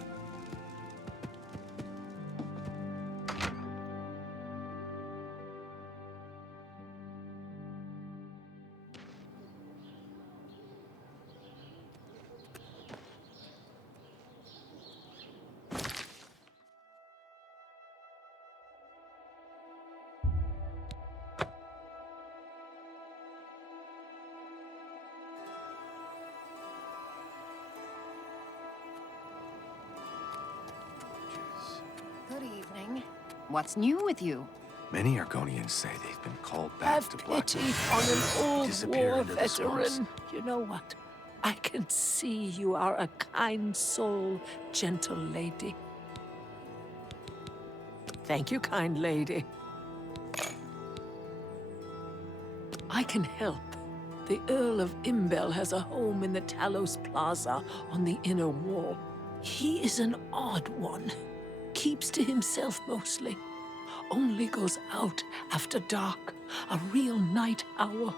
Good evening. What's new with you? Many Argonians say they've been called back Have to pity Blackwood. on an old Disappear war into the swamps. veteran. You know what? I can see you are a kind soul, gentle lady. Thank you, kind lady. I can help. The Earl of Imbel has a home in the Talos Plaza on the inner wall. He is an odd one. Keeps to himself mostly. Only goes out after dark. A real night owl.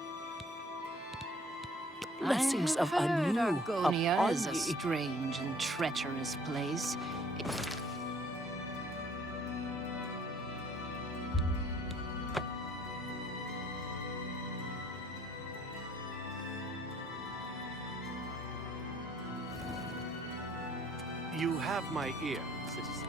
Blessings of heard Anu Argonia upon is a ye. strange and treacherous place. You have my ear, citizen.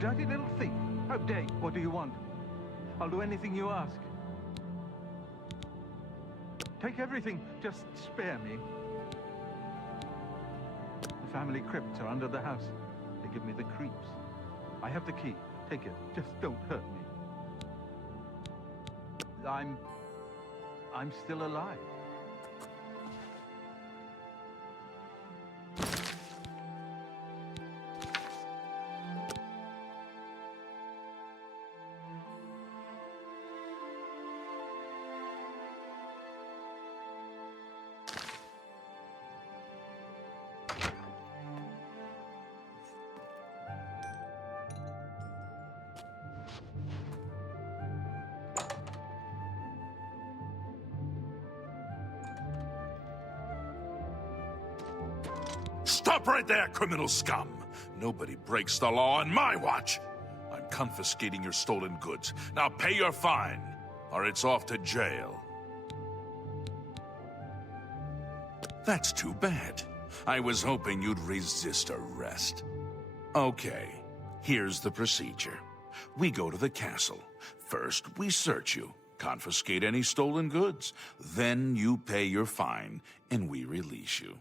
Dirty little thief! How dare you? What do you want? I'll do anything you ask. Take everything, just spare me. The family crypts are under the house. They give me the creeps. I have the key. Take it. Just don't hurt me. I'm still alive. Stop right there, criminal scum! Nobody breaks the law on my watch! I'm confiscating your stolen goods. Now pay your fine, or it's off to jail. That's too bad. I was hoping you'd resist arrest. Okay, here's the procedure. We go to the castle. First, we search you, confiscate any stolen goods. Then you pay your fine, and we release you.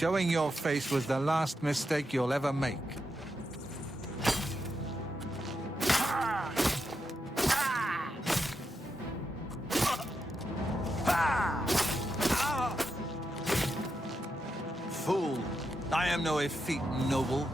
Showing your face was the last mistake you'll ever make. Fool! I am no effete noble.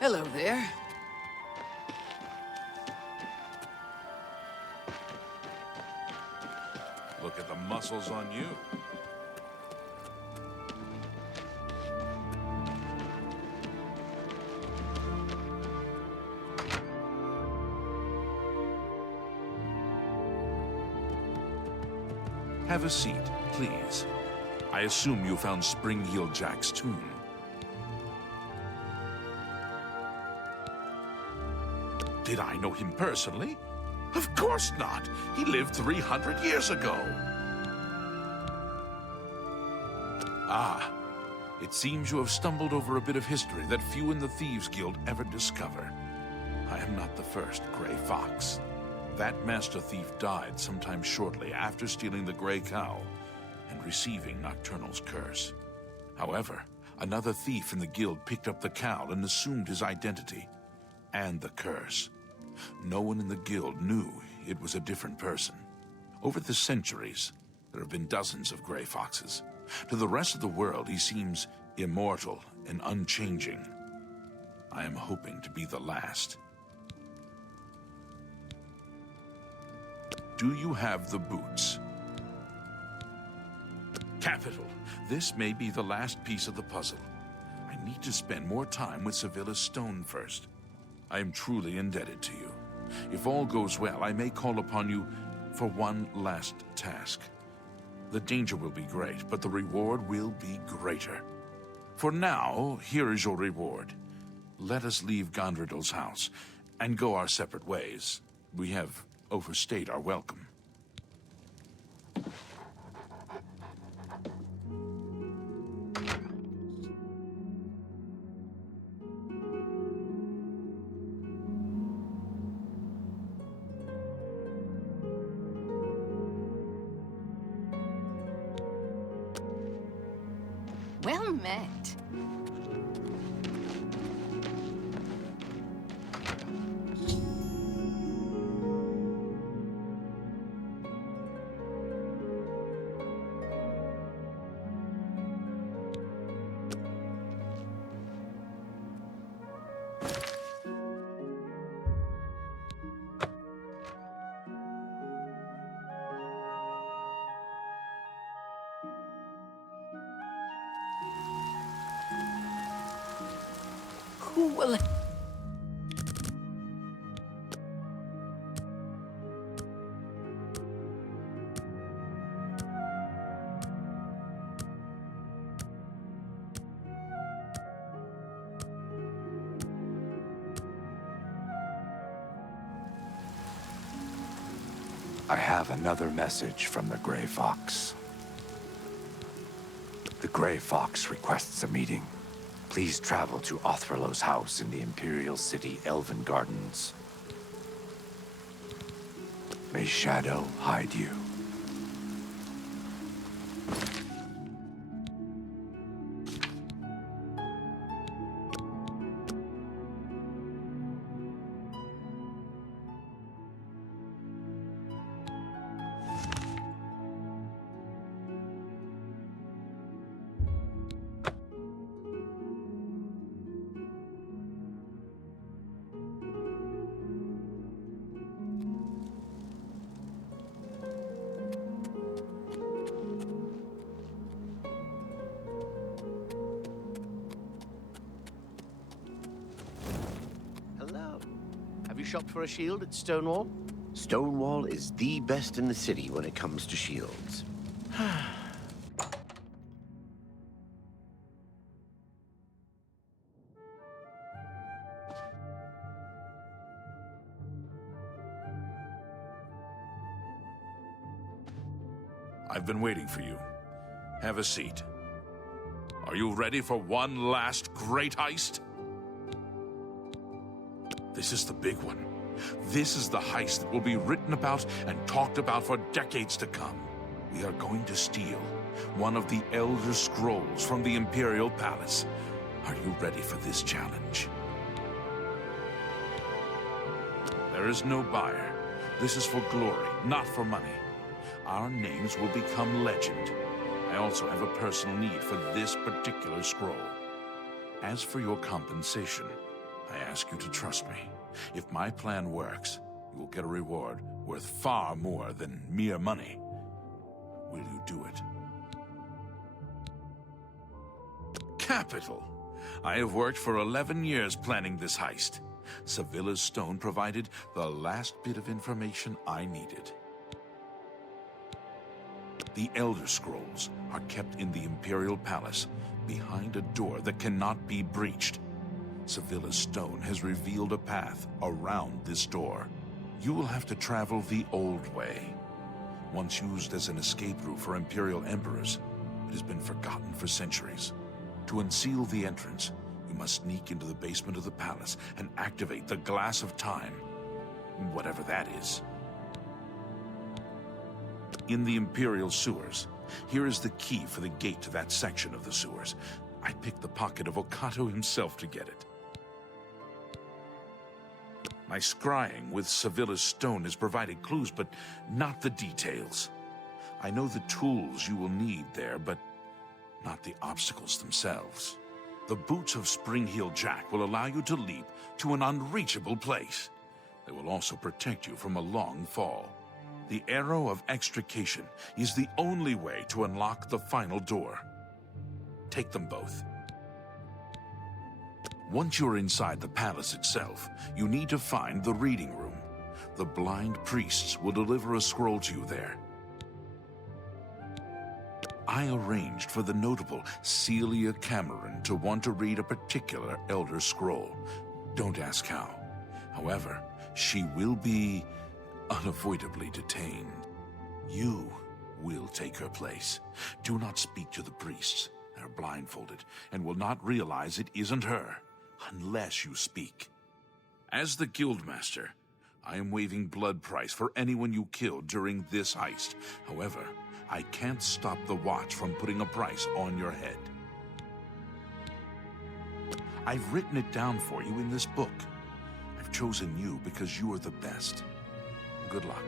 Hello there. Look at the muscles on you. Have a seat, please. I assume you found Spring-Heel Jack's tomb. Did I know him personally? Of course not! He lived 300 years ago! Ah, it seems you have stumbled over a bit of history that few in the Thieves Guild ever discover. I am not the first Gray Fox. That Master Thief died sometime shortly after stealing the Gray Cowl and receiving Nocturnal's curse. However, another thief in the guild picked up the cowl and assumed his identity and the curse. No one in the guild knew it was a different person. Over the centuries, there have been dozens of Gray Foxes. To the rest of the world, he seems immortal and unchanging. I am hoping to be the last. Do you have the boots? Capital. This may be the last piece of the puzzle. I need to spend more time with Sevilla's stone first. I am truly indebted to you. If all goes well, I may call upon you for one last task. The danger will be great, but the reward will be greater. For now, here is your reward. Let us leave Gondredal's house and go our separate ways. We have overstayed our welcome. Well met. Who will... I have another message from the Gray Fox. The Gray Fox requests a meeting. Please travel to Othralo's house in the Imperial City Elven Gardens. May Shadow hide you. Hello. Have you shopped for a shield at Stonewall? Stonewall is the best in the city when it comes to shields. I've been waiting for you. Have a seat. Are you ready for one last great heist? This is the big one. This is the heist that will be written about and talked about for decades to come. We are going to steal one of the Elder Scrolls from the Imperial Palace. Are you ready for this challenge? There is no buyer. This is for glory, not for money. Our names will become legend. I also have a personal need for this particular scroll. As for your compensation, I ask you to trust me. If my plan works, you will get a reward worth far more than mere money. Will you do it? Capital! I have worked for 11 years planning this heist. Sevilla's stone provided the last bit of information I needed. The Elder Scrolls are kept in the Imperial Palace, behind a door that cannot be breached. Sevilla's stone has revealed a path around this door. You will have to travel the old way. Once used as an escape route for Imperial Emperors, it has been forgotten for centuries. To unseal the entrance, you must sneak into the basement of the palace and activate the Glass of Time, whatever that is. In the Imperial sewers, here is the key for the gate to that section of the sewers. I picked the pocket of Okato himself to get it. My scrying with Sevilla's stone has provided clues, but not the details. I know the tools you will need there, but not the obstacles themselves. The boots of Spring-Heel Jack will allow you to leap to an unreachable place. They will also protect you from a long fall. The Arrow of Extrication is the only way to unlock the final door. Take them both. Once you're inside the palace itself, you need to find the reading room. The blind priests will deliver a scroll to you there. I arranged for the notable Celia Cameron to want to read a particular Elder Scroll. Don't ask how. However, she will be unavoidably detained. You will take her place. Do not speak to the priests. They're blindfolded and will not realize it isn't her unless you speak. As the Guildmaster, I am waiving blood price for anyone you killed during this heist. However, I can't stop the Watch from putting a price on your head. I've written it down for you in this book. I've chosen you because you are the best. Good luck.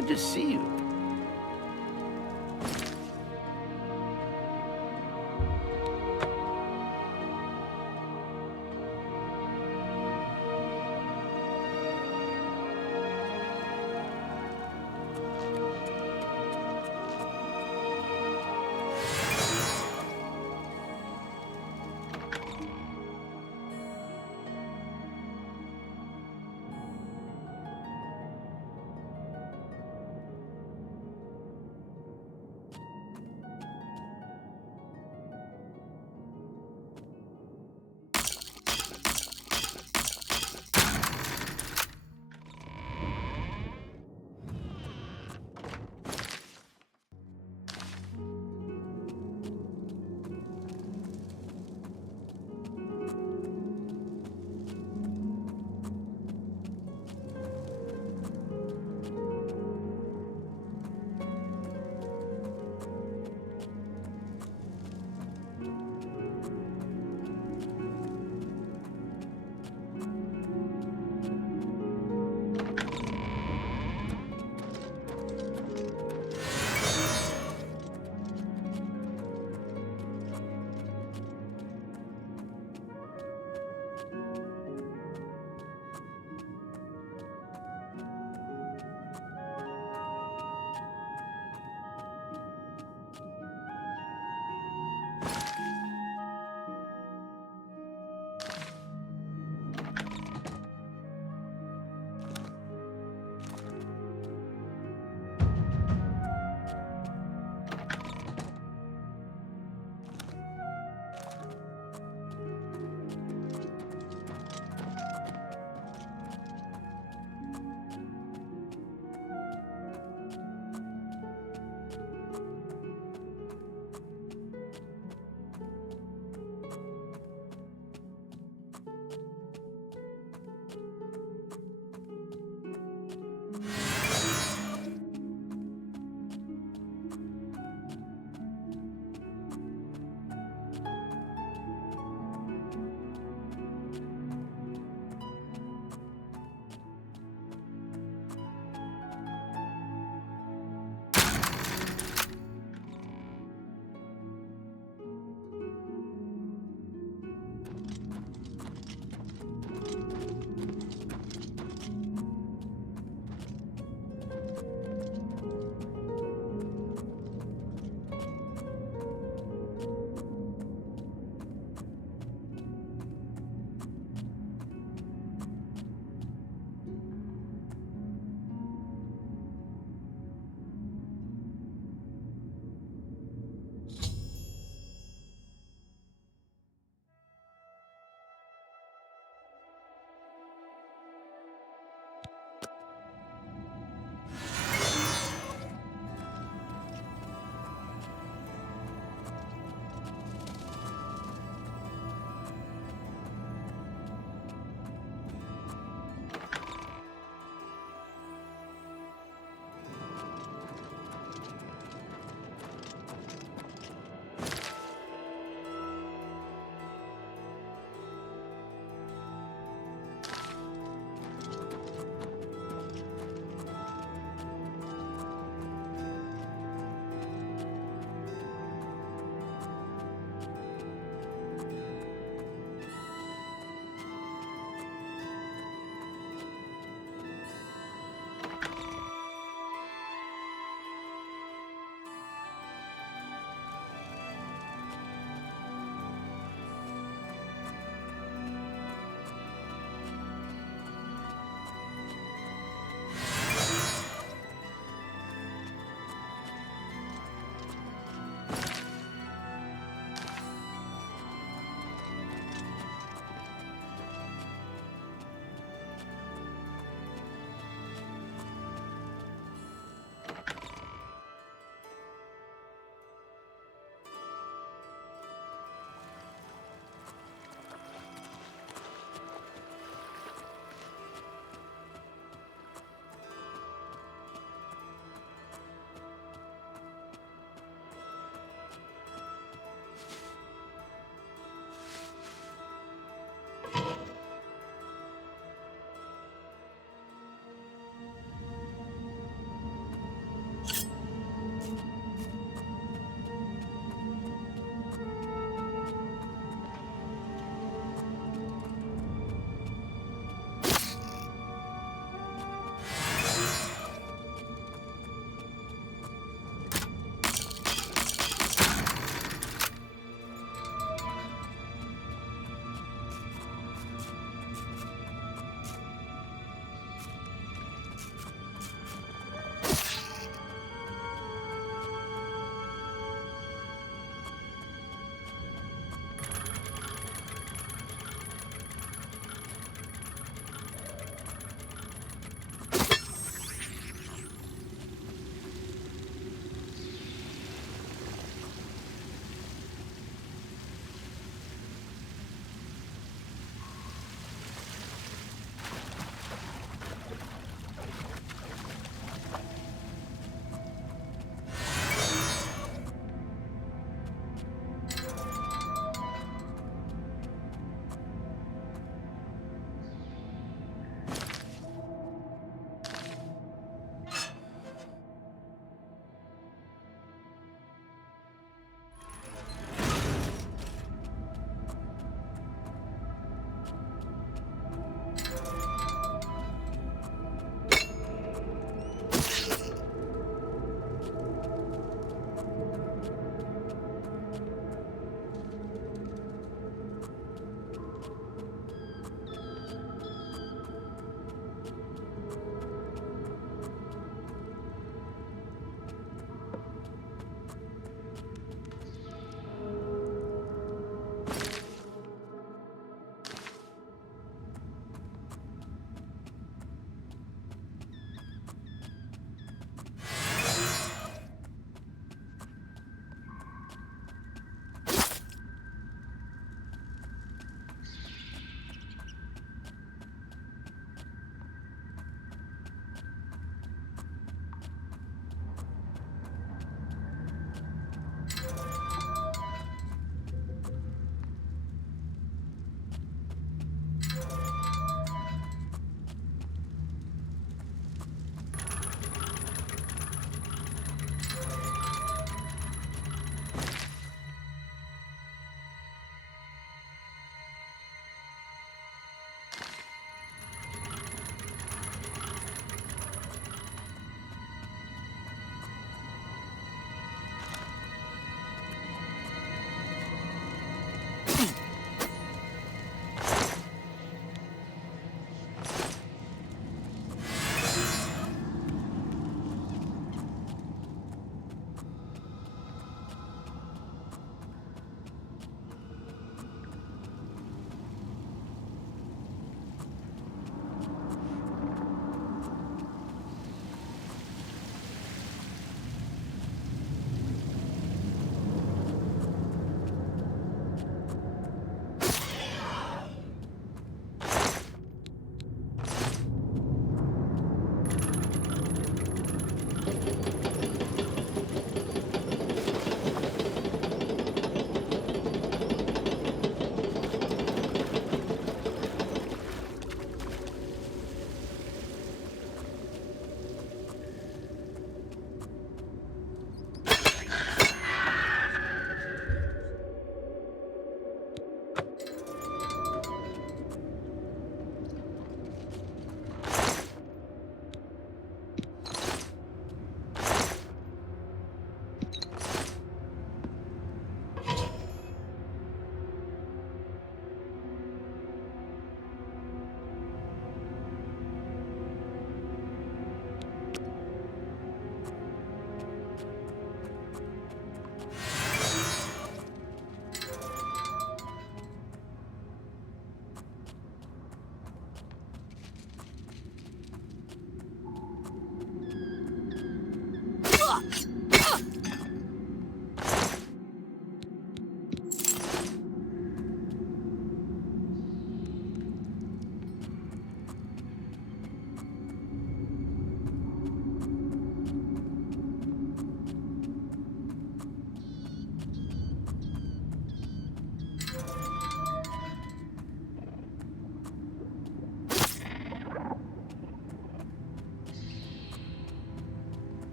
Good to see you.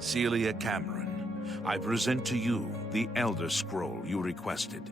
Celia Cameron, I present to you the Elder Scroll you requested.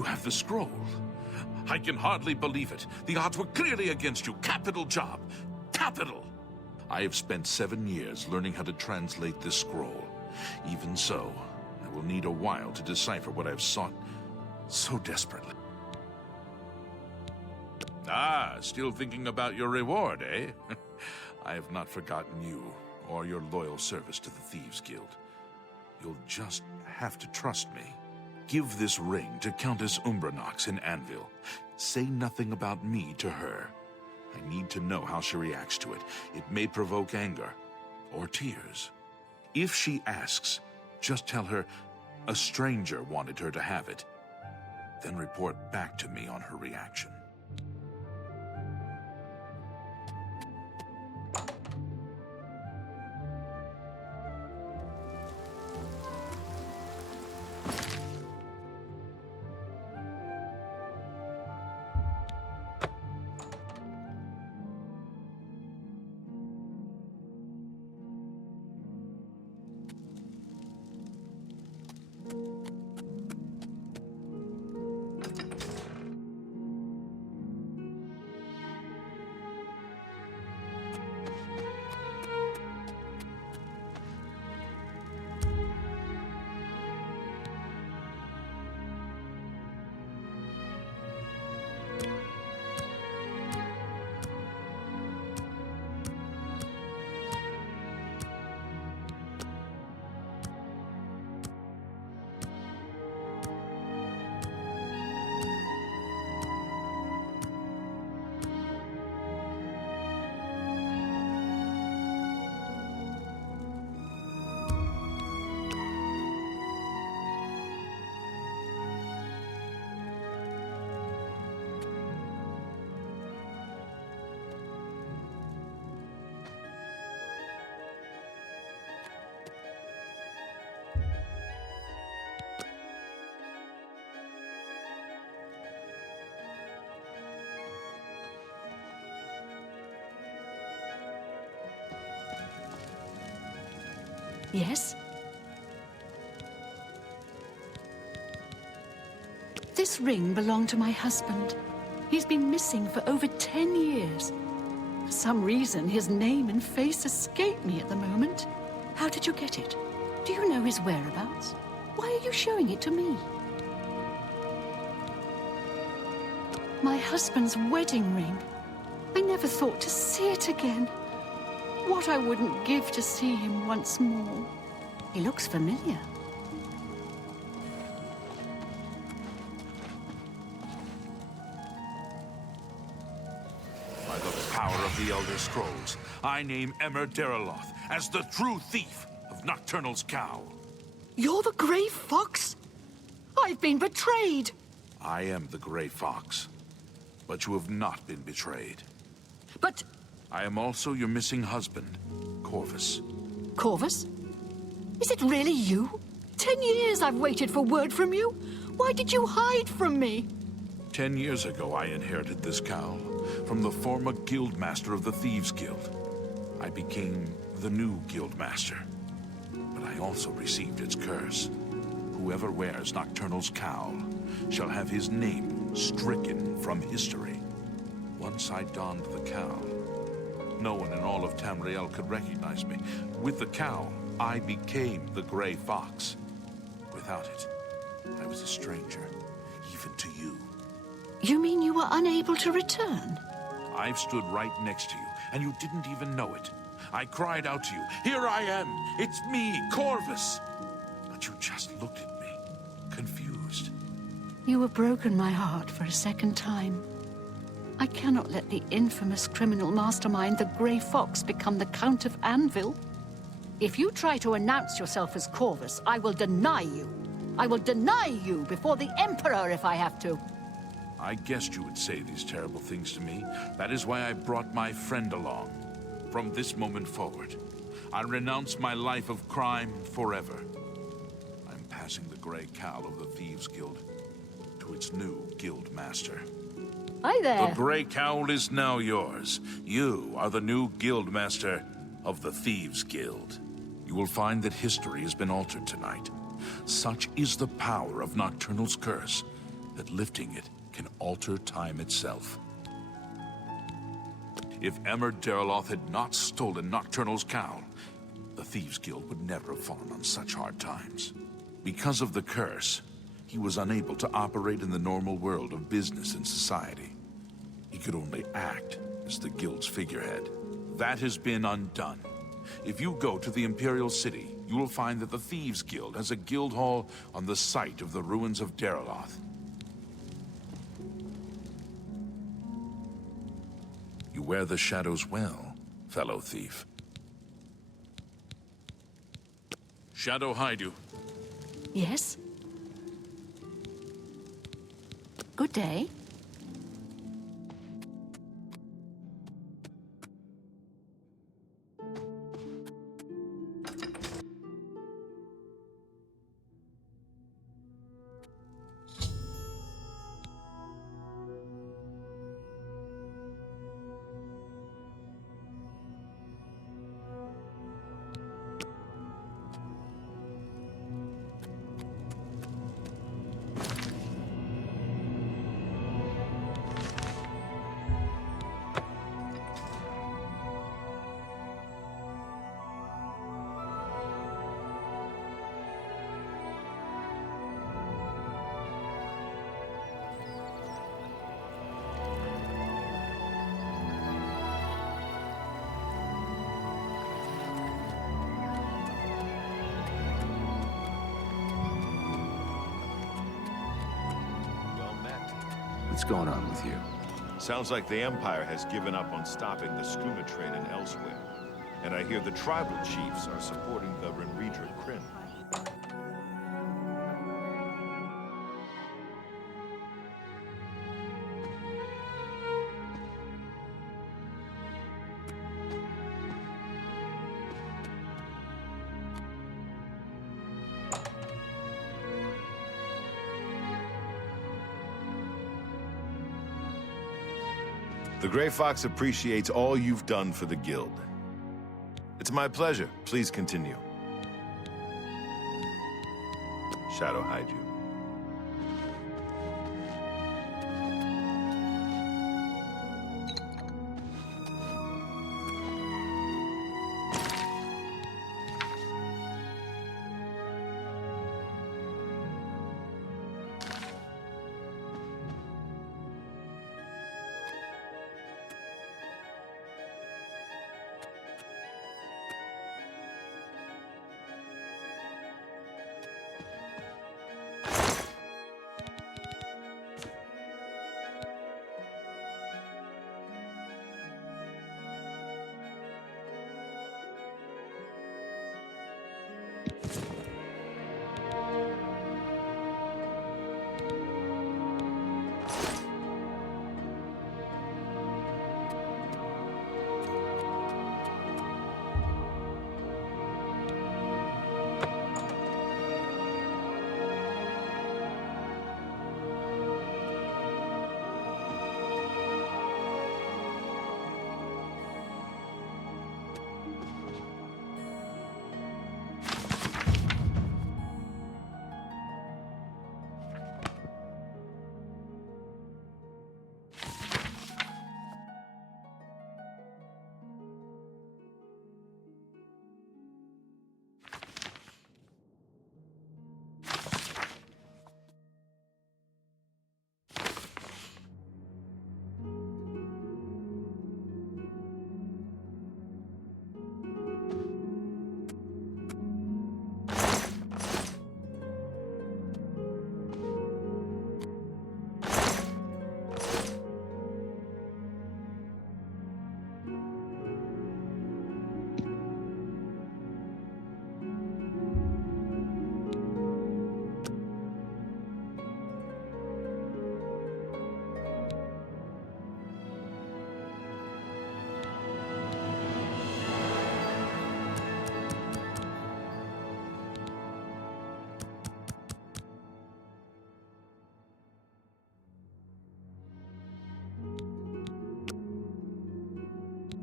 You have the scroll. I can hardly believe it. The odds were clearly against you. Capital job. Capital! I have spent 7 years learning how to translate this scroll. Even so, I will need a while to decipher what I've sought so desperately. Ah, still thinking about your reward, eh? I have not forgotten you or your loyal service to the Thieves Guild. You'll just have to trust me. Give this ring to Countess Umbranox in Anvil. Say nothing about me to her. I need to know how she reacts to it. It may provoke anger or tears. If she asks, just tell her a stranger wanted her to have it. Then report back to me on her reaction. Yes? This ring belonged to my husband. He's been missing for over 10 years. For some reason, his name and face escape me at the moment. How did you get it? Do you know his whereabouts? Why are you showing it to me? My husband's wedding ring. I never thought to see it again. What I wouldn't give to see him once more. He looks familiar. By the power of the Elder Scrolls, I name Emmer Deriloth as the true thief of Nocturnal's cow. You're the Grey Fox? I've been betrayed! I am the Grey Fox, but you have not been betrayed. But... I am also your missing husband, Corvus. Corvus? Is it really you? 10 years I've waited for word from you. Why did you hide from me? 10 years ago, I inherited this cowl from the former guildmaster of the Thieves Guild. I became the new guildmaster, but I also received its curse. Whoever wears Nocturnal's cowl shall have his name stricken from history. Once I donned the cowl, no one in all of Tamriel could recognize me. With the cowl, I became the Grey Fox. Without it, I was a stranger, even to you. You mean you were unable to return? I've stood right next to you, and you didn't even know it. I cried out to you, "Here I am! It's me, Corvus!" But you just looked at me, confused. You have broken my heart for a second time. I cannot let the infamous criminal mastermind, the Grey Fox, become the Count of Anvil. If you try to announce yourself as Corvus, I will deny you. I will deny you before the Emperor if I have to. I guessed you would say these terrible things to me. That is why I brought my friend along. From this moment forward, I renounce my life of crime forever. I'm passing the Grey Cowl of the Thieves Guild to its new guild master. Hi there. The Grey Cowl is now yours. You are the new guild master of the Thieves Guild. You will find that history has been altered tonight. Such is the power of Nocturnal's curse that lifting it can alter time itself. If Emmer Derloth had not stolen Nocturnal's cowl, the Thieves' Guild would never have fallen on such hard times. Because of the curse, he was unable to operate in the normal world of business and society. He could only act as the Guild's figurehead. That has been undone. If you go to the Imperial City, you will find that the Thieves' Guild has a guild hall on the site of the ruins of Derloth. You wear the shadows well, fellow thief. Shadow Haidu. Yes? Good day. What's going on with you? Sounds like the Empire has given up on stopping the skooma trade and elsewhere. And I hear the tribal chiefs are supporting the Renredra Kryn. The Grey Fox appreciates all you've done for the Guild. It's my pleasure. Please continue. Shadow Haidu.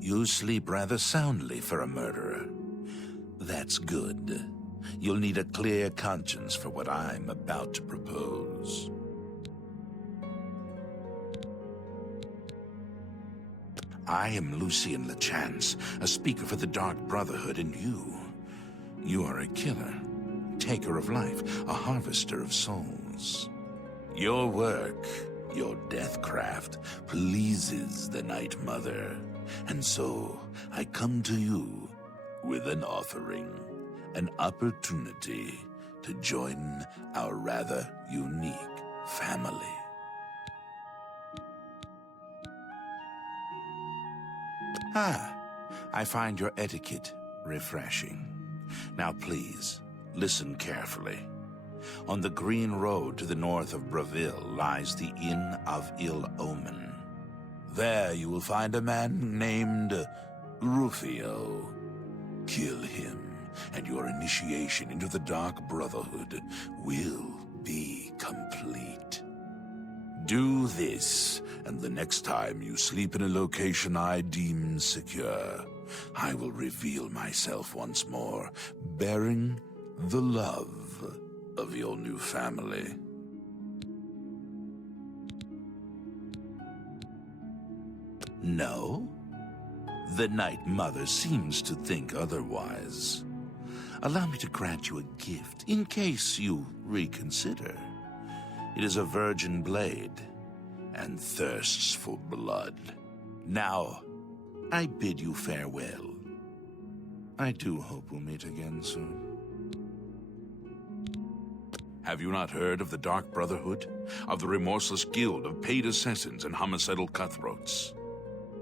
You sleep rather soundly for a murderer. That's good. You'll need a clear conscience for what I'm about to propose. I am Lucien LeChance, a speaker for the Dark Brotherhood, and you are a killer, taker of life, a harvester of souls. Your work, your deathcraft, pleases the Night Mother, and so I come to you with an offering, an opportunity to join our rather unique family. I find your etiquette refreshing. Now please, listen carefully. On the green road to the north of Breville lies the Inn of Ill Omen. There you will find a man named Rufio. Kill him, and your initiation into the Dark Brotherhood will be complete. Do this, and the next time you sleep in a location I deem secure, I will reveal myself once more, bearing the love of your new family. No? The Night Mother seems to think otherwise. Allow me to grant you a gift, in case you reconsider. It is a virgin blade, and thirsts for blood. Now, I bid you farewell. I do hope we'll meet again soon. Have you not heard of the Dark Brotherhood? Of the remorseless guild of paid assassins and homicidal cutthroats?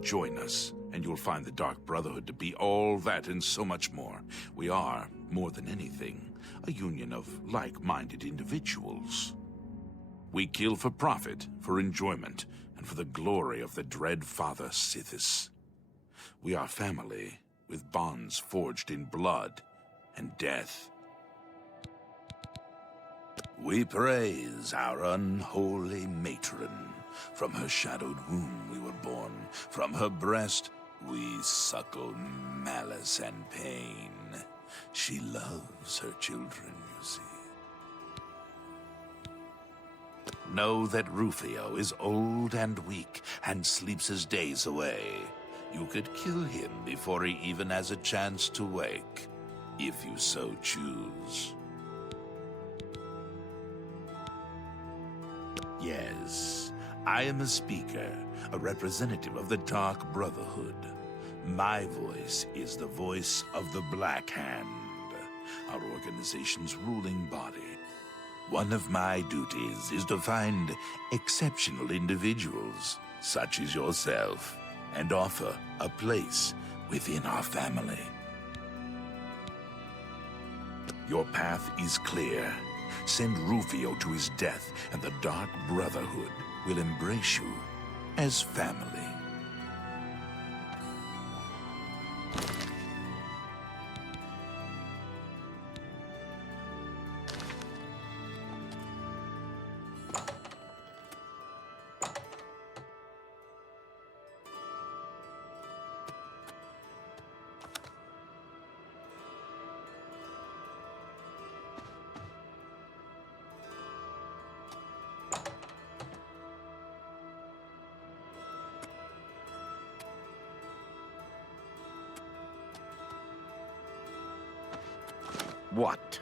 Join us, and you'll find the Dark Brotherhood to be all that and so much more. We are, more than anything, a union of like-minded individuals. We kill for profit, for enjoyment, and for the glory of the dread Father Sithis. We are family, with bonds forged in blood and death. We praise our unholy matron. From her shadowed womb we were born. From her breast we suckle malice and pain. She loves her children, you see. Know that Rufio is old and weak and sleeps his days away. You could kill him before he even has a chance to wake, if you so choose. Yes, I am a speaker, a representative of the Dark Brotherhood. My voice is the voice of the Black Hand, our organization's ruling body. One of my duties is to find exceptional individuals, such as yourself, and offer a place within our family. Your path is clear. Send Rufio to his death, and the Dark Brotherhood will embrace you as family. What?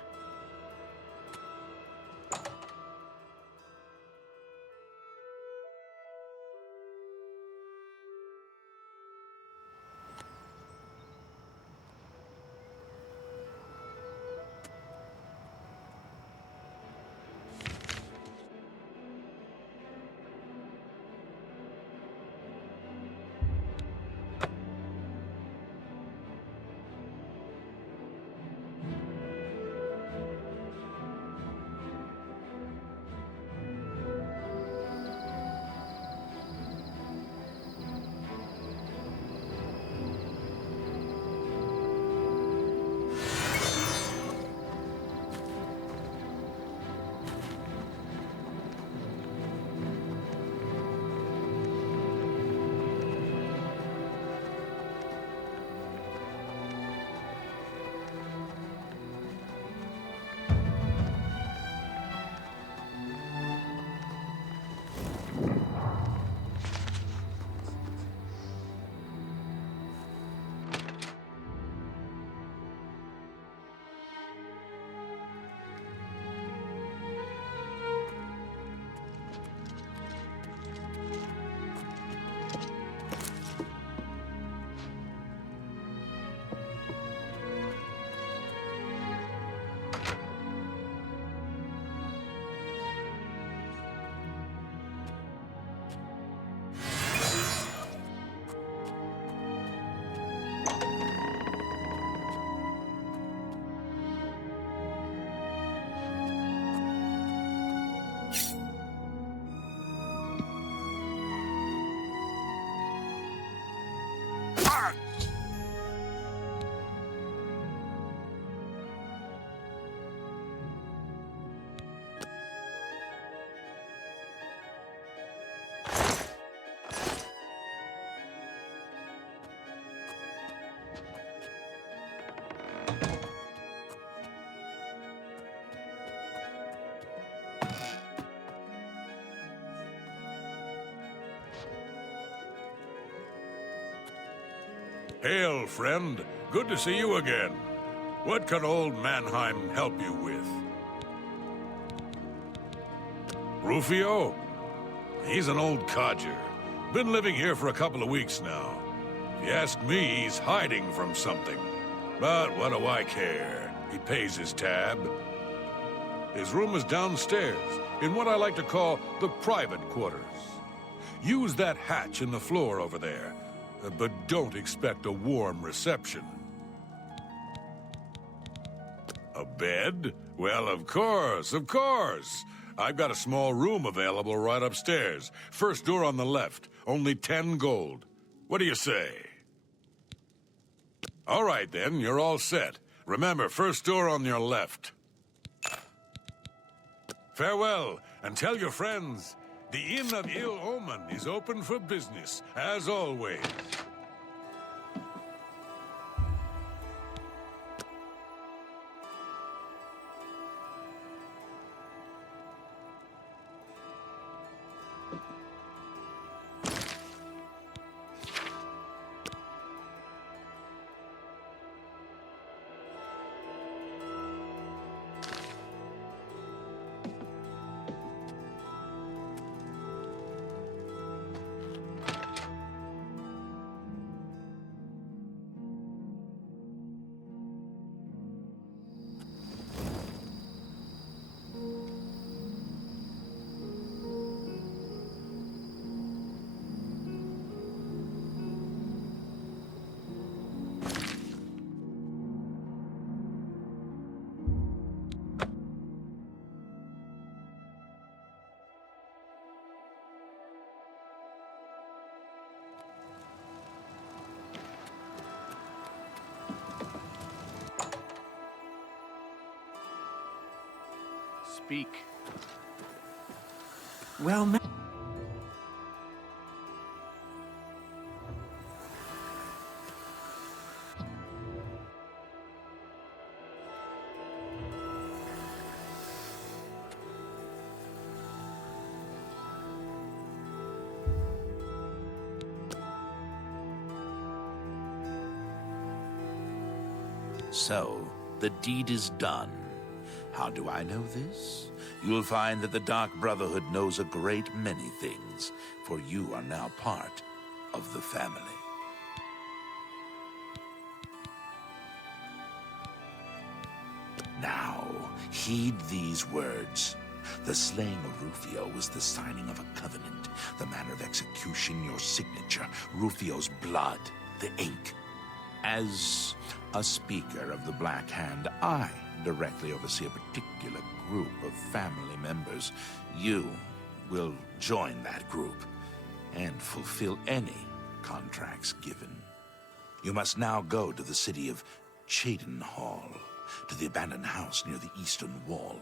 Hail, friend. Good to see you again. What can old Mannheim help you with? Rufio? He's an old codger. Been living here for a couple of weeks now. If you ask me, he's hiding from something. But what do I care? He pays his tab. His room is downstairs, in what I like to call the private quarters. Use that hatch in the floor over there, but don't expect a warm reception. A bed? Well, of course, of course. I've got a small room available right upstairs. First door on the left, only 10 gold. What do you say? All right, then, you're all set. Remember, first door on your left. Farewell, and tell your friends, the Inn of Ill Omen is open for business, as always. Speak. Well, So, the deed is done. How do I know this? You'll find that the Dark Brotherhood knows a great many things, for you are now part of the family. Now, heed these words. The slaying of Rufio was the signing of a covenant. The manner of execution, your signature, Rufio's blood, the ink. As a speaker of the Black Hand, I directly oversee a particular group of family members. You will join that group and fulfill any contracts given. You must now go to the city of Cheydinhall, to the abandoned house near the eastern wall.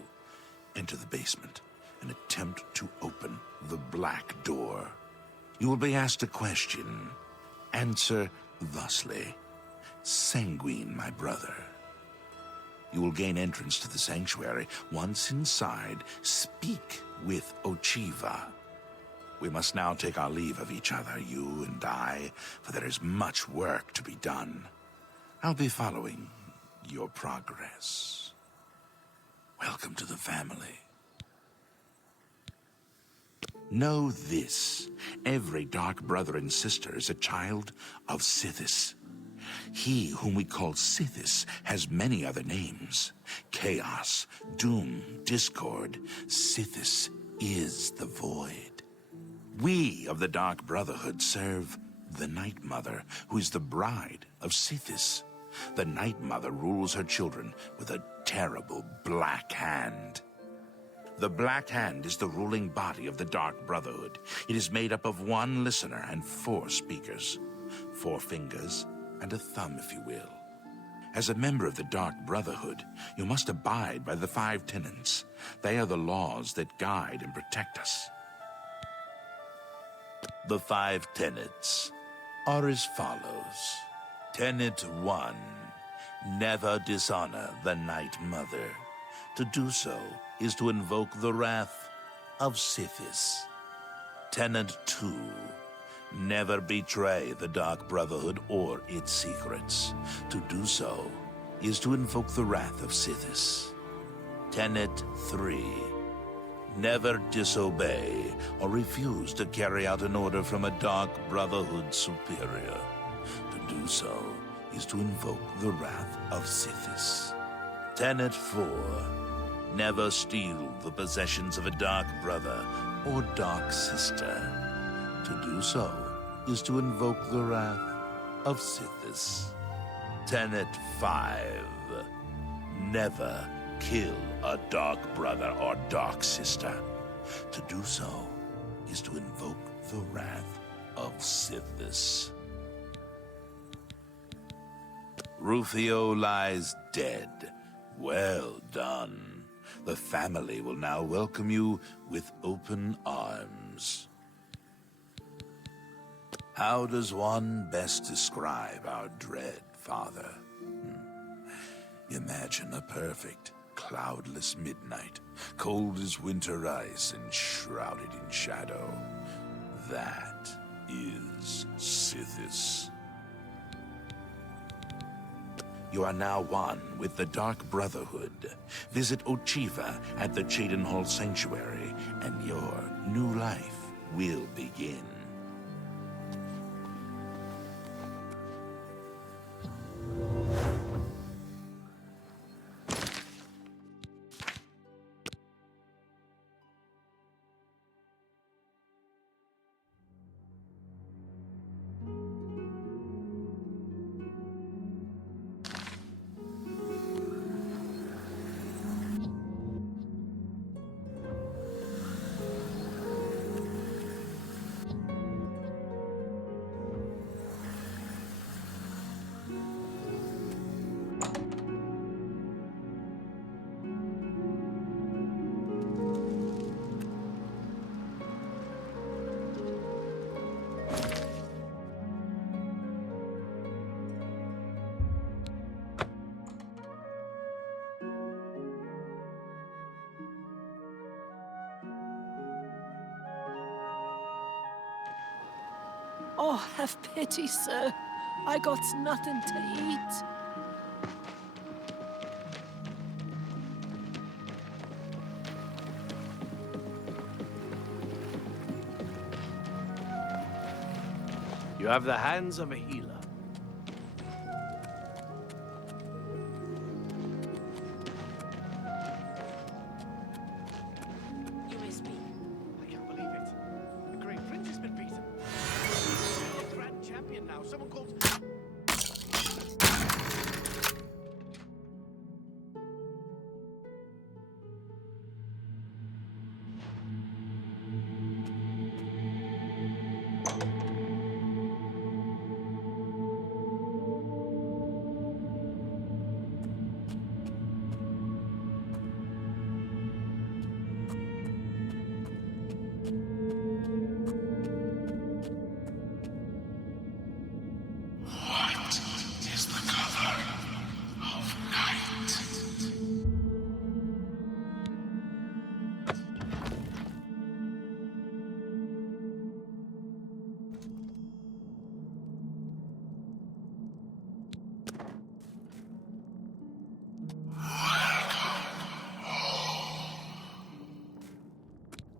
Enter the basement and attempt to open the black door. You will be asked a question. Answer thusly. Sanguine, my brother. You will gain entrance to the sanctuary. Once inside, speak with Ochiva. We must now take our leave of each other, you and I, for there is much work to be done. I'll be following your progress. Welcome to the family. Know this. Every dark brother and sister is a child of Sithis. He whom we call Sithis has many other names. Chaos, Doom, Discord. Sithis is the Void. We of the Dark Brotherhood serve the Night Mother, who is the bride of Sithis. The Night Mother rules her children with a terrible black hand. The Black Hand is the ruling body of the Dark Brotherhood. It is made up of one listener and 4 speakers. 4 fingers and a thumb, if you will. As a member of the Dark Brotherhood, you must abide by the 5 tenets. They are the laws that guide and protect us. The 5 tenets are as follows. Tenet 1. Never dishonor the Night Mother. To do so is to invoke the wrath of Sithis. Tenet 2. Never betray the Dark Brotherhood or its secrets. To do so is to invoke the wrath of Sithis. Tenet 3. Never disobey or refuse to carry out an order from a Dark Brotherhood superior. To do so is to invoke the wrath of Sithis. Tenet 4. Never steal the possessions of a Dark Brother or Dark Sister. To do so is to invoke the wrath of Sithis. Tenet 5. Never kill a Dark Brother or Dark Sister. To do so is to invoke the wrath of Sithis. Rufio lies dead. Well done. The family will now welcome you with open arms. How does one best describe our dread father? Imagine a perfect, cloudless midnight, cold as winter ice and shrouded in shadow. That is Sithis. You are now one with the Dark Brotherhood. Visit Ochiva at the Cheydinhal Sanctuary, and your new life will begin. Oh, have pity, sir. I got nothing to eat. You have the hands of a healer. USB. I can't believe it. The Great Prince has been beaten. The Grand Champion now. Someone called... What is the color of night?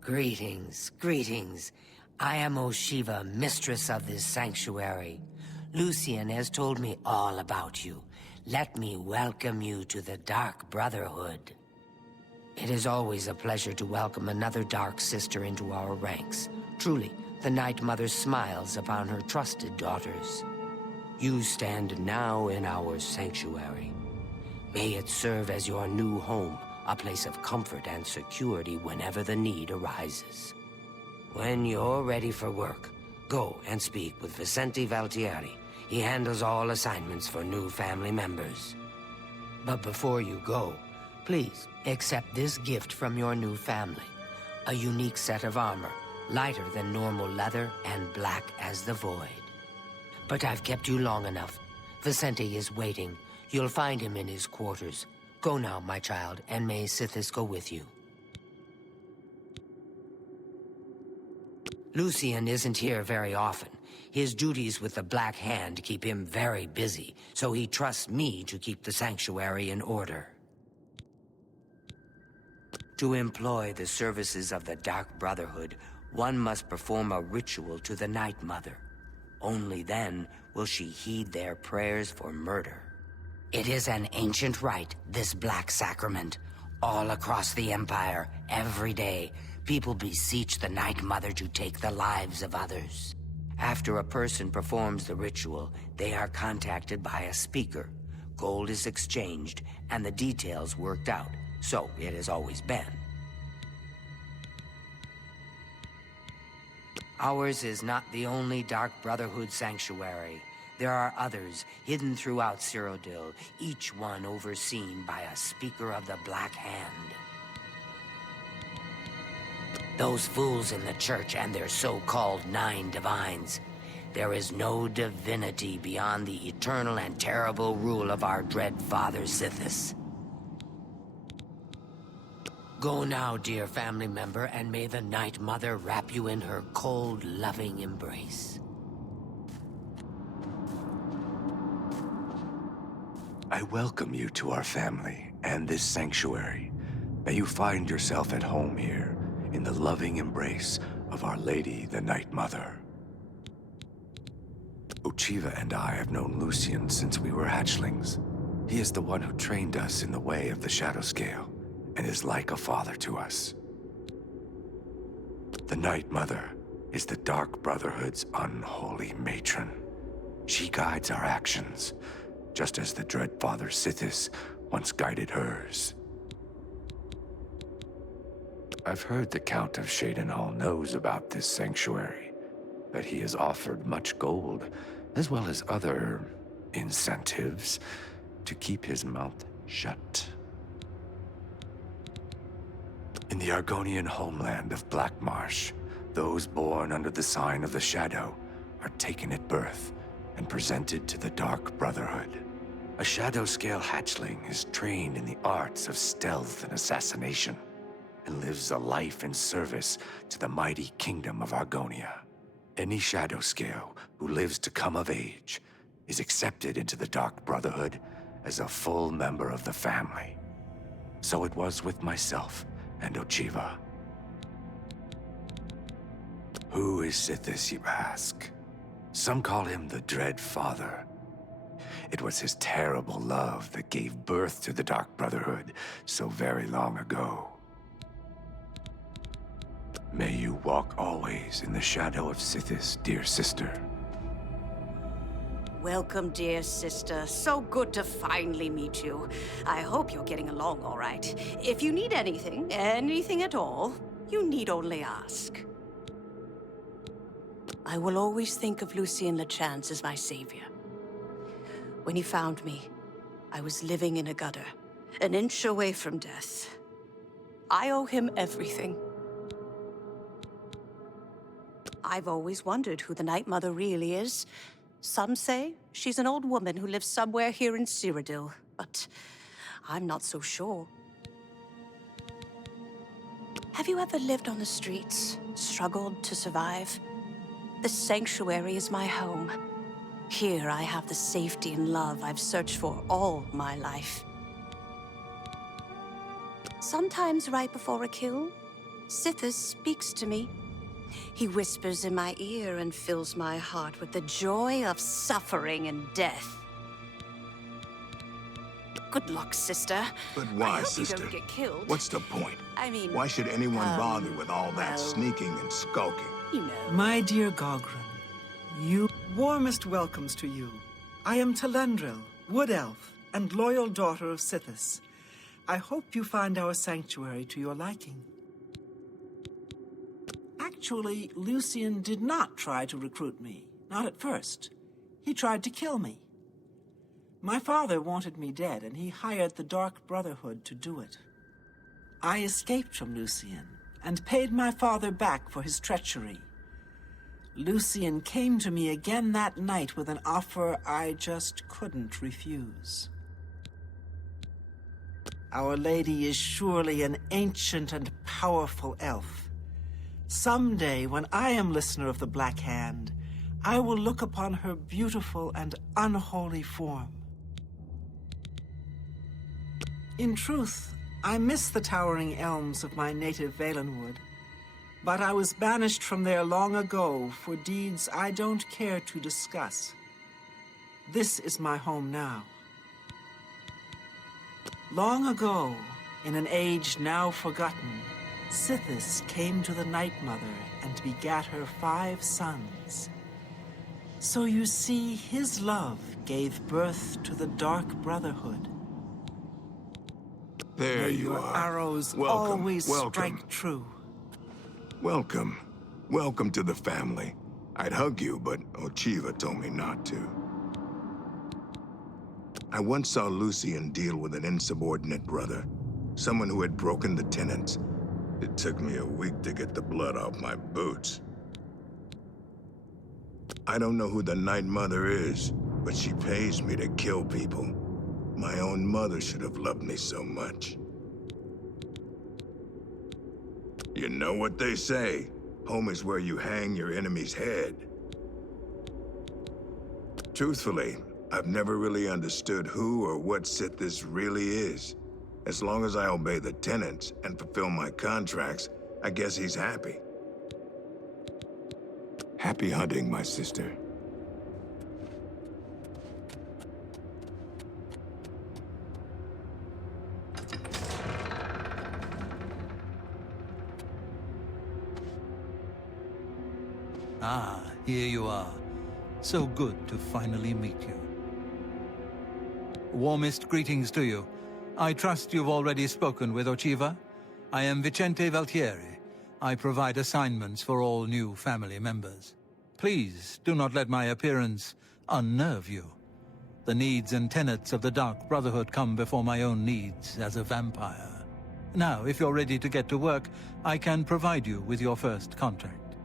Greetings, greetings. I am Oshiva, mistress of this sanctuary. Lucian has told me all about you. Let me welcome you to the Dark Brotherhood. It is always a pleasure to welcome another Dark Sister into our ranks. Truly, the Night Mother smiles upon her trusted daughters. You stand now in our sanctuary. May it serve as your new home, a place of comfort and security whenever the need arises. When you're ready for work, go and speak with Vicente Valtieri. He handles all assignments for new family members. But before you go, please accept this gift from your new family. A unique set of armor, lighter than normal leather and black as the void. But I've kept you long enough. Vicente is waiting. You'll find him in his quarters. Go now, my child, and may Sithis go with you. Lucian isn't here very often. His duties with the Black Hand keep him very busy, so he trusts me to keep the sanctuary in order. To employ the services of the Dark Brotherhood, one must perform a ritual to the Night Mother. Only then will she heed their prayers for murder. It is an ancient rite, this Black Sacrament. All across the Empire, every day, people beseech the Night Mother to take the lives of others. After a person performs the ritual, they are contacted by a speaker. Gold is exchanged, and the details worked out. So it has always been. Ours is not the only Dark Brotherhood sanctuary. There are others hidden throughout Cyrodiil, each one overseen by a speaker of the Black Hand. Those fools in the church and their so-called 9 divines. There is no divinity beyond the eternal and terrible rule of our dread father Sithis. Go now, dear family member, and may the Night Mother wrap you in her cold, loving embrace. I welcome you to our family and this sanctuary. May you find yourself at home here, in the loving embrace of Our Lady, the Night Mother. Ochiva and I have known Lucian since we were hatchlings. He is the one who trained us in the way of the Shadow Scale, and is like a father to us. The Night Mother is the Dark Brotherhood's unholy matron. She guides our actions, just as the dread Father Sithis once guided hers. I've heard the Count of Shadenhall knows about this sanctuary, that he has offered much gold, as well as other incentives, to keep his mouth shut. In the Argonian homeland of Blackmarsh, those born under the sign of the Shadow are taken at birth and presented to the Dark Brotherhood. A Shadow Scale hatchling is trained in the arts of stealth and assassination, and lives a life in service to the mighty kingdom of Argonia. Any Shadow Scale who lives to come of age is accepted into the Dark Brotherhood as a full member of the family. So it was with myself and Ochiva. Who is Sithis, you ask? Some call him the Dread Father. It was his terrible love that gave birth to the Dark Brotherhood so very long ago. May you walk always in the shadow of Sithis, dear sister. Welcome, dear sister. So good to finally meet you. I hope you're getting along all right. If you need anything at all, you need only ask. I will always think of Lucien Lechance as my savior. When he found me, I was living in a gutter, an inch away from death. I owe him everything. I've always wondered who the Night Mother really is. Some say she's an old woman who lives somewhere here in Cyrodiil, but I'm not so sure. Have you ever lived on the streets, struggled to survive? The sanctuary is my home. Here I have the safety and love I've searched for all my life. Sometimes right before a kill, Sithis speaks to me. He whispers in my ear and fills my heart with the joy of suffering and death. Good luck, sister. But why, I hope sister? You don't get killed. What's the point? I mean, why should anyone bother with all that sneaking and skulking? You know. My dear Gogren, warmest welcomes to you. I am Telendril, Wood Elf, and loyal daughter of Sithis. I hope you find our sanctuary to your liking. Actually, Lucien did not try to recruit me. Not at first. He tried to kill me. My father wanted me dead, and he hired the Dark Brotherhood to do it. I escaped from Lucien, and paid my father back for his treachery. Lucien came to me again that night with an offer I just couldn't refuse. Our Lady is surely an ancient and powerful elf. Someday, when I am Listener of the Black Hand, I will look upon her beautiful and unholy form. In truth, I miss the towering elms of my native Valenwood, but I was banished from there long ago for deeds I don't care to discuss. This is my home now. Long ago, in an age now forgotten, Sithis came to the Night Mother and begat her 5 sons. So you see, his love gave birth to the Dark Brotherhood. There May you your are. arrows Welcome, always welcome. strike true. Welcome. Welcome to the family. I'd hug you, but Ochiva told me not to. I once saw Lucian deal with an insubordinate brother, someone who had broken the tenets. It took me a week to get the blood off my boots. I don't know who the Night Mother is, but she pays me to kill people. My own mother should have loved me so much. You know what they say, home is where you hang your enemy's head. Truthfully, I've never really understood who or what Sithis really is. As long as I obey the tenets and fulfill my contracts, I guess he's happy. Happy hunting, my sister. Ah, here you are. So good to finally meet you. Warmest greetings to you. I trust you've already spoken with Ochiva. I am Vicente Valtieri. I provide assignments for all new family members. Please do not let my appearance unnerve you. The needs and tenets of the Dark Brotherhood come before my own needs as a vampire. Now, if you're ready to get to work, I can provide you with your first contract.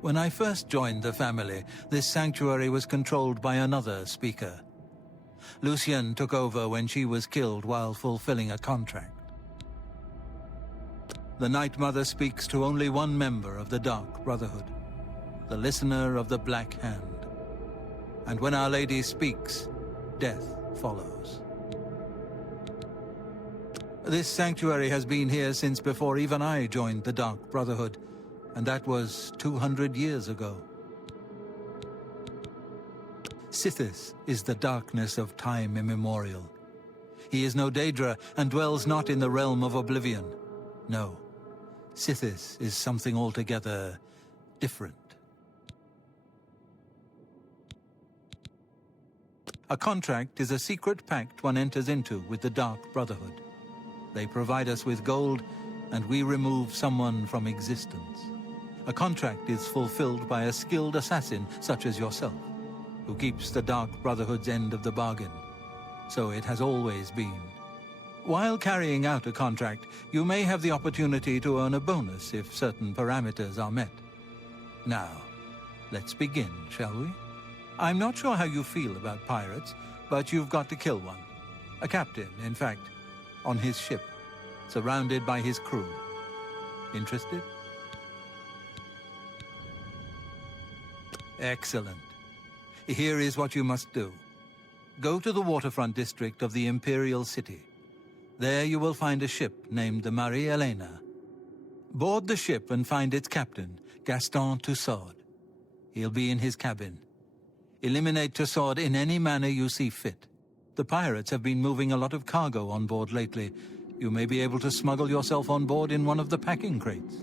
When I first joined the family, this sanctuary was controlled by another speaker. Lucian took over when she was killed while fulfilling a contract. The Night Mother speaks to only one member of the Dark Brotherhood, the Listener of the Black Hand. And when Our Lady speaks, death follows. This sanctuary has been here since before even I joined the Dark Brotherhood, and that was 200 years ago. Sithis is the darkness of time immemorial. He is no Daedra and dwells not in the realm of Oblivion. No, Sithis is something altogether different. A contract is a secret pact one enters into with the Dark Brotherhood. They provide us with gold, and we remove someone from existence. A contract is fulfilled by a skilled assassin such as yourself, who keeps the Dark Brotherhood's end of the bargain. So it has always been. While carrying out a contract, you may have the opportunity to earn a bonus if certain parameters are met. Now, let's begin, shall we? I'm not sure how you feel about pirates, but you've got to kill one. A captain, in fact, on his ship, surrounded by his crew. Interested? Excellent. Here is what you must do. Go to the waterfront district of the Imperial City. There you will find a ship named the Marie Elena. Board the ship and find its captain, Gaston Tussaud. He'll be in his cabin. Eliminate Tussaud in any manner you see fit. The pirates have been moving a lot of cargo on board lately. You may be able to smuggle yourself on board in one of the packing crates.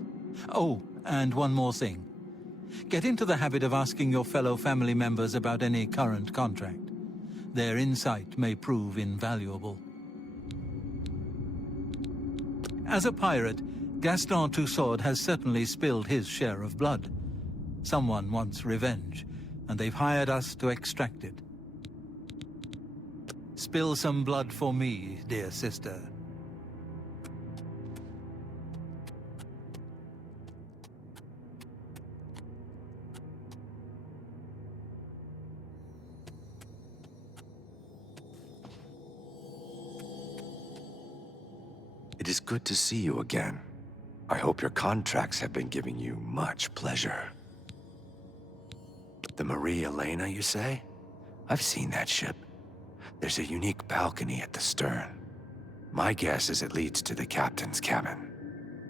Oh, and one more thing. Get into the habit of asking your fellow family members about any current contract. Their insight may prove invaluable. As a pirate, Gaston Tussaud has certainly spilled his share of blood. Someone wants revenge, and they've hired us to extract it. Spill some blood for me, dear sister. It is good to see you again. I hope your contracts have been giving you much pleasure. The Maria Elena, you say? I've seen that ship. There's a unique balcony at the stern. My guess is it leads to the captain's cabin.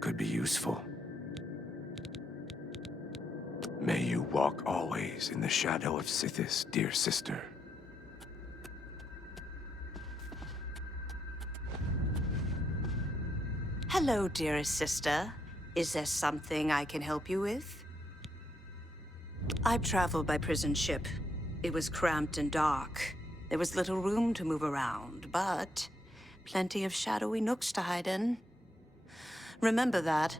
Could be useful. May you walk always in the shadow of Sithis, dear sister. Hello, dearest sister. Is there something I can help you with? I've traveled by prison ship. It was cramped and dark. There was little room to move around, but plenty of shadowy nooks to hide in. Remember that.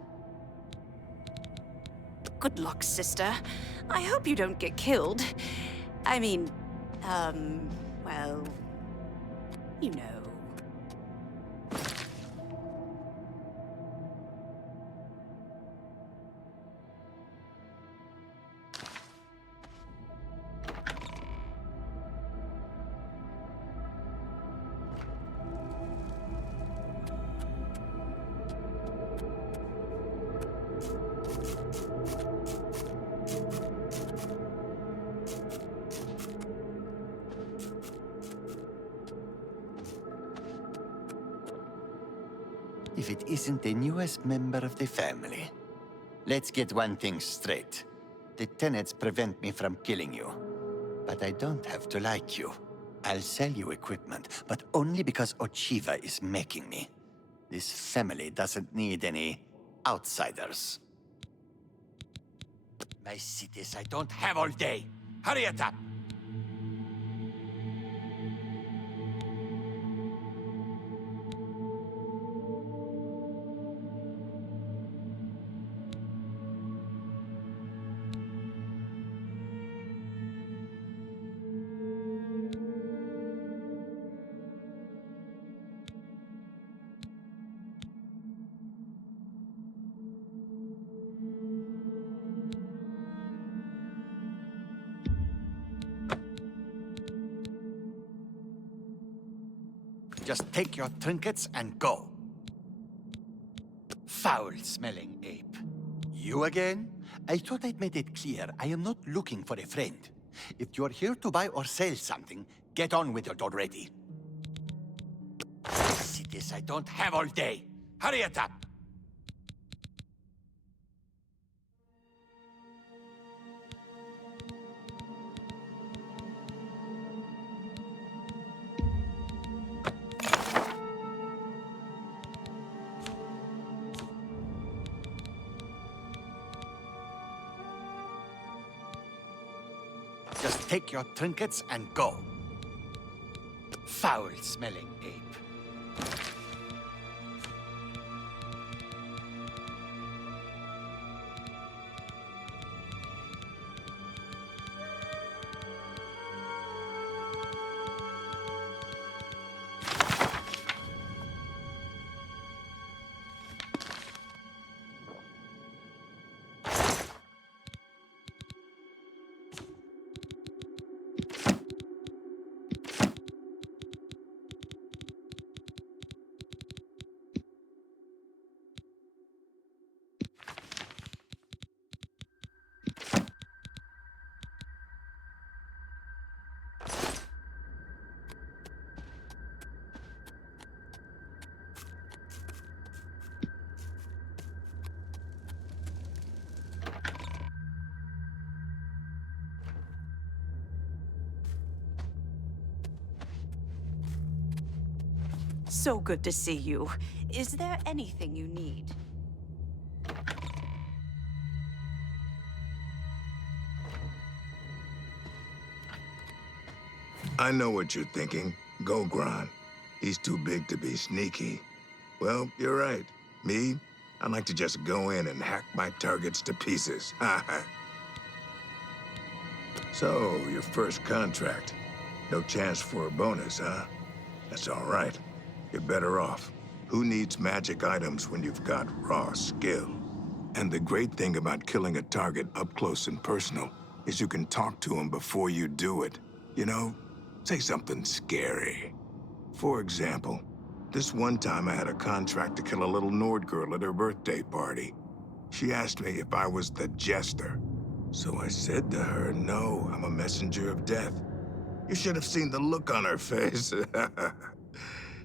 Good luck, sister. I hope you don't get killed. I mean, well, you know. If it isn't the newest member of the family. Let's get one thing straight. The tenets prevent me from killing you. But I don't have to like you. I'll sell you equipment, but only because Ochiva is making me. This family doesn't need any outsiders. My cities I don't have all day. Hurry it up! Just take your trinkets and go. Foul-smelling ape. You again? I thought I'd made it clear I am not looking for a friend. If you're here to buy or sell something, get on with it already. Cities I don't have all day. Hurry it up! Just take your trinkets and go. Foul-smelling ape. So good to see you. Is there anything you need? I know what you're thinking. Gogron. He's too big to be sneaky. Well, you're right. Me, I like to just go in and hack my targets to pieces. So, your first contract. No chance for a bonus, huh? That's all right. You're better off. Who needs magic items when you've got raw skill? And the great thing about killing a target up close and personal is you can talk to him before you do it. You know, say something scary. For example, this one time I had a contract to kill a little Nord girl at her birthday party. She asked me if I was the jester. So I said to her, no, I'm a messenger of death. You should have seen the look on her face.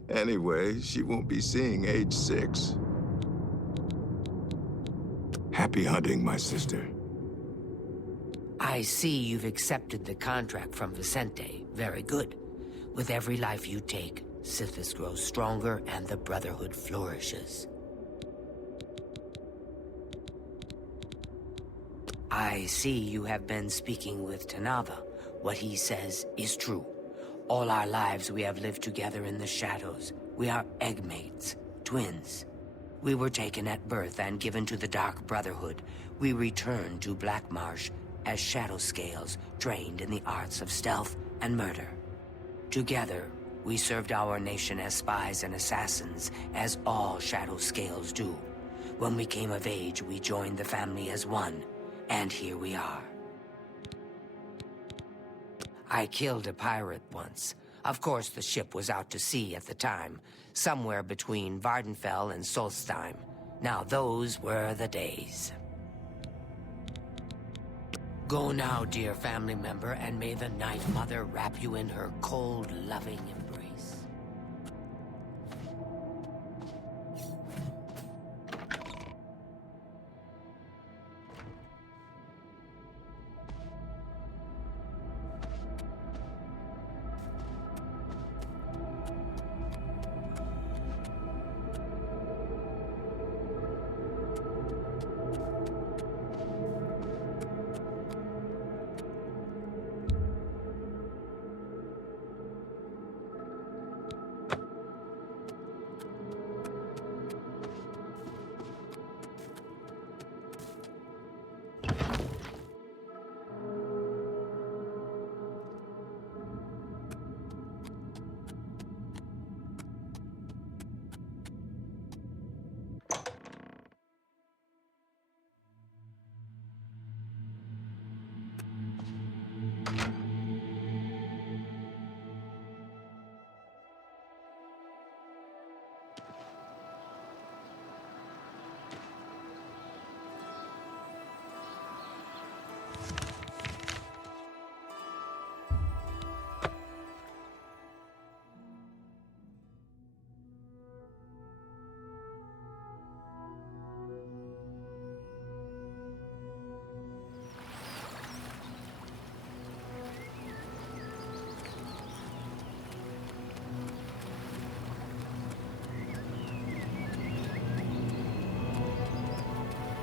Anyway, she won't be seeing age 6. Happy hunting, my sister. I see you've accepted the contract from Vicente. Very good. With every life you take, Sithis grows stronger and the Brotherhood flourishes. I see you have been speaking with Tanava. What he says is true. All our lives we have lived together in the shadows. We are eggmates, twins. We were taken at birth and given to the Dark Brotherhood. We returned to Black Marsh as shadow scales trained in the arts of stealth and murder. Together, we served our nation as spies and assassins, as all shadow scales do. When we came of age, we joined the family as one, and here we are. I killed a pirate once. Of course, the ship was out to sea at the time, somewhere between Vardenfell and Solstheim. Now, those were the days. Go now, dear family member, and may the Night Mother wrap you in her cold, loving embrace.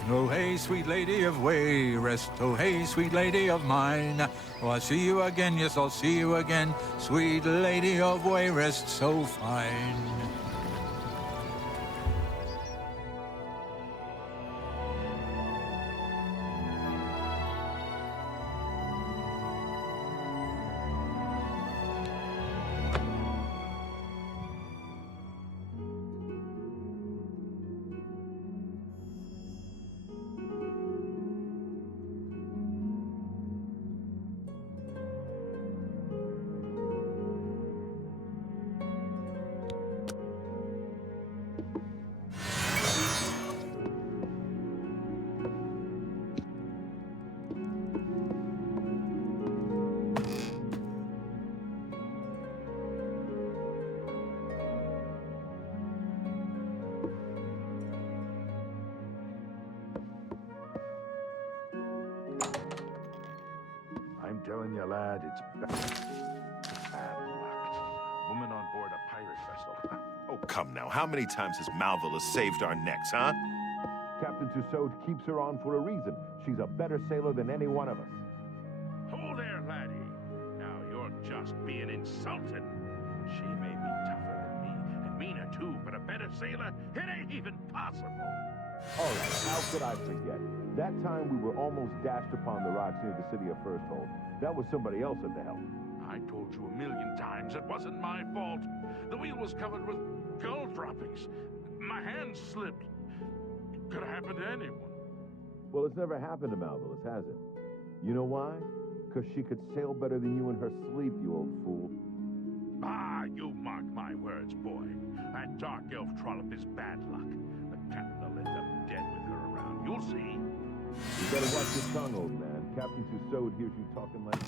Oh, hey, sweet lady of Wayrest, oh, hey, sweet lady of mine. Oh, I'll see you again, yes, I'll see you again, sweet lady of Wayrest, so fine. I'm telling you, lad, it's bad luck. Woman on board a pirate vessel. Oh, come now. How many times has Malvilla saved our necks, huh? Captain Tussaud keeps her on for a reason. She's a better sailor than any one of us. Hold there, laddie. Now you're just being insulted. She may be tougher than me, and meaner too, but a better sailor, it ain't even possible. All right, how could I forget? That time we were almost dashed upon the rocks near the city of Firsthold. That was somebody else at the helm. I told you a million times it wasn't my fault. The wheel was covered with gold droppings. My hand slipped. It could have happened to anyone. Well, it's never happened to Malvillis, has it? You know why? Because she could sail better than you in her sleep, you old fool. Ah, you mark my words, boy. That dark elf trollop is bad luck. The captain will end up dead with her around. You'll see. You better watch your tongue, old man. Captain Tussaud hears you talking like...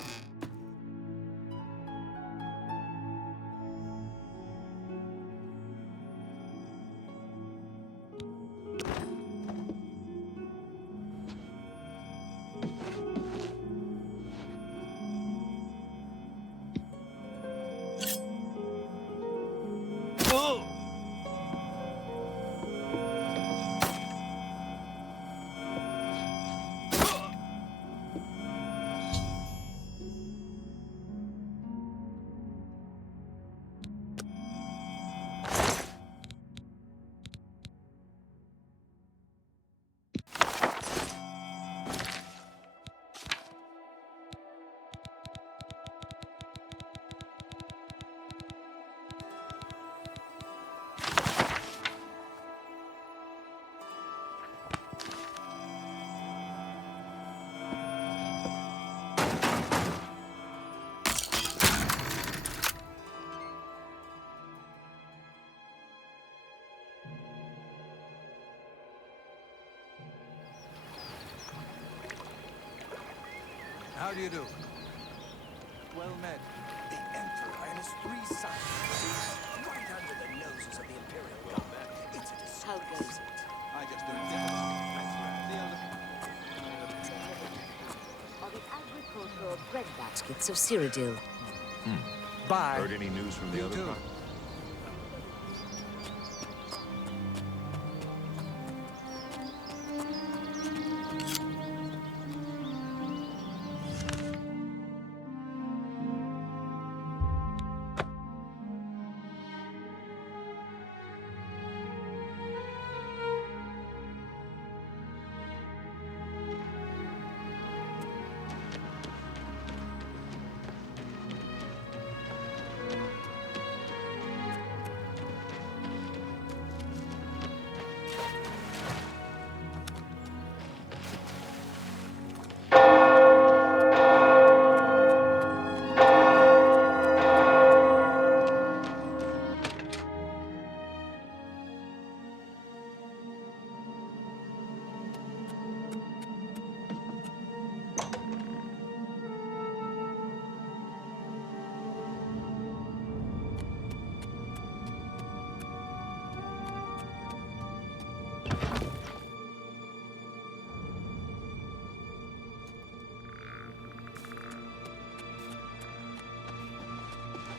How do you do? Well met. The Emperor and his three sons, right under the noses of the Imperial Government. It's a disgrace. How goes it? I just don't get it. Are the agricultural bread baskets of Cyrodiil? Bye. Heard any news from the other too.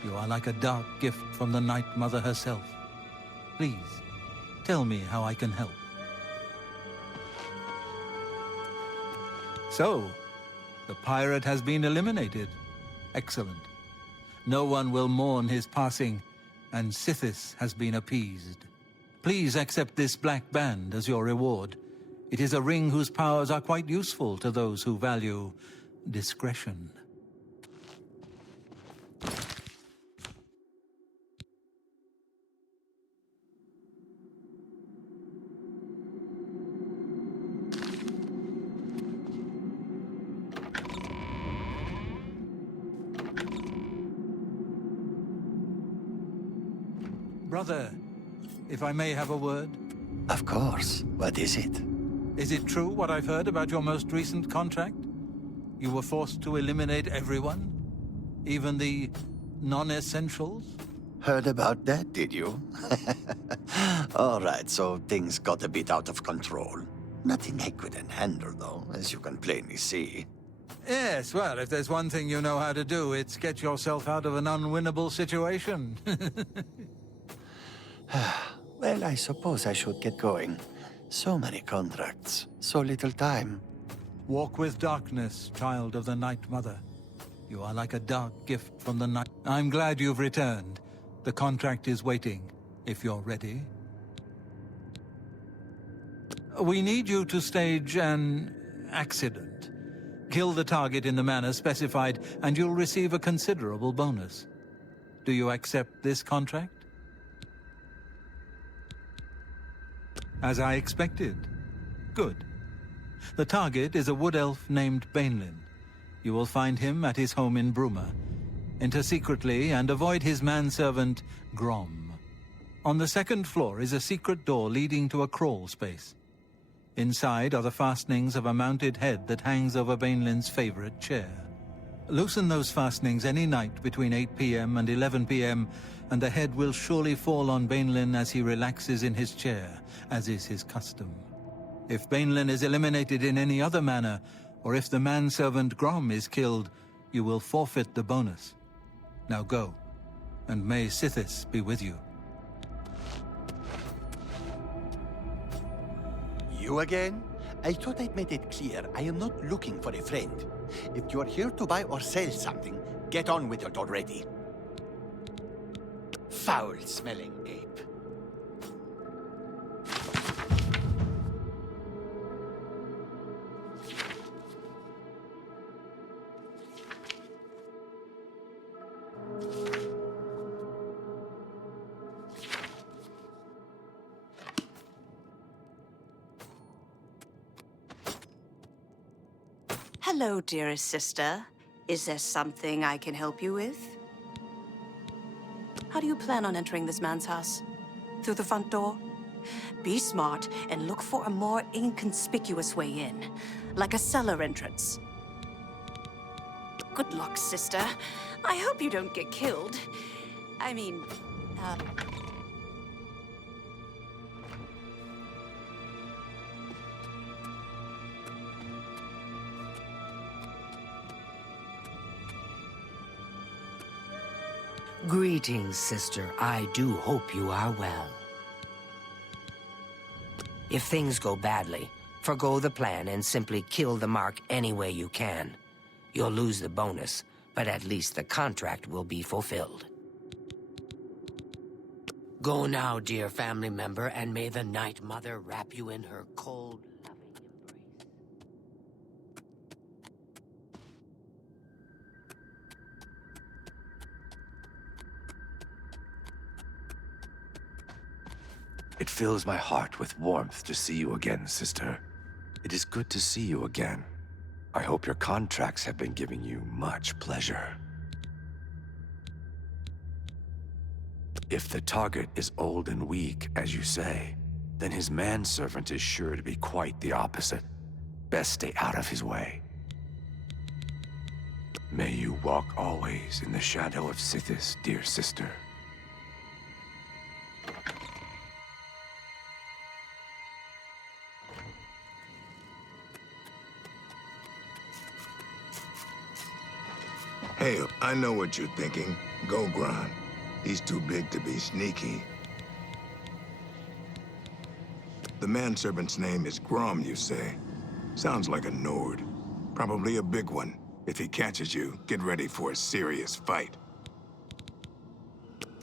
You are like a dark gift from the Night Mother herself. Please, tell me how I can help. So, the pirate has been eliminated. Excellent. No one will mourn his passing, and Sithis has been appeased. Please accept this black band as your reward. It is a ring whose powers are quite useful to those who value discretion. Brother, if I may have a word? Of course. What is it? Is it true what I've heard about your most recent contract? You were forced to eliminate everyone? Even the non-essentials? Heard about that, did you? All right, so things got a bit out of control. Nothing I couldn't handle, though, as you can plainly see. Yes, well, if there's one thing you know how to do, it's get yourself out of an unwinnable situation. Well, I suppose I should get going. So many contracts, so little time. Walk with darkness, child of the Night Mother. You are like a dark gift from the night. I'm glad you've returned. The contract is waiting, if you're ready. We need you to stage an accident. Kill the target in the manner specified, and you'll receive a considerable bonus. Do you accept this contract? As I expected. Good. The target is a wood elf named Bainlin. You will find him at his home in Bruma. Enter secretly and avoid his manservant, Grom. On the second floor is a secret door leading to a crawl space. Inside are the fastenings of a mounted head that hangs over Bainlin's favorite chair. Loosen those fastenings any night between 8 p.m. and 11 p.m., and the head will surely fall on Bainlin as he relaxes in his chair, as is his custom. If Bainlin is eliminated in any other manner, or if the manservant Grom is killed, you will forfeit the bonus. Now go, and may Sithis be with you. You again? I thought I'd made it clear I am not looking for a friend. If you're here to buy or sell something, get on with it already. Foul-smelling ape. Hello, dearest sister. Is there something I can help you with? How do you plan on entering this man's house? Through the front door? Be smart and look for a more inconspicuous way in, like a cellar entrance. Good luck, sister. I hope you don't get killed. I mean, Greetings, sister. I do hope you are well. If things go badly, forgo the plan and simply kill the mark any way you can. You'll lose the bonus, but at least the contract will be fulfilled. Go now, dear family member, and may the Night Mother wrap you in her cold, loving embrace. It fills my heart with warmth to see you again, sister. It is good to see you again. I hope your contracts have been giving you much pleasure. If the target is old and weak, as you say, then his manservant is sure to be quite the opposite. Best stay out of his way. May you walk always in the shadow of Sithis, dear sister. Hey, I know what you're thinking. Go, Gron. He's too big to be sneaky. The manservant's name is Grom, you say? Sounds like a Nord. Probably a big one. If he catches you, get ready for a serious fight.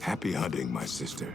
Happy hunting, my sister.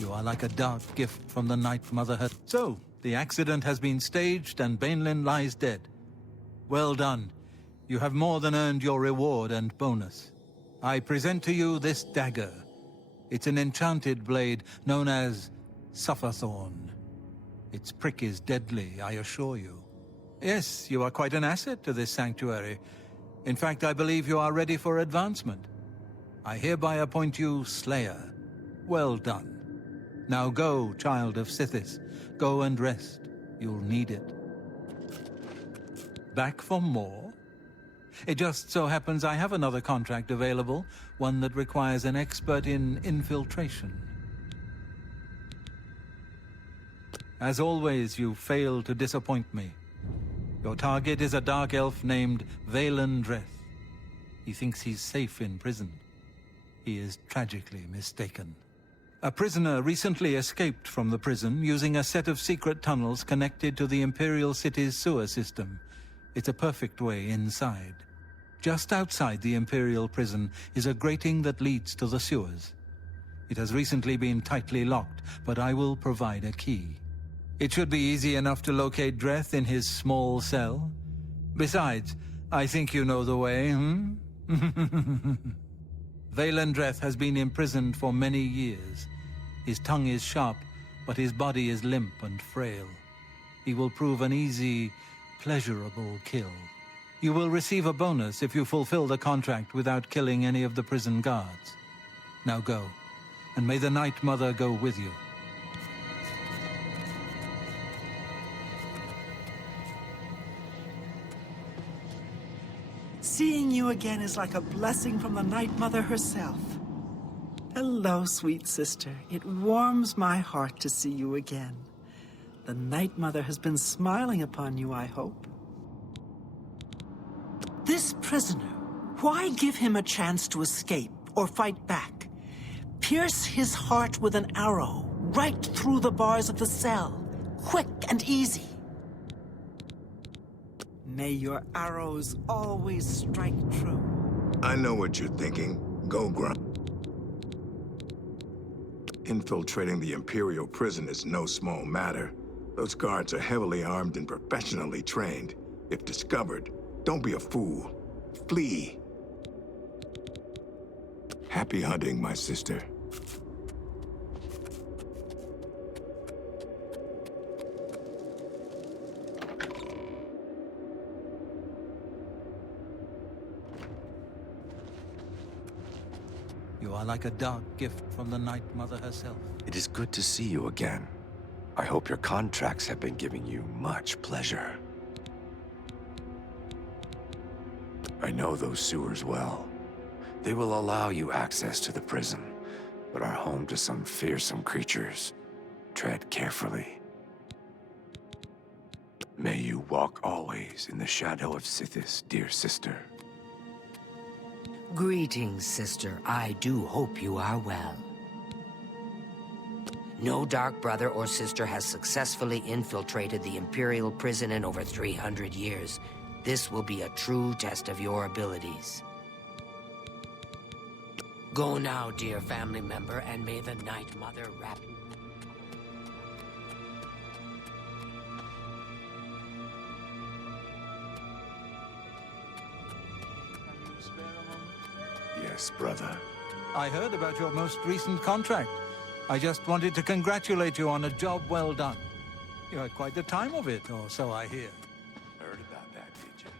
You are like a dark gift from the Night Mother. So, the accident has been staged and Bainlin lies dead. Well done. You have more than earned your reward and bonus. I present to you this dagger. It's an enchanted blade known as Sufferthorn. Its prick is deadly, I assure you. Yes, you are quite an asset to this sanctuary. In fact, I believe you are ready for advancement. I hereby appoint you Slayer. Well done. Now go, child of Sithis. Go and rest. You'll need it. Back for more? It just so happens I have another contract available, one that requires an expert in infiltration. As always, you fail to disappoint me. Your target is a dark elf named Valen Dreth. He thinks he's safe in prison. He is tragically mistaken. A prisoner recently escaped from the prison using a set of secret tunnels connected to the Imperial City's sewer system. It's a perfect way inside. Just outside the Imperial prison is a grating that leads to the sewers. It has recently been tightly locked, but I will provide a key. It should be easy enough to locate Dreth in his small cell. Besides, I think you know the way, Valen Dreth has been imprisoned for many years. His tongue is sharp, but his body is limp and frail. He will prove an easy, pleasurable kill. You will receive a bonus if you fulfill the contract without killing any of the prison guards. Now go, and may the Night Mother go with you. Seeing you again is like a blessing from the Night Mother herself. Hello, sweet sister. It warms my heart to see you again. The Night Mother has been smiling upon you, I hope. This prisoner, why give him a chance to escape or fight back? Pierce his heart with an arrow right through the bars of the cell. Quick and easy. May your arrows always strike true. I know what you're thinking. Go, Grunt. Infiltrating the Imperial prison is no small matter. Those guards are heavily armed and professionally trained. If discovered, don't be a fool. Flee. Happy hunting, my sister. You are like a dark gift from the Night Mother herself. It is good to see you again. I hope your contracts have been giving you much pleasure. I know those sewers well. They will allow you access to the prison, but are home to some fearsome creatures. Tread carefully. May you walk always in the shadow of Sithis, dear sister. Greetings, sister. I do hope you are well. No dark brother or sister has successfully infiltrated the Imperial prison in over 300 years. This will be a true test of your abilities. Go now, dear family member, and may the Night Mother wrap you. Yes, brother. I heard about your most recent contract. I just wanted to congratulate you on a job well done. You had quite the time of it, or so I hear. Heard about that, did you?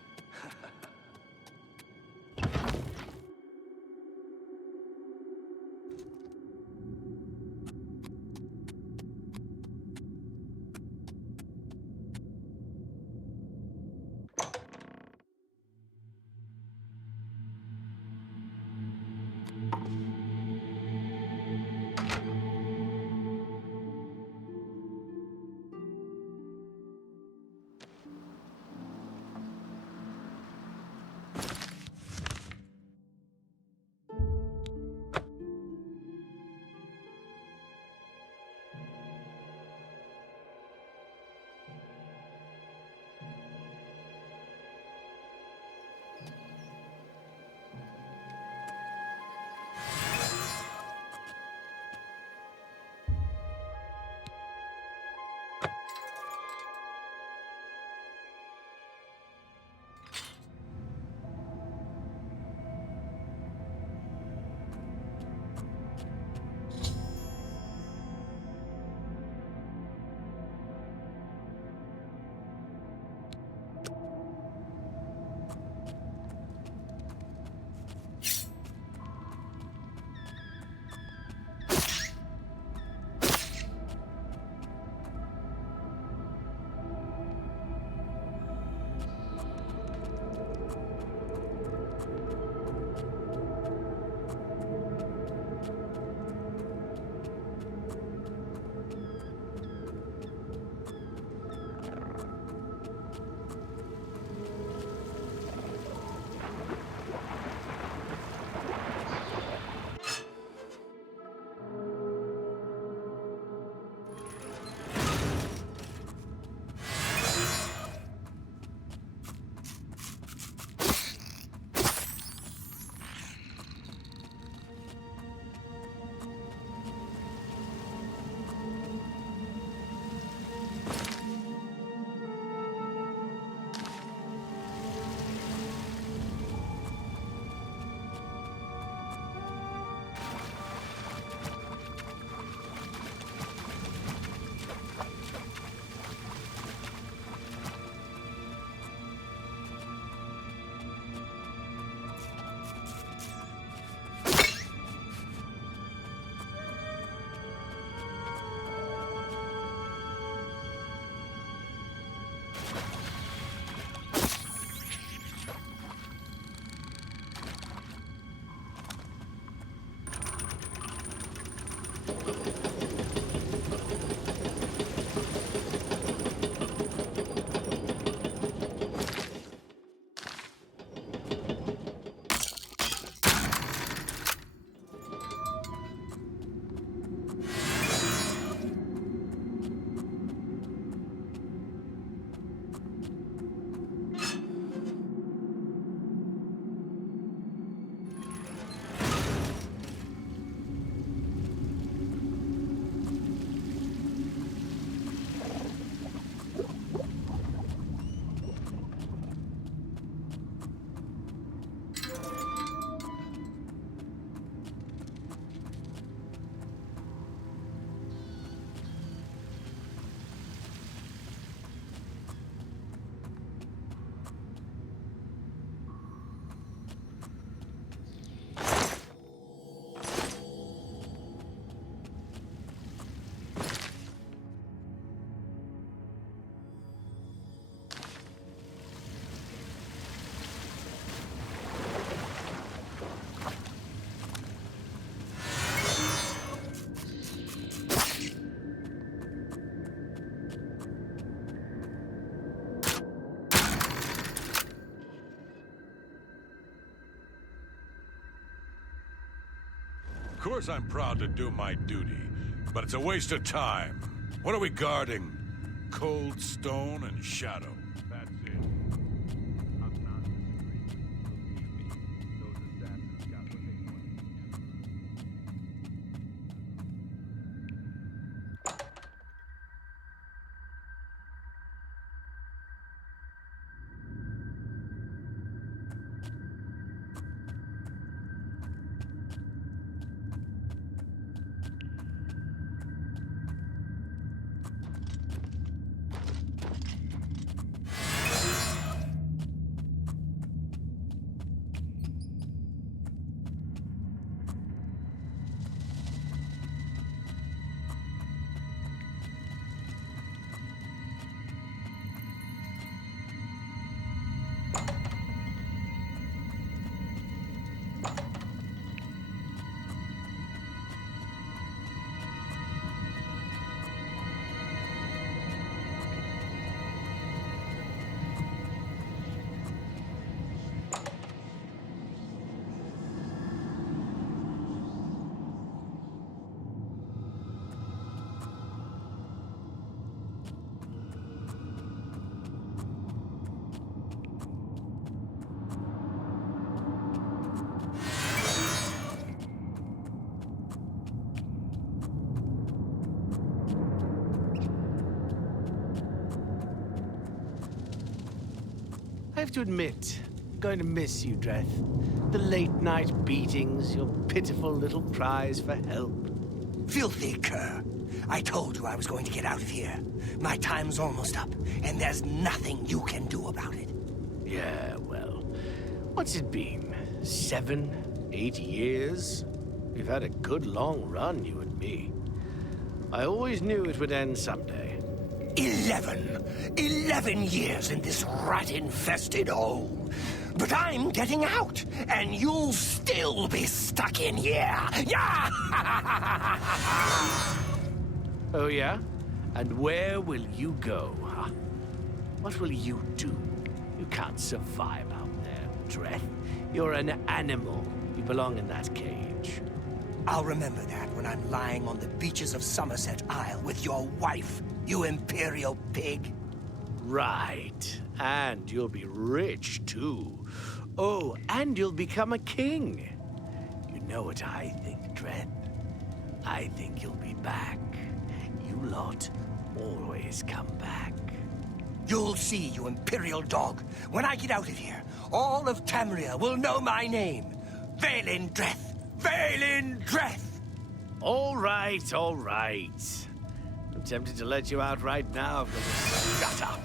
Of course I'm proud to do my duty, but it's a waste of time. What are we guarding? Cold stone and shadow. That's it. I'm not disagreeing. Believe me, those assassins got what they wanted. I have to admit, I'm going to miss you, Dreth. The late-night beatings, your pitiful little cries for help. Filthy cur. I told you I was going to get out of here. My time's almost up, and there's nothing you can do about it. Yeah, well, what's it been? 7, 8 years? We've had a good long run, you and me. I always knew it would end someday. 11 years in this rat-infested hole. But I'm getting out, and you'll still be stuck in here. Yeah! Oh, yeah? And where will you go, huh? What will you do? You can't survive out there, Dreth. You're an animal. You belong in that cage. I'll remember that when I'm lying on the beaches of Somerset Isle with your wife, you imperial pig. Right. And you'll be rich, too. Oh, and you'll become a king. You know what I think, Dreth? I think you'll be back. You lot always come back. You'll see, you imperial dog. When I get out of here, all of Tamriel will know my name. Vaelin Dreth. Vaelin Dreth! All right, all right. I'm tempted to let you out right now if you'll just shut up.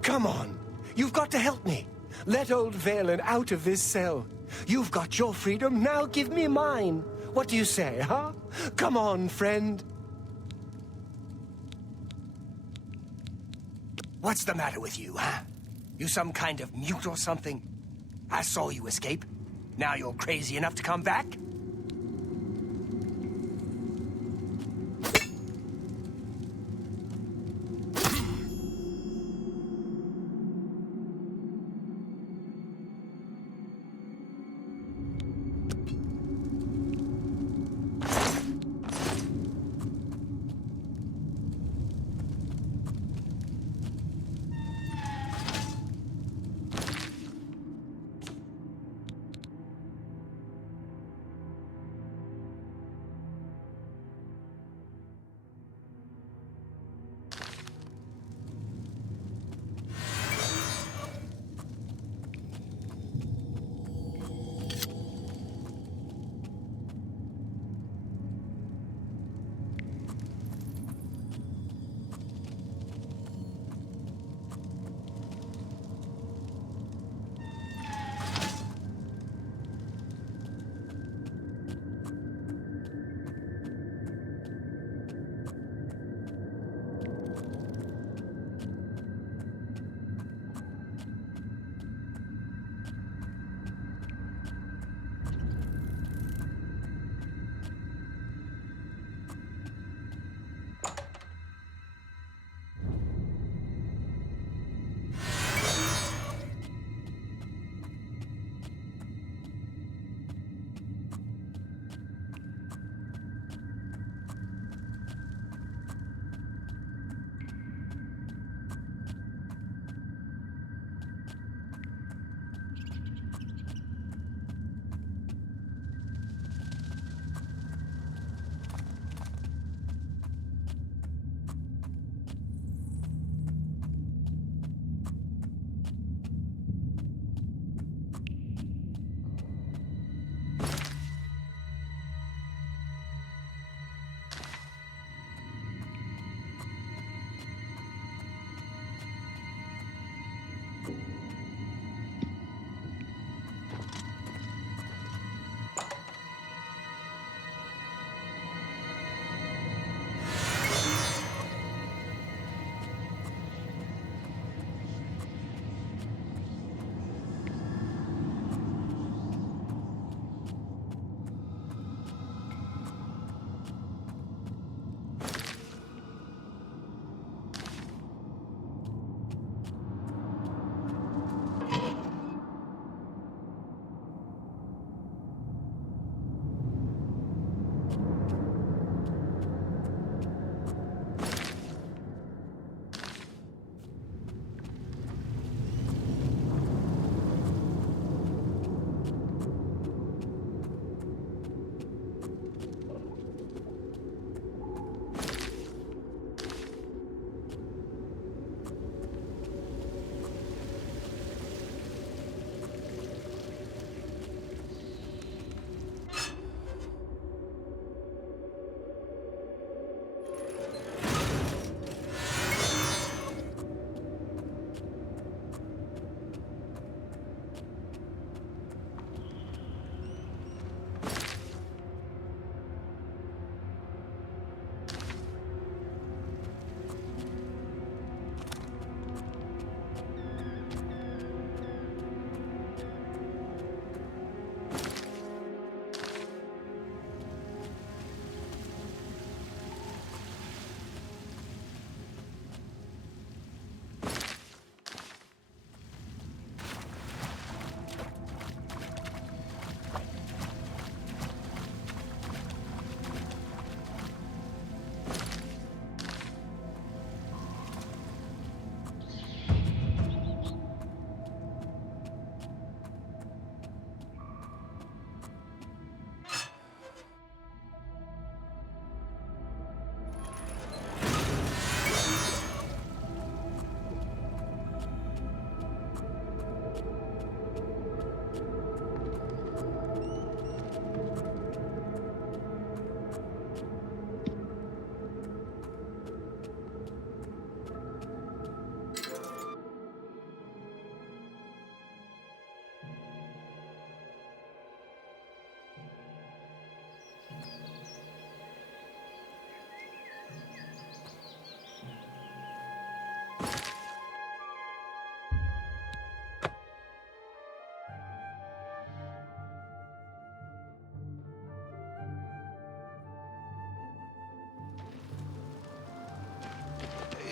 Come on. You've got to help me. Let old Valen out of this cell. You've got your freedom, now give me mine. What do you say, huh? Come on, friend. What's the matter with you, huh? You some kind of mute or something? I saw you escape. Now you're crazy enough to come back?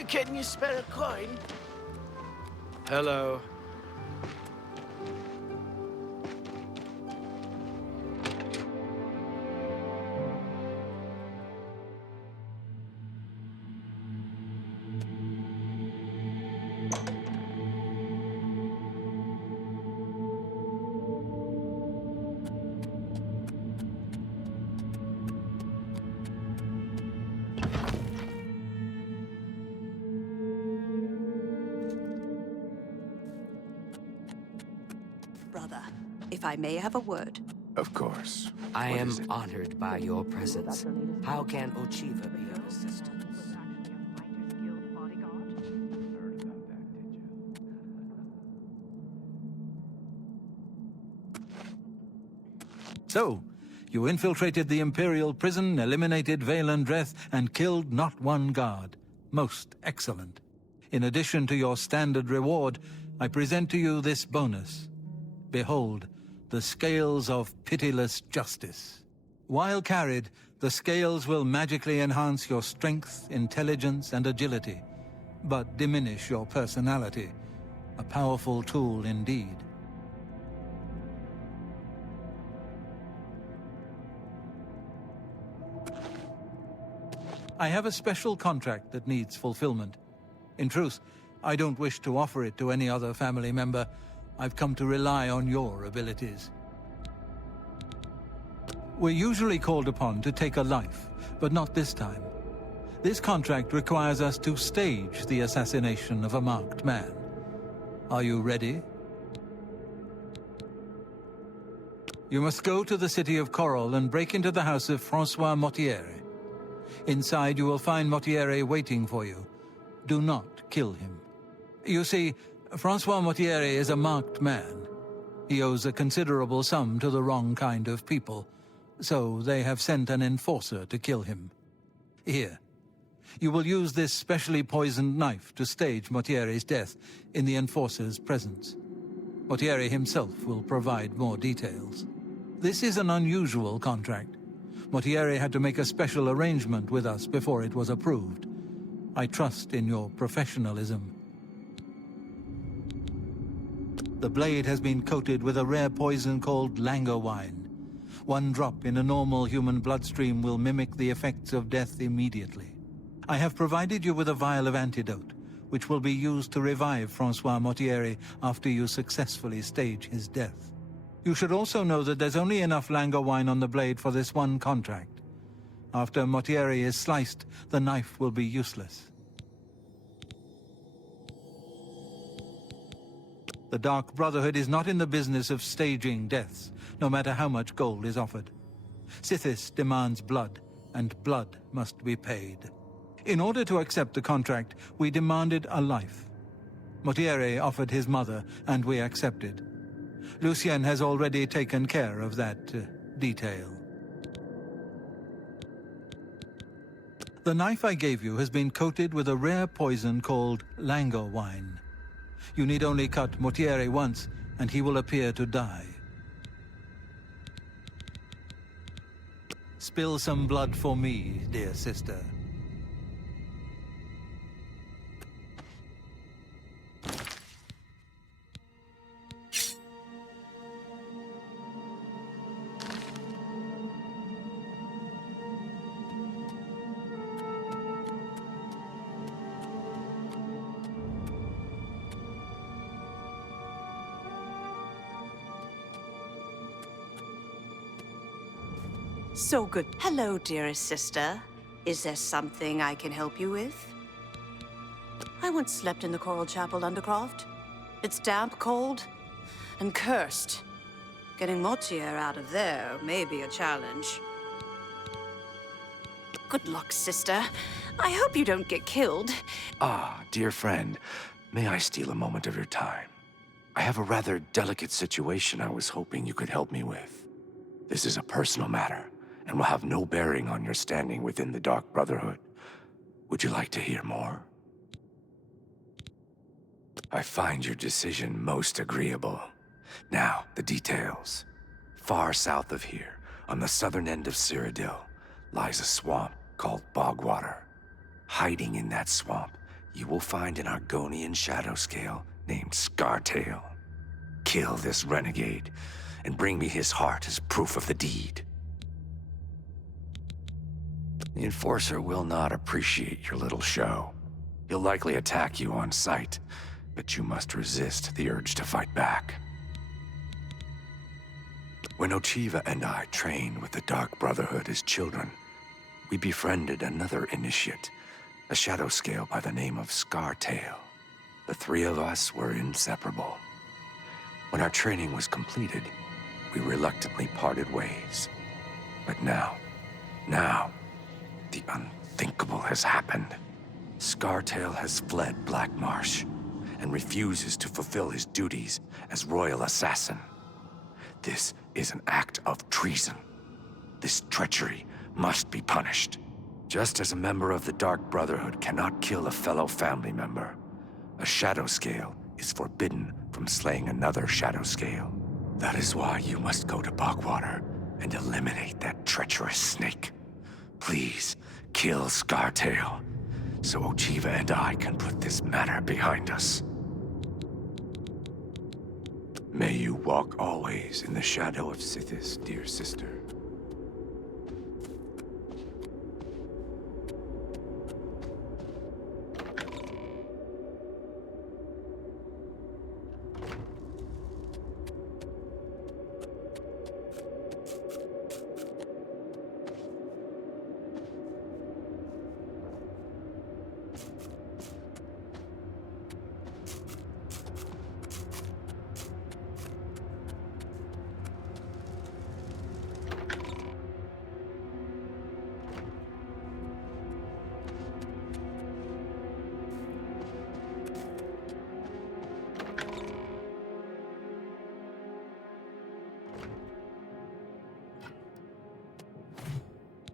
Can you spare a coin? Hello. Brother, if I may have a word. Of course. I What am is it? honored by your presence. How can Ochiva be of assistance? So, you infiltrated the Imperial prison, eliminated Vaelendreth, and killed not one guard. Most excellent. In addition to your standard reward, I present to you this bonus. Behold, the scales of pitiless justice. While carried, the scales will magically enhance your strength, intelligence, and agility, but diminish your personality. A powerful tool indeed. I have a special contract that needs fulfillment. In truth, I don't wish to offer it to any other family member. I've come to rely on your abilities. We're usually called upon to take a life, but not this time. This contract requires us to stage the assassination of a marked man. Are you ready? You must go to the city of Coral and break into the house of Francois Mortiere. Inside you will find Mortiere waiting for you. Do not kill him. You see, Francois Mortiere is a marked man. He owes a considerable sum to the wrong kind of people, so they have sent an enforcer to kill him. Here. You will use this specially poisoned knife to stage Mortiere's death in the enforcer's presence. Mortiere himself will provide more details. This is an unusual contract. Mortiere had to make a special arrangement with us before it was approved. I trust in your professionalism. The blade has been coated with a rare poison called lango wine. One drop in a normal human bloodstream will mimic the effects of death immediately. I have provided you with a vial of antidote, which will be used to revive Francois Mortiere after you successfully stage his death. You should also know that there's only enough lango wine on the blade for this one contract. After Mortiere is sliced, the knife will be useless. The Dark Brotherhood is not in the business of staging deaths, no matter how much gold is offered. Sithis demands blood, and blood must be paid. In order to accept the contract, we demanded a life. Mortiere offered his mother, and we accepted. Lucien has already taken care of that detail. The knife I gave you has been coated with a rare poison called lango wine. You need only cut Mortiere once, and he will appear to die. Spill some blood for me, dear sister. So good. Hello, dearest sister. Is there something I can help you with? I once slept in the Coral Chapel Undercroft. It's damp, cold, and cursed. Getting Mortier out of there may be a challenge. Good luck, sister. I hope you don't get killed. Ah, dear friend, may I steal a moment of your time? I have a rather delicate situation I was hoping you could help me with. This is a personal matter, and will have no bearing on your standing within the Dark Brotherhood. Would you like to hear more? I find your decision most agreeable. Now, the details. Far south of here, on the southern end of Cyrodiil, lies a swamp called Bogwater. Hiding in that swamp, you will find an Argonian shadow scale named Scartail. Kill this renegade, and bring me his heart as proof of the deed. The Enforcer will not appreciate your little show. He'll likely attack you on sight, but you must resist the urge to fight back. When Ochiva and I trained with the Dark Brotherhood as children, we befriended another initiate, a shadow scale by the name of Scartail. The three of us were inseparable. When our training was completed, we reluctantly parted ways. But now, the unthinkable has happened. Scartail has fled Black Marsh and refuses to fulfill his duties as royal assassin. This is an act of treason. This treachery must be punished. Just as a member of the Dark Brotherhood cannot kill a fellow family member, a shadow scale is forbidden from slaying another shadow scale. That is why you must go to Bogwater and eliminate that treacherous snake. Please, kill Scartail, so Ochiva and I can put this matter behind us. May you walk always in the shadow of Sithis, dear sister.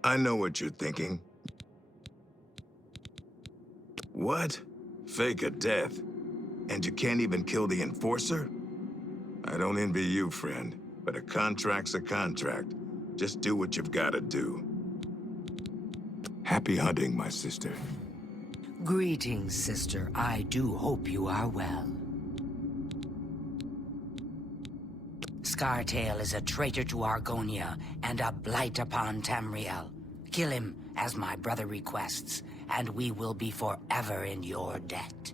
I know what you're thinking. What? Fake a death? And you can't even kill the Enforcer? I don't envy you, friend, but a contract's a contract. Just do what you've got to do. Happy hunting, my sister. Greetings, sister. I do hope you are well. Scartail is a traitor to Argonia and a blight upon Tamriel. Kill him, as my brother requests, and we will be forever in your debt.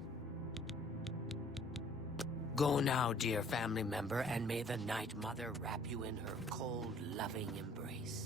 Go now, dear family member, and may the Night Mother wrap you in her cold, loving embrace.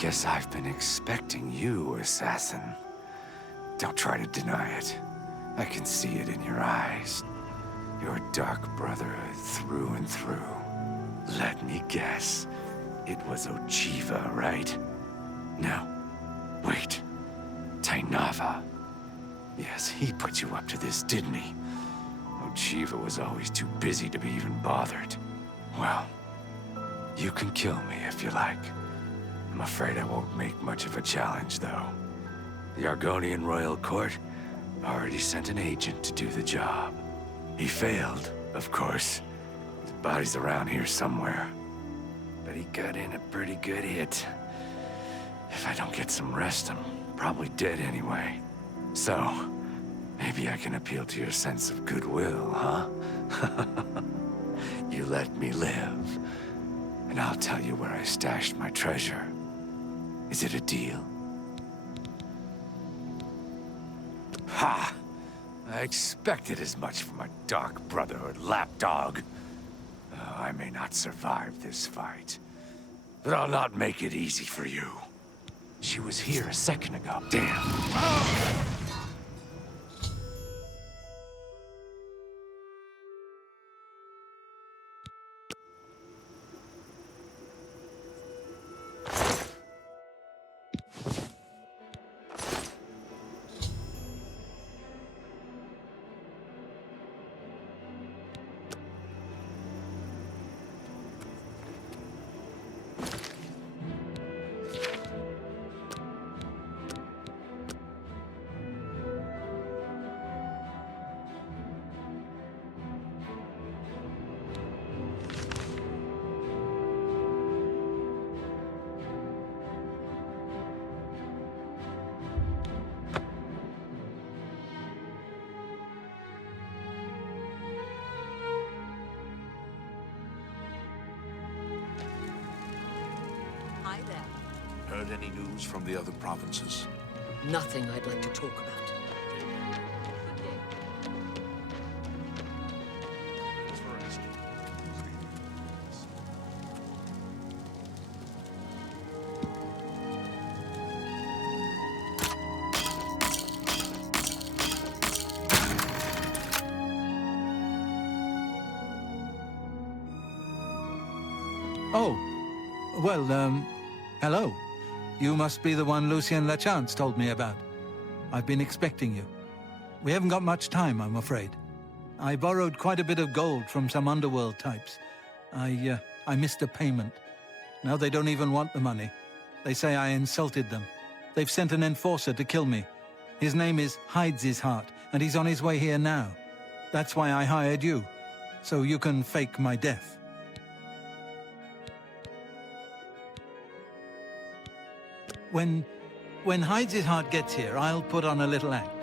guess I've been expecting you, assassin. Don't try to deny it. I can see it in your eyes. You're a dark brotherhood through and through. Let me guess. It was Ochiva, right? No. Wait. Tainava. Yes, he put you up to this, didn't he? Ochiva was always too busy to be even bothered. Well, you can kill me if you like. I'm afraid I won't make much of a challenge, though. The Argonian Royal Court already sent an agent to do the job. He failed, of course. His body's around here somewhere. But he got in a pretty good hit. If I don't get some rest, I'm probably dead anyway. So, maybe I can appeal to your sense of goodwill, huh? You let me live, and I'll tell you where I stashed my treasure. Is it a deal? Ha! I expected as much from a Dark Brotherhood lapdog. I may not survive this fight, but I'll not make it easy for you. She was here a second ago. Damn. Hi there. Heard any news from the other provinces? Nothing I'd like to talk about. Oh, well, hello. You must be the one Lucien Lachance told me about. I've been expecting you. We haven't got much time, I'm afraid. I borrowed quite a bit of gold from some underworld types. I missed a payment. Now they don't even want the money. They say I insulted them. They've sent an enforcer to kill me. His name is Hides His Heart, and he's on his way here now. That's why I hired you, so you can fake my death. When Hides His Heart gets here, I'll put on a little act.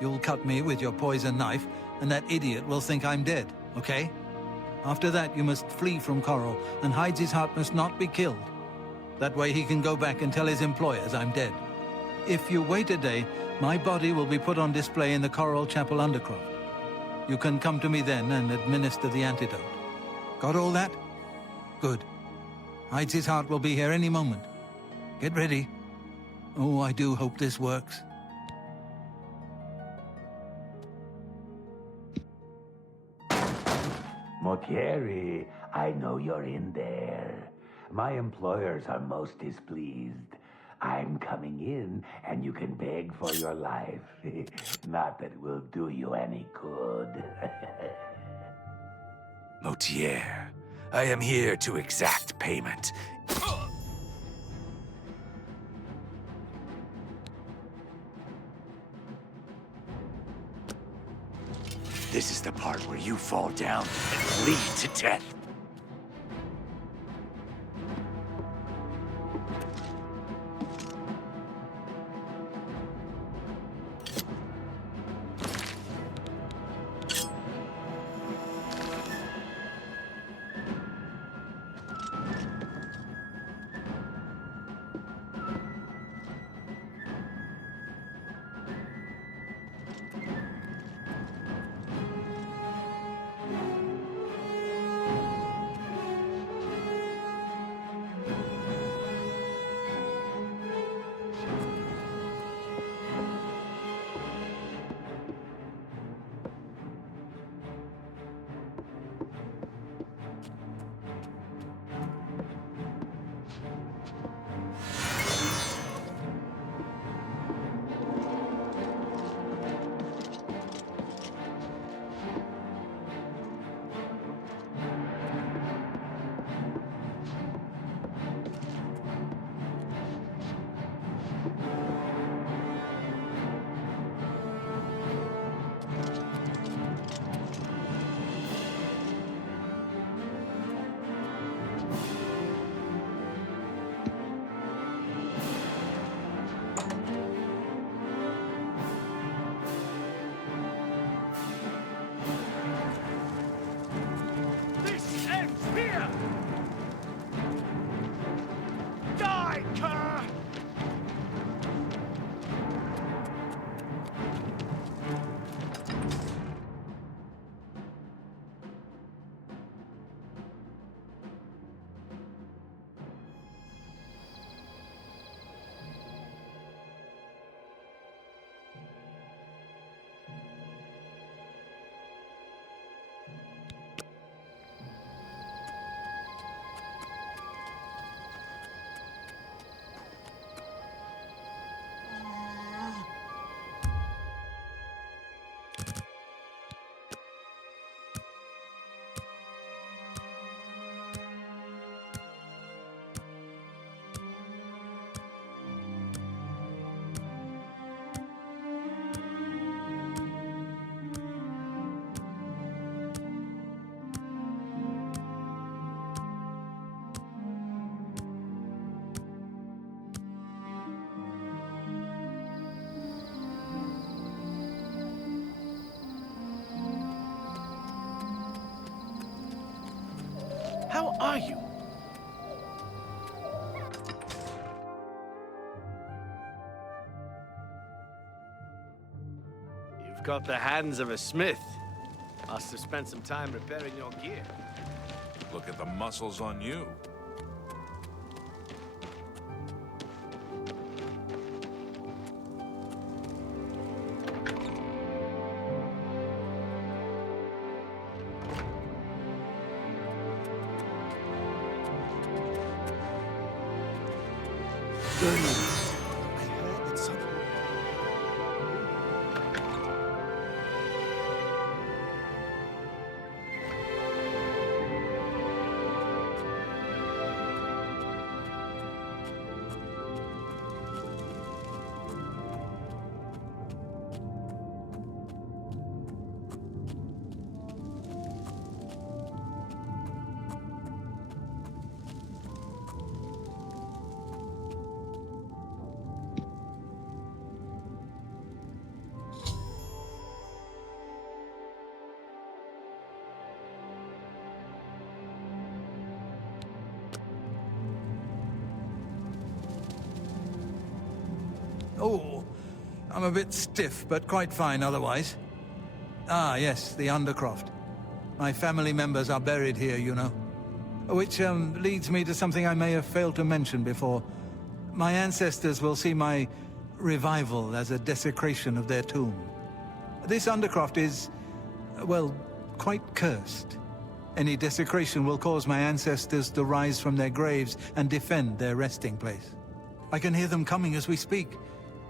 You'll cut me with your poison knife, and that idiot will think I'm dead, okay? After that, you must flee from Coral, and Hides His Heart must not be killed. That way he can go back and tell his employers I'm dead. If you wait a day, my body will be put on display in the Coral Chapel Undercroft. You can come to me then and administer the antidote. Got all that? Good. Hides His Heart will be here any moment. Get ready. Oh, I do hope this works. Motieri, I know you're in there. My employers are most displeased. I'm coming in, and you can beg for your life. Not that it will do you any good. Motier, I am here to exact payment. This is the part where you fall down and bleed to death. How are you? You've got the hands of a smith. Must have spent some time repairing your gear. Look at the muscles on you. Oh, I'm a bit stiff, but quite fine otherwise. Ah, yes, the Undercroft. My family members are buried here, you know. Which leads me to something I may have failed to mention before. My ancestors will see my revival as a desecration of their tomb. This Undercroft is, well, quite cursed. Any desecration will cause my ancestors to rise from their graves and defend their resting place. I can hear them coming as we speak.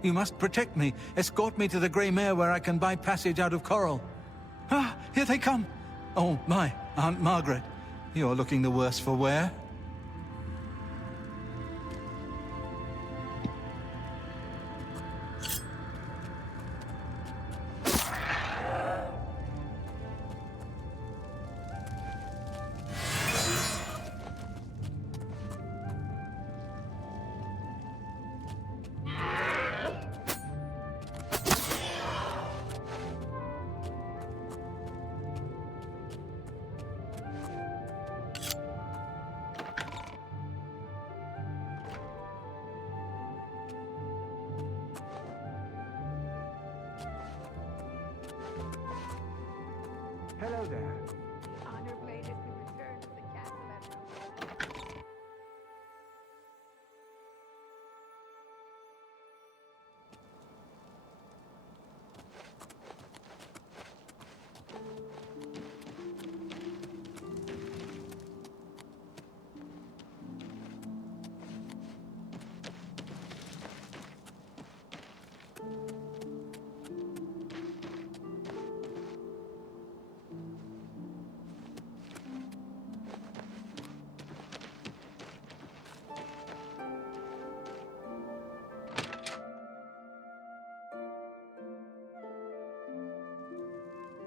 You must protect me. Escort me to the Grey Mare where I can buy passage out of Coral. Ah, here they come. Oh, my, Aunt Margaret. You're looking the worse for wear. Hello there. Honor blade has been returned to the castle.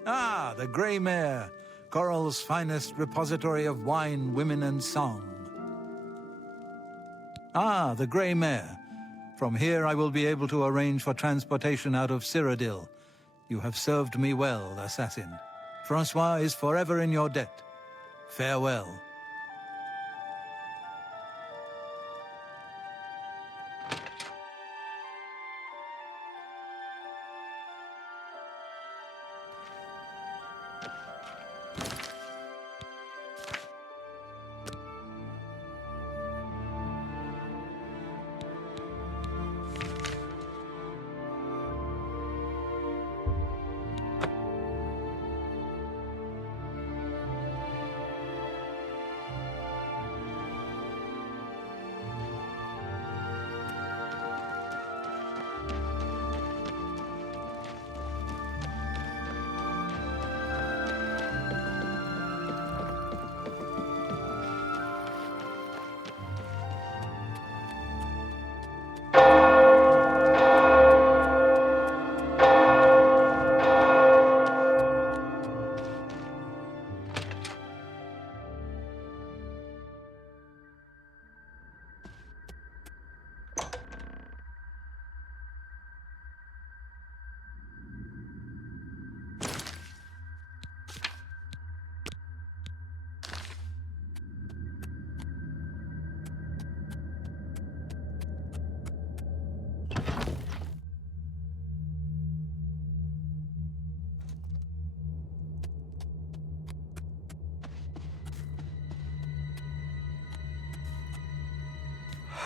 Ah, the Grey Mare, Coral's finest repository of wine, women, and song. Ah, the Grey Mare. From here I will be able to arrange for transportation out of Cyrodiil. You have served me well, assassin. Francois is forever in your debt. Farewell.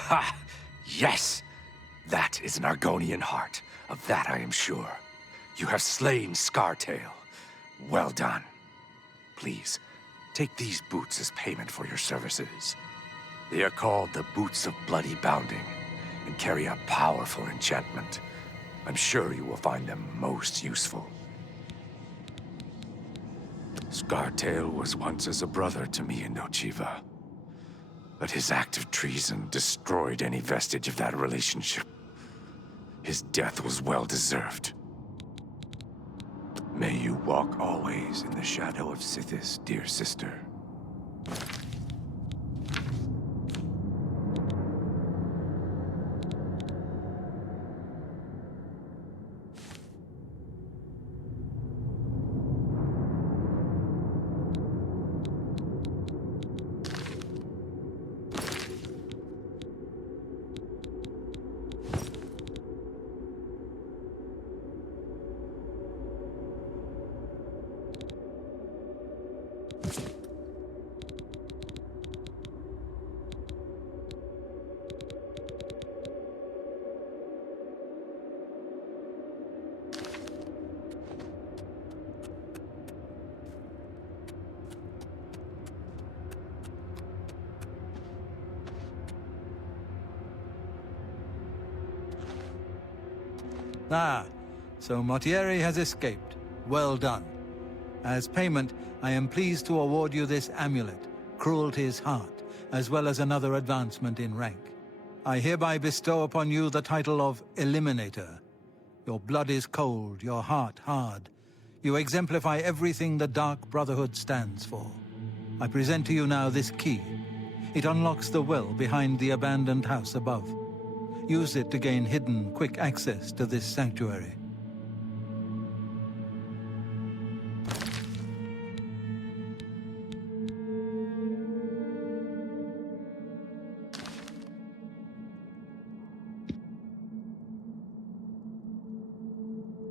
Ha! Yes! That is an Argonian heart. Of that I am sure. You have slain Scartail. Well done. Please, take these boots as payment for your services. They are called the Boots of Bloody Bounding, and carry a powerful enchantment. I'm sure you will find them most useful. Scartail was once as a brother to me and Nochiva. But his act of treason destroyed any vestige of that relationship. His death was well-deserved. May you walk always in the shadow of Sithis, dear sister. Ah, so Mortieri has escaped. Well done. As payment, I am pleased to award you this amulet, Cruelty's Heart, as well as another advancement in rank. I hereby bestow upon you the title of Eliminator. Your blood is cold, your heart hard. You exemplify everything the Dark Brotherhood stands for. I present to you now this key. It unlocks the well behind the abandoned house above. Use it to gain hidden, quick access to this sanctuary.